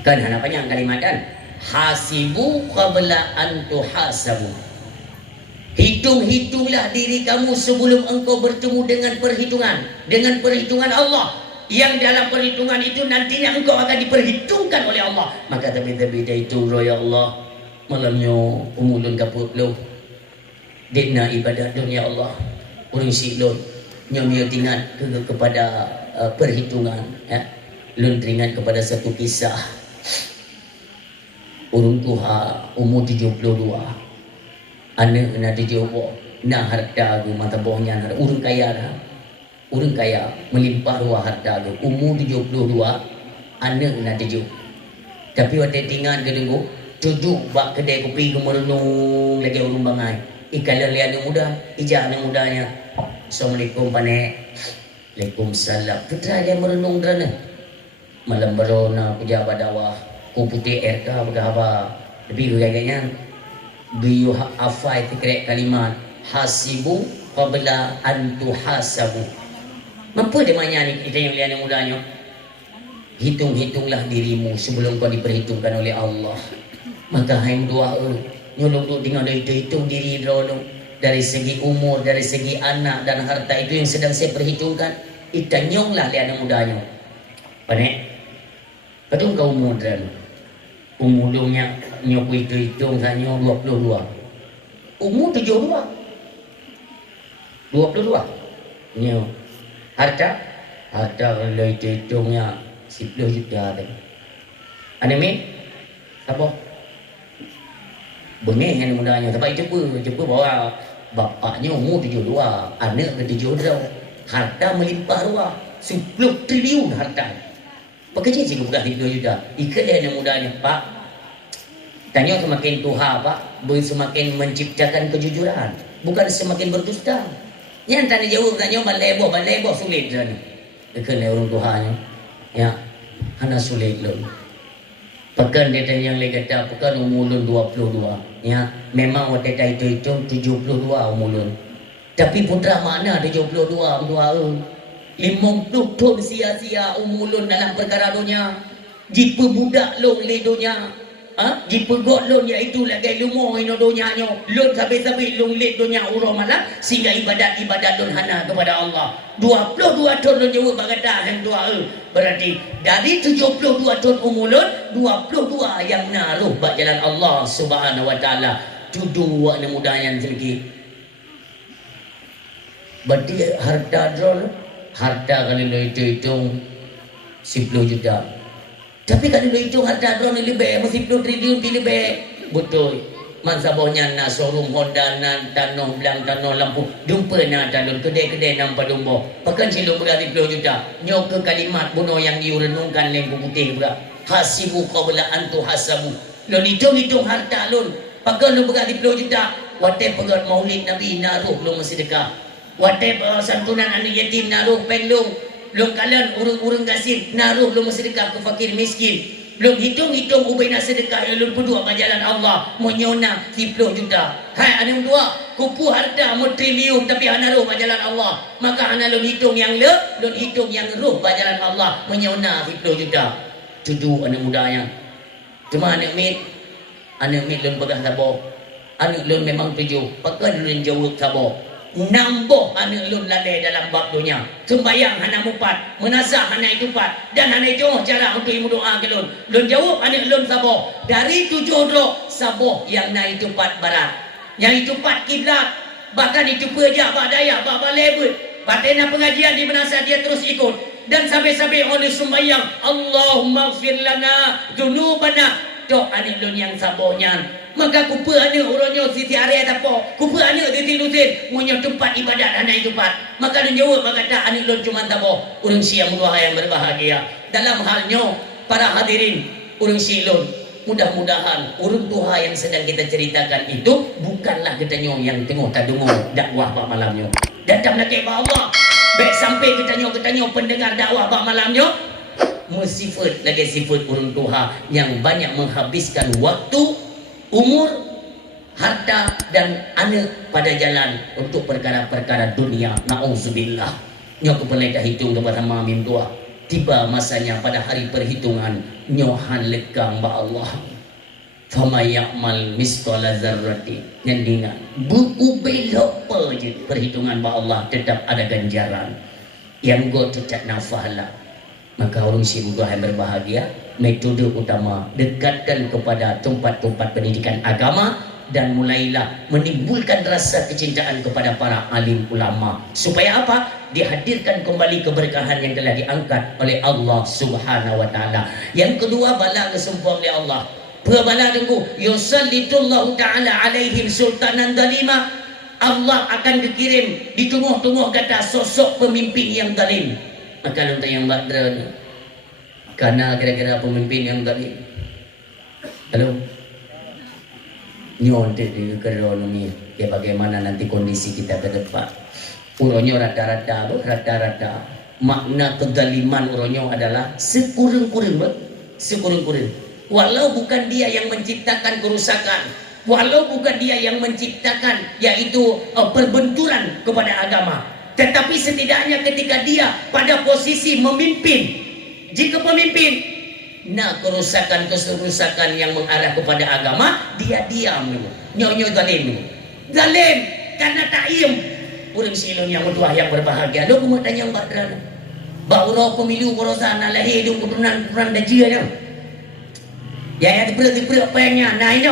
Kan hana panjang kalimat kan? Hasibu qabla an tuhasabu. Hitung-hitunglah diri kamu sebelum engkau bertemu dengan perhitungan Allah, yang dalam perhitungan itu nantinya engkau akan diperhitungkan oleh Allah. Maka tapi-tapi itu ya Allah, malamnya umulun kaput lo dina ibadat dunia Allah orang silon nyamia tingat kepada perhitungan ya. Lun teringat kepada satu kisah orang tua umur 72, anak nak dijawab nak harta ke mata bohnya ada orang kaya melimpah ruah harta ke umur 72, anak nak dijawab. Tapi waktu tinggal ke dulu tujuh bak kedai kopi ke merenung lagi orang bangai ikalah lihat anak muda ijah anak mudanya. Assalamualaikum panek. Waalaikumsalam. Putra dia merenung derana malam berona pejabat dakwah ku putih RK berapa lebih gaganya biyu afai tikrek kalimat hasibu qabla an tuhasabu. Apa dia manya ni kita yang lihat anak mudanya? Hitung-hitunglah dirimu sebelum kau diperhitungkan oleh Allah. Maka hai doa nyolong tu tinggal hitung diri dulu. Dari segi umur, dari segi anak dan harta itu yang sedang saya perhitungkan. Itanyonglah lihat anak mudanya. Panek. Betul kau umur dan umurnya nyoku hitung hanya 22. Umur 72. 22. Nyo. Harta kalau hitungnya 10 juta tadi. Ada mi? Apa? Bengih yang mudanya. Sebab itu bawa bapaknya umur 72, anak ke 72. Harta melimpah ruah 10 triliun harta. Pekerja cikgu bukan 2 juta. Ikat dia anak mudanya, Pak. Tanya semakin Tuhan, Pak, semakin menciptakan kejujuran, bukan semakin berdusta. Yang tanya jauh tanya balebo sulit sana. Ikat dia orang Tuhannya. Ya, hana sulit loh. Pekan dia yang lagi kata pekan umulun 22 ya memang waktu itu 72 umulun tapi putra mana 72 dua 50 tahun sia-sia umulun dalam perkara dunia jipa budak long le dunia jipa god long iaitu lagi lumo ino dunia nyo long sampai long le dunia urang malam sehingga ibadat long hana kepada Allah 22 tahun long nyawa bagata yang doa berarti dari 72 tahun umulun 22 yang naruh bak jalan Allah Subhanahu wa taala tudu wakna muda yang sedikit. Berarti harta kalau itu hitung 10 juta. Tapi kalau hitung harta drone lebih 10 triliun lebih. Betul. Mansabahnya na showroom Honda na tanah belang tanah lampu jumpa na dalam kedai-kedai nampak domba pakan siluk berarti 10 juta nyok ke kalimat bunuh yang direnungkan lembu putih pula hasibu qabla an tuhasabu lo hitung harta lun pakan lu berarti 10 juta wate pegat maulid nabi naruh lu sedekah wate santunan anak yatim naruh penglung lu kalian urung-urung gasir naruh lu sedekah ke fakir miskin. Belum hitung ubaina sedekah yang lu berdua jalan Allah menyona 10 juta. Hai anak dua, kupu harta triliun tapi hana roh jalan Allah. Maka hana lu hitung yang hitung yang roh jalan Allah menyona 10 juta. Tujuh anak mudanya. Cuma anak mit lu pegang sabar. anak lun memang tuju pakai lun jawab sabo namboh anak lun ladai dalam bab dunia sembayang hana mupat menasah hana itu pat dan hana jauh cara untuk imu doa ke lun jawab anak lun sabo dari 7 dro sabo yang naik itu pat barat yang itu pat kiblat bahkan itu pejak bak daya bak lebut batena pengajian di menasah dia terus ikut dan sampai-sampai oleh sembayang Allahumma gfir lana dzunubana dok anak lun yang sabohnya maka kupa ana orangnya siti area tapo kupa ana siti lusin munyo tempat ibadat ana itu pat maka dia jawab berkata anak lun cuma tapo urang siang dua yang berbahagia dalam halnya para hadirin urang silun mudah-mudahan urang Tuhan yang sedang kita ceritakan itu bukanlah katanya yang tengok tadungo dakwah pak malamnya datang lagi ke Allah baik sampai katanya pendengar dakwah pak malamnya sifat lagi sifat urang Tuhan yang banyak menghabiskan waktu umur, harta dan anak pada jalan untuk perkara-perkara dunia. Na'udzubillah. Nyo kepelai hitung kepada mamim tua. Tiba masanya pada hari perhitungan nyohan lekang ba Allah. Fama ya'mal misqala dzarrati. Nyandingan buku belok je perhitungan ba Allah tetap ada ganjaran. Yang go tetap nafahala. Maka orang sibuk yang berbahagia, metode utama dekatkan kepada tempat-tempat pendidikan agama dan mulailah menimbulkan rasa kecintaan kepada para alim ulama supaya apa? Dihadirkan kembali keberkahan yang telah diangkat oleh Allah Subhanahu wa taala. Yang kedua bala kesempuan oleh Allah. Bala tunggu yusallitullahu taala alaihim sultanan dalima. Allah akan dikirim di tengah-tengah kata sosok pemimpin yang zalim. Maka lontar yang badran karena kira-kira pemimpin yang zalim. Halo. Nyontek di ekonomi ya bagaimana nanti kondisi kita ke depan. Uronyo rata-rata makna kezaliman uronyo adalah sekurang-kurang walau bukan dia yang menciptakan kerusakan, walau bukan dia yang menciptakan yaitu perbenturan kepada agama, tetapi setidaknya ketika dia pada posisi memimpin, jika pemimpin nah kerusakan yang mengarah kepada agama dia diam nyonya zalim karena ta'im urang silon yang mutuah yang berbahagia lo kumut tanya mbak Dran bauro pemilu korosana lah hidup keturunan dajia ya dipeluk pengen nah ini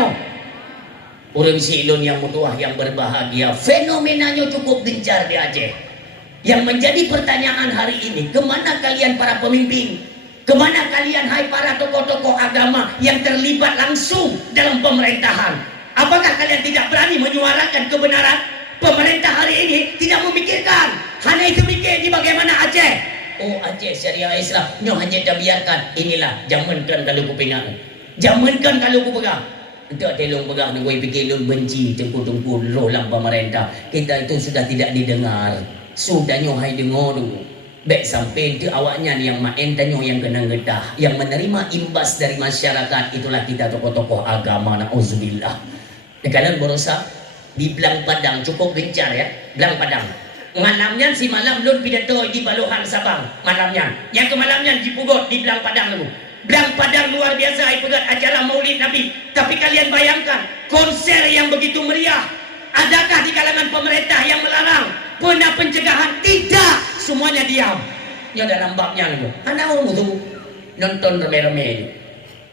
urang silon yang mutuah yang berbahagia fenomenanya cukup gencar di Aceh. Yang menjadi pertanyaan hari ini, kemana kalian para pemimpin? Kemana kalian hai para tokoh-tokoh agama yang terlibat langsung dalam pemerintahan? Apakah kalian tidak berani menyuarakan kebenaran? Pemerintah hari ini tidak memikirkan, hanya itu mikir di bagaimana Aceh. Oh Aceh syariah Islam, nyo hanya dah biarkan. Inilah jamankan kalau ku pegang, jamankan kalau ku pegang. Itu telung pegang ni, gue fikir lu benci tengku-tengku roh lang pemerintah. Kita itu sudah tidak didengar. Sudah nyo hai dengar dulu. Baik sampai itu awaknya yang main dan yang kena gedah, yang menerima imbas dari masyarakat itulah kita tokoh-tokoh agama. Na'udzubillah. Kalian berusaha di Belang Padang cukup gencar ya, Belang Padang. Malamnya si malam lun pidato di Baluhan Sabang malamnya. Yang ke malamnya di Pugot di Belang Padang dulu. Belang Padang luar biasa ikut acara Maulid Nabi. Tapi kalian bayangkan konser yang begitu meriah. Adakah di kalangan pemerintah yang melarang? Pernah pencegahan? Tidak, semuanya diam. Ya dalam babnya itu. Anda mau tu nonton rame-rame.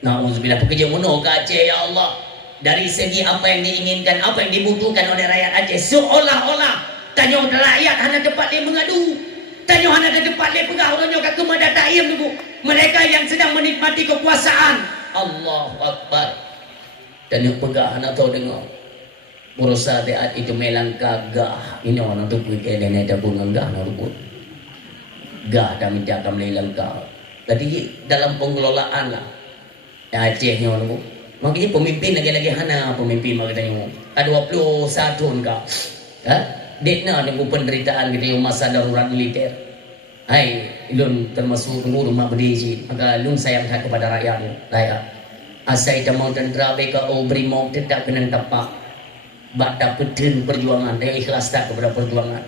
Na'udzubillah pekerja mono ke Aceh ya Allah. Dari segi apa yang diinginkan, apa yang dibutuhkan oleh rakyat Aceh, seolah-olah tanya rakyat hanya dapat dia mengadu. Tanya hanya dapat dia pegang orangnya kat rumah dataim tu. Mereka yang sedang menikmati kekuasaan. Allahu Akbar. Tanya pegang hanya tahu dengar. Berusaha teat itu melangkah gah ini orang tu pergi nenek dapur gah narukut gah dah minta akan melangkah. Tadi dalam pengelolaan lah Aceh ni orang tu makanya pemimpin lagi-lagi hana pemimpin mak katanya K21 kau dekna dengan penderitaan kita masa darurat militer. Hai lun termasuk rumah berdiri maka lun sayang kepada rakyat asai tamau dan drabe ka obri mau tidak kena tapak bak dapetin perjuangan dengan ikhlas tak kepada perjuangan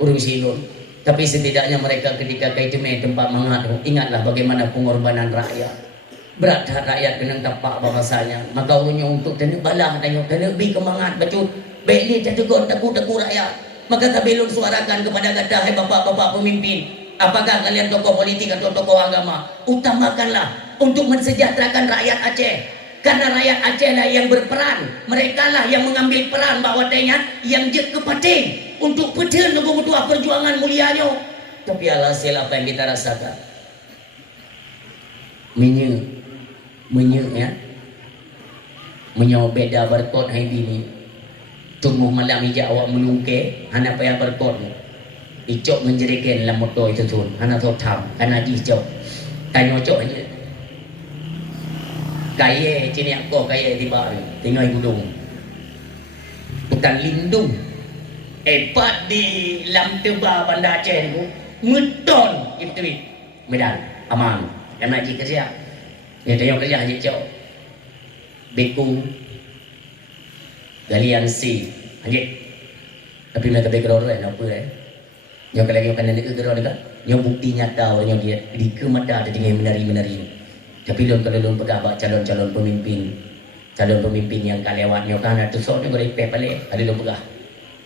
urung silun. Tapi setidaknya mereka ketika kaitu tempat mengadu ingatlah bagaimana pengorbanan rakyat. berat rakyat kena tapak bahasanya maka urunnya untuk kena balah tanya kena lebih kemangat bacu beli tegur tegur rakyat maka kabelun suarakan kepada kata hai bapak-bapak pemimpin apakah kalian tokoh politik atau tokoh agama utamakanlah untuk mensejahterakan rakyat Aceh karena rakyat Aceh lah yang berperan mereka lah yang mengambil peran bahawa tanya yang je kepenting untuk pedih nunggu perjuangan mulianya tapi alhasil apa yang kita rasakan ya beda berkot hai bini tunggu malam ija awak melungke hana payah berkot icok menjerikan dalam motor itu tu hana tahu tam karena icok tanya cok aja kaya cini aku kaya tiba tinggal gudung hutan lindung hebat di lam teba Banda Aceh ni meton itu Medan aman dan haji kerja ni tengok kerja haji cok beku galian si haji tapi mereka background lain apa yang kalau yang kena negara dekat yang bukti nyata orang dia di kemata ada dengan menari tapi kalau pegabat calon pemimpin yang kalewatnya kan itu soalnya boleh pepale ada lo pegah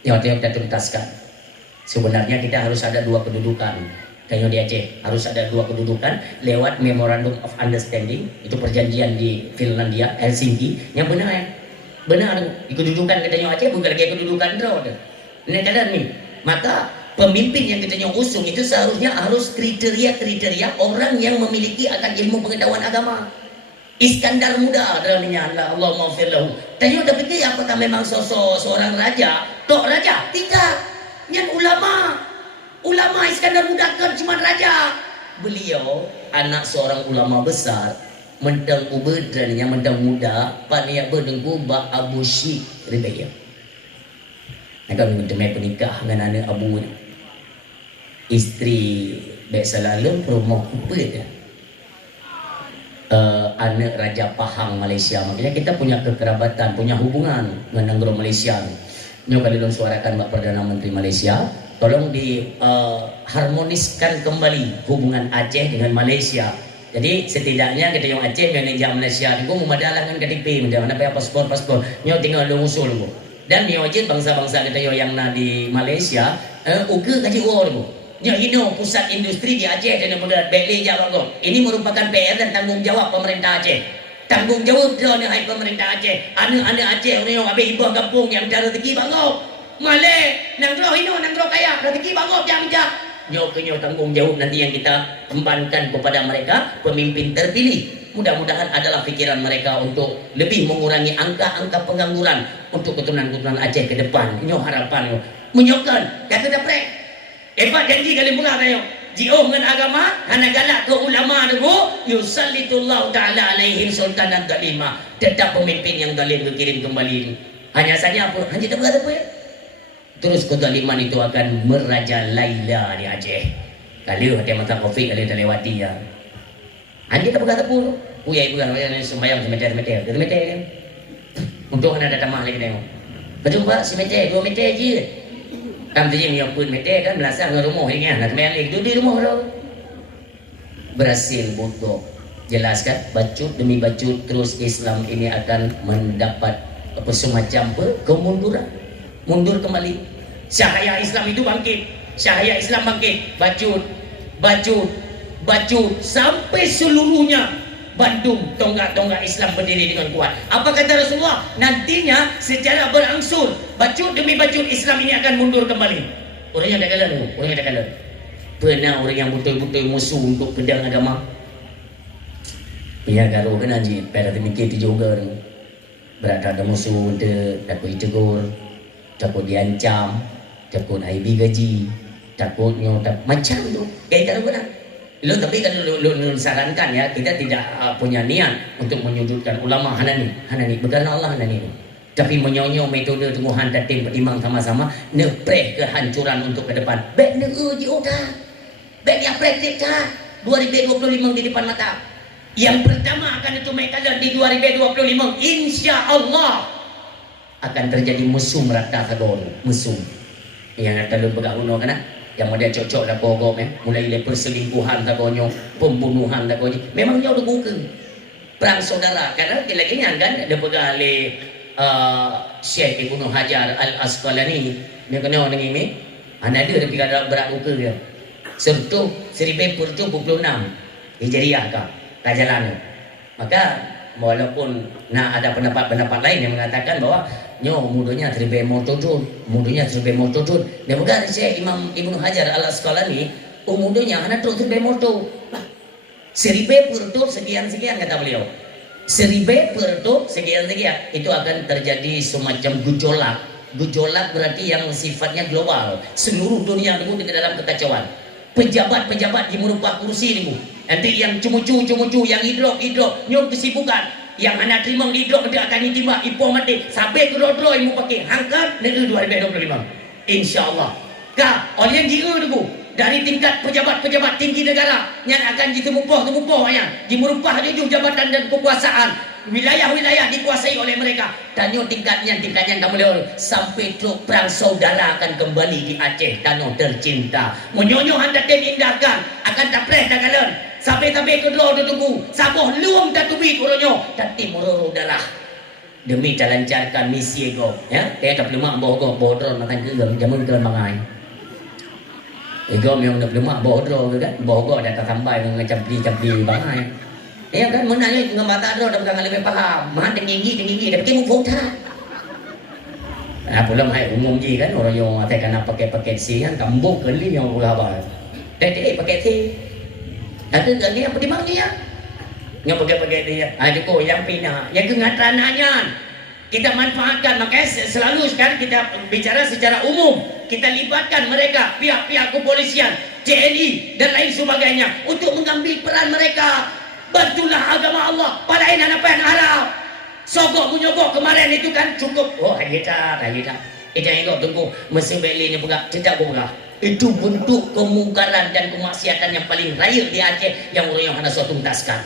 yang kita tuntaskan sebenarnya kita harus ada dua kedudukan kayak di Aceh harus ada dua kedudukan lewat Memorandum of Understanding itu perjanjian di Finlandia Helsinki yang benar di kedudukan katanya Aceh bukan lagi kedudukan drone ini kadang nih maka pemimpin yang kita usung itu seharusnya harus kriteria orang yang memiliki akan ilmu pengetahuan agama Iskandar muda dalamnya Allah maafir lahu tanya tapi apakah memang sosok seorang raja tok raja tidak yang ulama Iskandar muda kan cuma raja beliau anak seorang ulama besar mentang ubedrannya mentang muda pania berdengku Ba Abu Syik Ribaya akan mentemai penikah dengan anak Abu istri baik selalu rumah ubed anak Raja Pahang Malaysia makanya kita punya kekerabatan punya hubungan dengan negara Malaysia nyoba dalam suarakan Mbak Perdana Menteri Malaysia tolong diharmoniskan kembali hubungan Aceh dengan Malaysia jadi setidaknya kita yang Aceh manajer Malaysia itu memadalahkan KTP macam mana payah paspor nyo tinggal lu usul lu dan nyo aja bangsa-bangsa kita yang di Malaysia uga kaji lu nyo hino pusat industri di Aceh dan negara Beli Jawa ini merupakan PR dan tanggung jawab pemerintah Aceh tanggung jawab dia ni pemerintah Aceh anak Aceh ni habis ibu kampung yang ada rezeki bangau Malay nang kaya rezeki bangau jam-jam nyo tanggung jawab nanti yang kita kembangkan kepada mereka pemimpin terpilih mudah-mudahan adalah pikiran mereka untuk lebih mengurangi angka-angka pengangguran untuk keturunan-keturunan Aceh ke depan nyo harapan nyo menyokan kata daprek hebat janji kali mula tayo jauh dengan agama hana galak ke ulama dulu yusallitullahu ta'ala alaihim sultanan dalima tetap pemimpin yang zalim dikirim kembali hanya saja apa hanya tak berkata apa ya terus kezaliman itu akan merajalela di Aceh kalau hati mata Covid kalau terlewati ya hanya tak berkata apa uyai bukan sembahyang semeter kan untuk anda datang mahal lagi tengok betul pak semeter 2 meter je kan tu yang pun meter kan belasah dengan rumah ini kan nak main lagi tu di rumah tu berhasil bodoh jelaskan bacut demi bacut terus Islam ini akan mendapat apa semacam kemunduran mundur kembali cahaya Islam itu bangkit cahaya Islam bangkit bacut sampai seluruhnya Bandung tonggak-tonggak Islam berdiri dengan kuat. Apa kata Rasulullah? Nantinya secara berangsur bacut demi bacut Islam ini akan mundur kembali. Orangnya ada kalah. Pernah orang yang betul-betul musuh untuk pedang agama. Ya kalau kena je, pada mikir tu juga ni. Berada ada musuh untuk takut ditegur, takut diancam, takut IB gaji, takutnya macam tu. Kayak tak benar. Tapi kan lu sarankan ya kita tidak punya niat untuk menyudutkan ulama hanani berkana Allah hanani tapi menyonyo metode tungguhan dan tim berimbang sama-sama nepreh kehancuran untuk ke depan baik uji otak baik yang praktik 2025 di depan mata yang pertama akan ditumaikan di 2025 insya Allah akan terjadi musuh merata kagol musuh yang akan lu pegang uno kan yang model cocok dah pogok mulai dari perselingkuhan tak konyo pembunuhan tak konyo memang dia udah bukan perang saudara karena lagi kan ada pegawai Syekh Ibnu Hajar Al-Asqalani dia kena orang ini anda ada tapi ada berat muka dia serta 1426 Hijriah kah tak jalan maka walaupun nak ada pendapat-pendapat lain yang mengatakan bahwa nyo mudanya terlebih motodun dia bukan Syekh Imam Ibnu Hajar Al-Asqalani mudanya hanya terlebih moto 1000 sekian kata beliau 1000 sekian itu akan terjadi semacam gejolak berarti yang sifatnya global seluruh dunia itu di dalam kekacauan pejabat-pejabat di merupakan kursi ini nanti yang cumucu yang hidrok nyok kesibukan yang anak terima hidrok dia akan tiba ipo mati sampai ke rodro ibu pakai hangkat negeri 2025 insyaallah kah oleh yang jika dulu dari tingkat pejabat-pejabat tinggi negara yang akan ditemupuh yang dimerupah jujur jabatan dan kekuasaan wilayah-wilayah dikuasai oleh mereka dan tingkatnya kamu lihat sampai truk perang saudara akan kembali di Aceh tanah tercinta menyonyoh anda indahkan akan tak pernah tak kalian sampai kedua tunggu saboh luang tak tubik uronyo tapi meroro darah demi lancarkan misi ego ya dia tak perlu mak bodoh makan ke jamun ke mangai ego yang nak perlu mak bodoh kan bodoh dah tak sampai dengan campli bangai ya kan menanya dengan mata ada dah bukan lebih faham mah tinggi dah pakai mufung tak pulang hai umum je kan orang yang atai kena pakai si kan kambung keli yang berapa dah pakai si ada ni apa di mana ya yang pakai dia ada ko yang pina yang kengatrananya kita manfaatkan makanya selalu sekarang kita bicara secara umum kita libatkan mereka pihak-pihak kepolisian TNI dan lain sebagainya untuk mengambil peran mereka bantulah agama Allah padain anak harap sogok menyogok kemarin itu kan cukup kita ingat tunggu mesin beli ni buka tidak buka itu bentuk kemungkaran dan kemaksiatan yang paling raya di Aceh yang orang yang hendak tuntaskan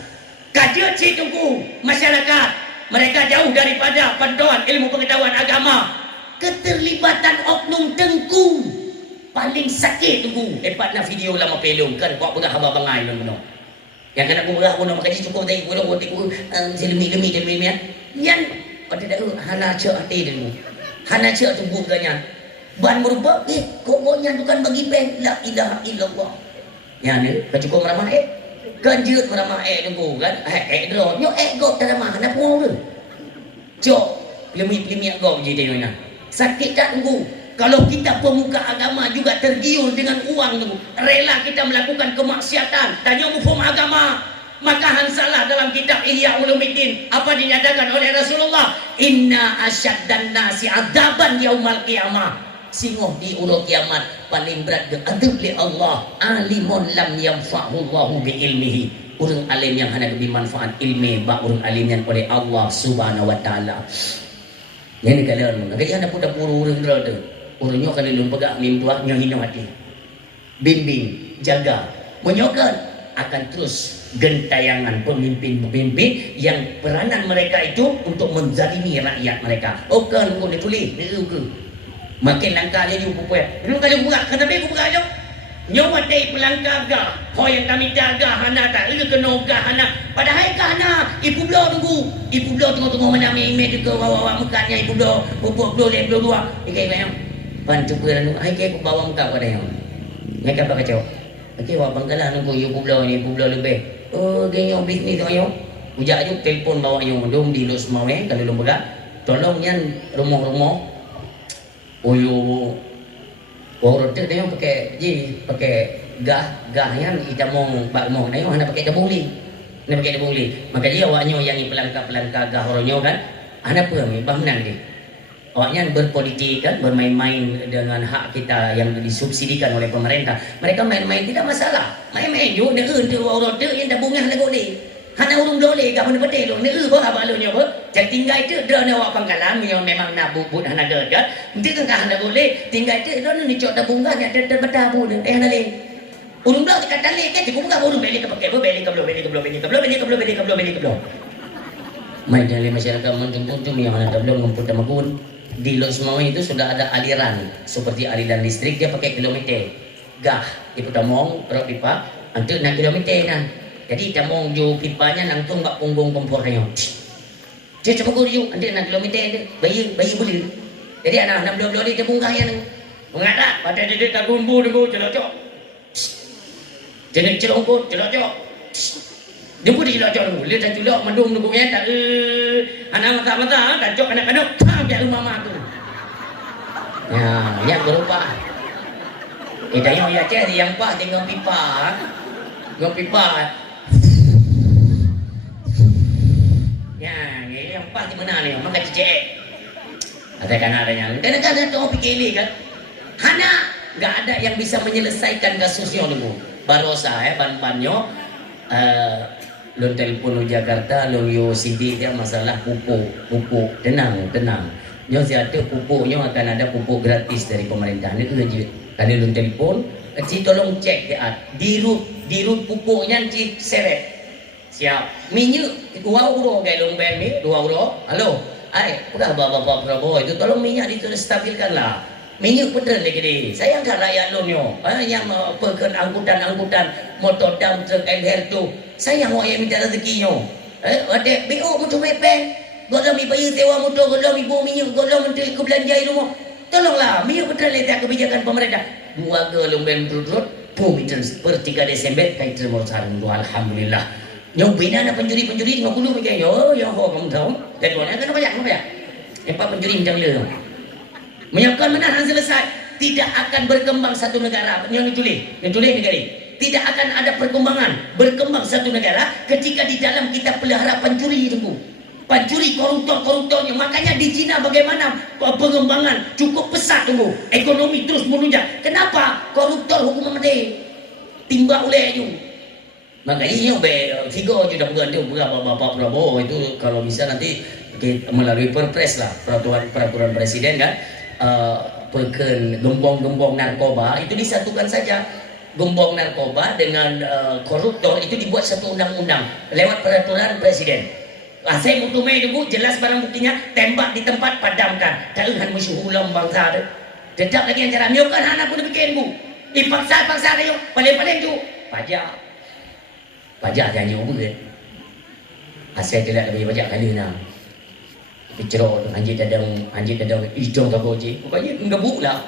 kajian tunggu masyarakat mereka jauh daripada panduan ilmu pengetahuan agama keterlibatan oknum tengku paling sakit tunggu epatlah video lama pelong kan kau pegah haba bangai benar yang kena kumurah pun nak kaji cukup tadi kurang selemi yang pada dah hana cek hati dulu hana cek tunggu kanya ban merupa kokoknya tu kan bagi pen la ilaha illallah ya ni cukup meramah ganjut meramah tunggu kan drone nyo go teramah nak puang tu cok lemi go je tengoknya sakit tak tunggu kalau kita pemuka agama juga tergiur dengan uang tu rela kita melakukan kemaksiatan dan yang mufhum agama maka hansalah dalam kitab Ihya Ulumuddin apa dinyatakan oleh Rasulullah inna asyaddan nasi adaban yaumal qiyamah singoh di urut kiamat paling berat diadab oleh Allah alimun lam yanfa'ullahu bi ilmihi urang alim yang hanya bermanfaat ilmu ba urang alim yang oleh Allah Subhanahu wa taala yang kalian nak anda pun dah puru urang tu urangnya kan belum pegang mim tua hina hati bimbing jaga menyokan akan terus gentayangan pemimpin-pemimpin yang peranan mereka itu untuk menzalimi rakyat mereka kan pun ditulis makin langkah dia pupuan belum kali buka kata dia buka aja nyawa tei pelangkah gah ho yang kami jaga hana tak ia kena gah hana padahal kah hana ibu blo tunggu mana ime ke bawa mukanya ibu blo pupuk blo le blo dua ikai bayang pan cuba lalu ai ke bawa muka pada yang mereka apa kacau okey wa bangkalan nunggu ibu blo lebih genyo bisnis tu ayo ujak aja telefon bawa yo dom di los mau kalau lu begat tolong yan rumah-rumah uyu orang tu dia pakai gah yang kita mau hanya pakai kabuli maka dia awaknya yang pelangkah gah orangnya kan ada apa ni bangunan dia awaknya berpolitik kan bermain-main dengan hak kita yang disubsidikan oleh pemerintah mereka main-main tidak masalah main-main juga dia orang tu yang dah bungah lagu ni hana urung dole gak mana betul ni apa abalnya apa jak tinggal itu dah nak awak pangkalan yang memang nak bubut hana gagal nanti kan hana boleh tinggal itu dah ni cok dah bunga ni ada betabu ni hana le urung dah kata le kan cukup bunga urung beli ke pakai beli ke belum main dalam masyarakat muntung yang hana belum mempunyai magun di Los Mau itu sudah ada aliran seperti aliran listrik dia pakai kilometer gah di Putamong rok pipa untuk 6 kilometer nah Jadi tamong ju pipanya langsung bak punggung kompor kayo. Dia cepat guru ande nak kilometer ande bayi boleh. Jadi anak 60 dia bungkai yang mengadak pada dia tak gumbu dulu celocok. Jenis celongkot celocok. Dia pun celocok dulu. Dia tak culok mendung dulu ya tak anak mata-mata tak cok anak-anak biar mama tu. Ya, yang berupa. Tayo ya cari yang pak tengok pipa. Tengok pipa. Ya, yang pak di mana ni? Makan cicek. Ada kan adanya. Dan ada tu pikir ni kan. Hana enggak ada yang bisa menyelesaikan kasusnya dulu. Barosa ban-banyo lo telefon lo Jakarta lo yo CD dia masalah pupuk. Tenang. Nyo siapa pupuknya akan ada pupuk gratis dari pemerintah. Itu saja. Kali lu telefon, ci tolong cek dia. Dirut pupuknya ci seret. Siap. Minyak 2 euro kayak lomben ni, 2 euro. Halo. Udah Bapak Prabowo itu tolong minyak itu stabilkan lah. Minyak betul lagi ni. Saya enggak rakyat lo nyo. Yang pekan angkutan motor dam truk LHL tu. Saya mau yang minta rezekinya. Ada BO motor mepeng. Golong bayi sewa motor, golong ibu minyak, golong menteri ke belanja rumah. Tolonglah, minyak betul letak kebijakan pemerintah. 2 golong ben turut, pemikiran per 3 Desember kait termor sarung. Alhamdulillah. Yang bina na penjuri-penjuri ngok dulu mikir yo ho kamu tahu. Kedua kan banyak. Empat penjuri macam le. Menyiapkan menahan selesai, tidak akan berkembang satu negara. Yang ditulis negara. Tidak akan ada perkembangan berkembang satu negara ketika di dalam kita pelihara pencuri tunggu. Pencuri koruptornya. Makanya di Cina bagaimana pengembangan cukup pesat tunggu. Ekonomi terus menunjang. Kenapa? Koruptor hukuman mati. Timba oleh you. Makanya yang figur sudah bergantung berapa Bapak Prabowo itu kalau bisa nanti melalui perpres lah peraturan presiden kan gembong narkoba itu disatukan saja. Gembong narkoba dengan koruptor itu dibuat satu undang-undang lewat peraturan presiden. Saya mutumai dulu jelas barang buktinya tembak di tempat padamkan. Jangan musyuhulam bangsa tu. Tetap lagi yang cara miokan anak pun bikin bu. Paksa dia paling tu pajak janji ubah. Asal tidak lebih pajak kali na. Bicara anjing dadang hidung tak boji. Pokoknya ngebuk lah.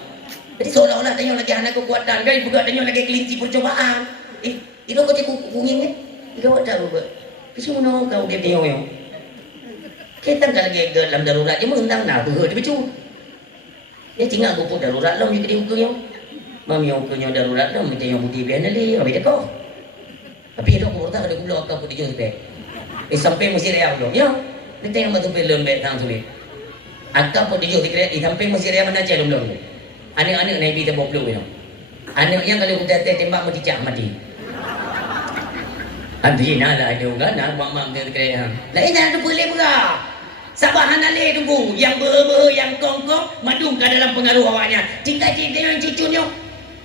Jadi seolah-olah tanya lagi anak kekuatan kan juga tanya lagi kelinci percobaan. Itu kau cakap kungin ni. Kau ada apa? Kesuno kau dia tengok yang. Kita kan lagi dalam darurat je mengundang nak dia becu. Dia tinggal aku pun darurat lah dia ukur yang. Mami ukurnya darurat lah minta yang budi biar nali habis dia kau. Tapi dia kau tak ada gula kau pun dia sampai. Sampai mesti real dong. Ya. Minta yang batu pelon bet hang sulit. Akak pun dia dikira sampai mesti real mana aja dong. Anak-anak naik kita bawa peluk you. Anak yang kalau kita tembak mesti cak mati. Anti nala ada kan nak mak dia kira. Lain ada boleh pula. Sabah hanale tunggu yang ber yang kongkong madung ke dalam pengaruh awaknya. Tinggal yang cucunya.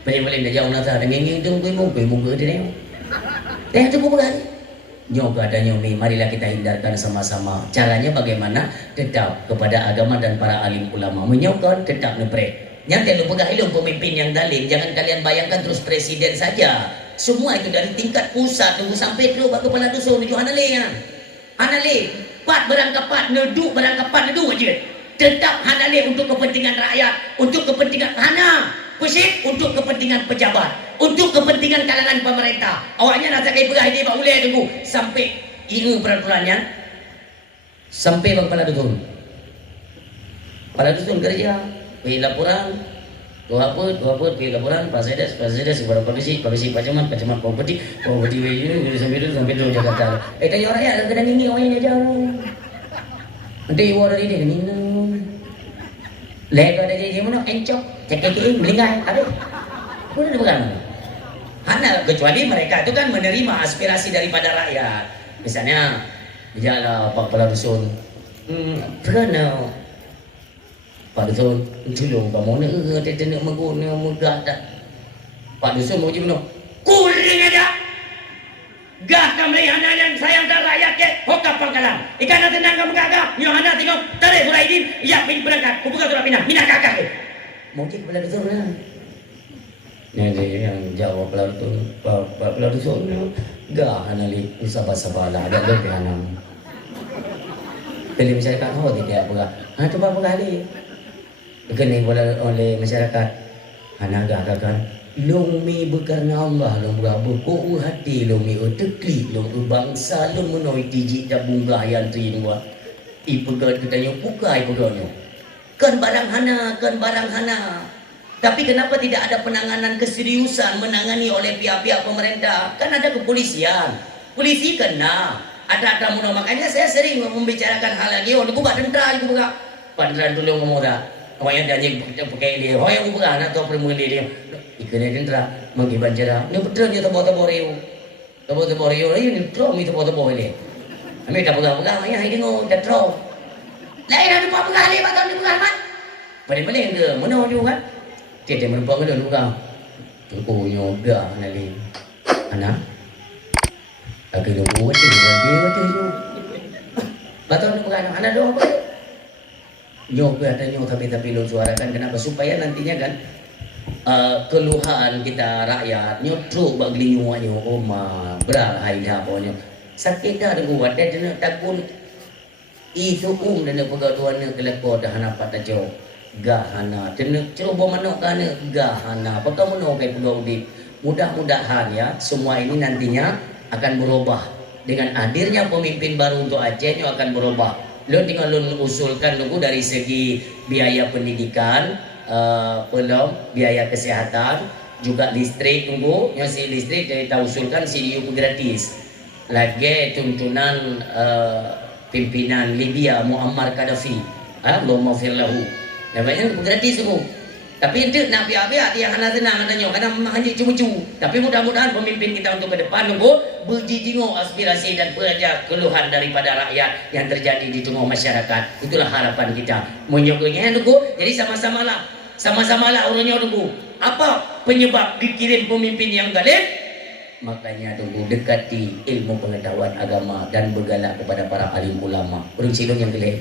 Boleh dah jauh nasa dengan ini tunggu muka dia. Tengok tu bukan. Nyoba dan nyomi marilah kita hindarkan sama-sama. Caranya bagaimana? Tetap kepada agama dan para alim ulama menyokong tetap nepre. Yang terlalu pegang ilmu pemimpin yang dalim. Jangan kalian bayangkan terus presiden saja. Semua itu dari tingkat pusat tunggu sampai terus bak kepala dusun menuju Hanale. Pat berangkapat nedu aja. Tetap Hanale untuk kepentingan rakyat, untuk kepentingan Hana. Pusing untuk kepentingan pejabat, untuk kepentingan kalangan pemerintah. Awaknya nak sakai perah dia bak boleh tunggu sampai ini peraturannya. Sampai bak kepala dusun. Kepala dusun kerja, pergi laporan. Dua apa, pergi laporan, Pasedes, kepada komisi pacamat properti sampai tu Jakarta. Tanya orang ya, kena ngingi orang yang ajar. Nanti ibu dari dia ni. Lega dari dia mana, encok, cekik, melingkai, ada. Boleh bukan? Hanya kecuali mereka itu kan menerima aspirasi daripada rakyat. Misalnya, biarlah Pak Kepala Dusun, kerana Pak Dusun, tolong kamu nak nak mengguna mudah tak? Pak Dusun mau gimana? Kuring aja. Gah kami hana yang sayang dan rakyat ke hokap pangkalan. Ikan nak tenang kamu gagah. Nyo hana tengok tarik Furaidin. Ya pergi berangkat. Ku buka surat pindah. Minah kakak ke. Mau cik Kepala Dusun lah. Ini yang jawab Kepala Dusun. Kepala Dusun Gak anali usah lah ada lebih hanam. Pilih masyarakat tidak pula. Coba pengali. Kena oleh masyarakat. Hanaga kan. Lumi berkarna Allah long berapa ko hati lumi tekli long bangsa long menoi tiji tabung gayan trinwa. Ipegat katanya pukai peganyo. Kan barang hana. Tapi kenapa tidak ada penanganan keseriusan menangani oleh pihak-pihak pemerintah? Kan ada kepolisian. Polisi kena. Ada muno makanya saya sering membicarakan hal lagi. Oh, buka tentera itu buka. Pandran dulu ngomong dah. Awaknya janji pakai dia. Oh yang buka anak tu perempuan dia. Ikannya tentera mengiban cara. Ni betul dia tabo-tabo riu. Tabo-tabo riu ni tro mi tabo-tabo ni. Kami tak pegang-pegang ayah ini ngomong dah tro. Lain ada apa pegang ni patut dipegang mat. Paling-paling ke mana juga kan? Kita merupakan dulu kau. Tunggu yoga nali. Anak. Aku dah buat tu. Betul ni bukan anak doa apa? Yoga tanya tapi lu suarakan kenapa supaya nantinya kan keluhan kita rakyat nyotro bagi nyuanya oma berahai dah pokoknya sakit dah buat dan takun itu dan pegawai kelakor dah hanapat aja gahana dan coba mana kana gahana apa kamu nak kai pegawai mudah-mudahan ya semua ini nantinya akan berubah dengan hadirnya pemimpin baru untuk Aceh ini akan berubah. Lo tinggal lo usulkan nunggu dari segi biaya pendidikan, belum biaya kesehatan, juga listrik nunggu, yang si listrik jadi tahu usulkan CDU gratis. Lagi tuntunan pimpinan Libya Muammar Gaddafi, Allahumma firlahu. Namanya gratis nunggu. Tapi itu nak biar yang hana senang katanya, kadang hanya cuma-cuma. Tapi mudah-mudahan pemimpin kita untuk ke depan nunggu berjijingo aspirasi dan belajar keluhan daripada rakyat yang terjadi di tengah masyarakat. Itulah harapan kita. Menyokongnya nunggu. Jadi sama-sama lah orangnya nunggu. Apa penyebab dikirim pemimpin yang galib? Makanya nunggu dekati ilmu pengetahuan agama dan bergalak kepada para alim ulama. Urung silung yang gelap.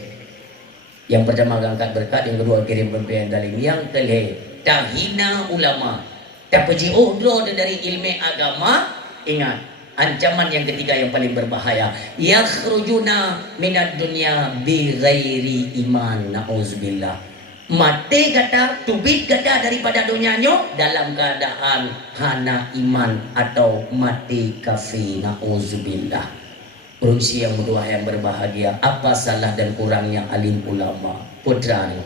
Yang pertama angkat berkat, yang kedua kirim pemimpin dalim, yang kelih tak hina ulama, tak pergi udro dari ilmu agama. Ingat ancaman yang ketiga yang paling berbahaya, yakhrujuna minad dunya bi ghairi iman, nauzubillah. Mati kata tubit kata daripada dunianya dalam keadaan hana iman atau mati kafir, nauzubillah. Urungsi yang berdua yang berbahagia, apa salah dan kurangnya alim ulama putra ni.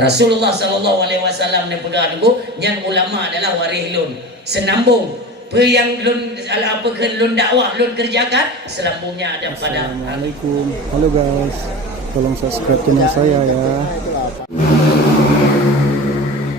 Rasulullah sallallahu alaihi wasallam ni pegang tu yang ulama adalah waris lun senambung apa yang lun apa ke lun dakwah lun kerjakan selambungnya ada pada. Assalamualaikum. Halo guys, tolong subscribe channel saya ya.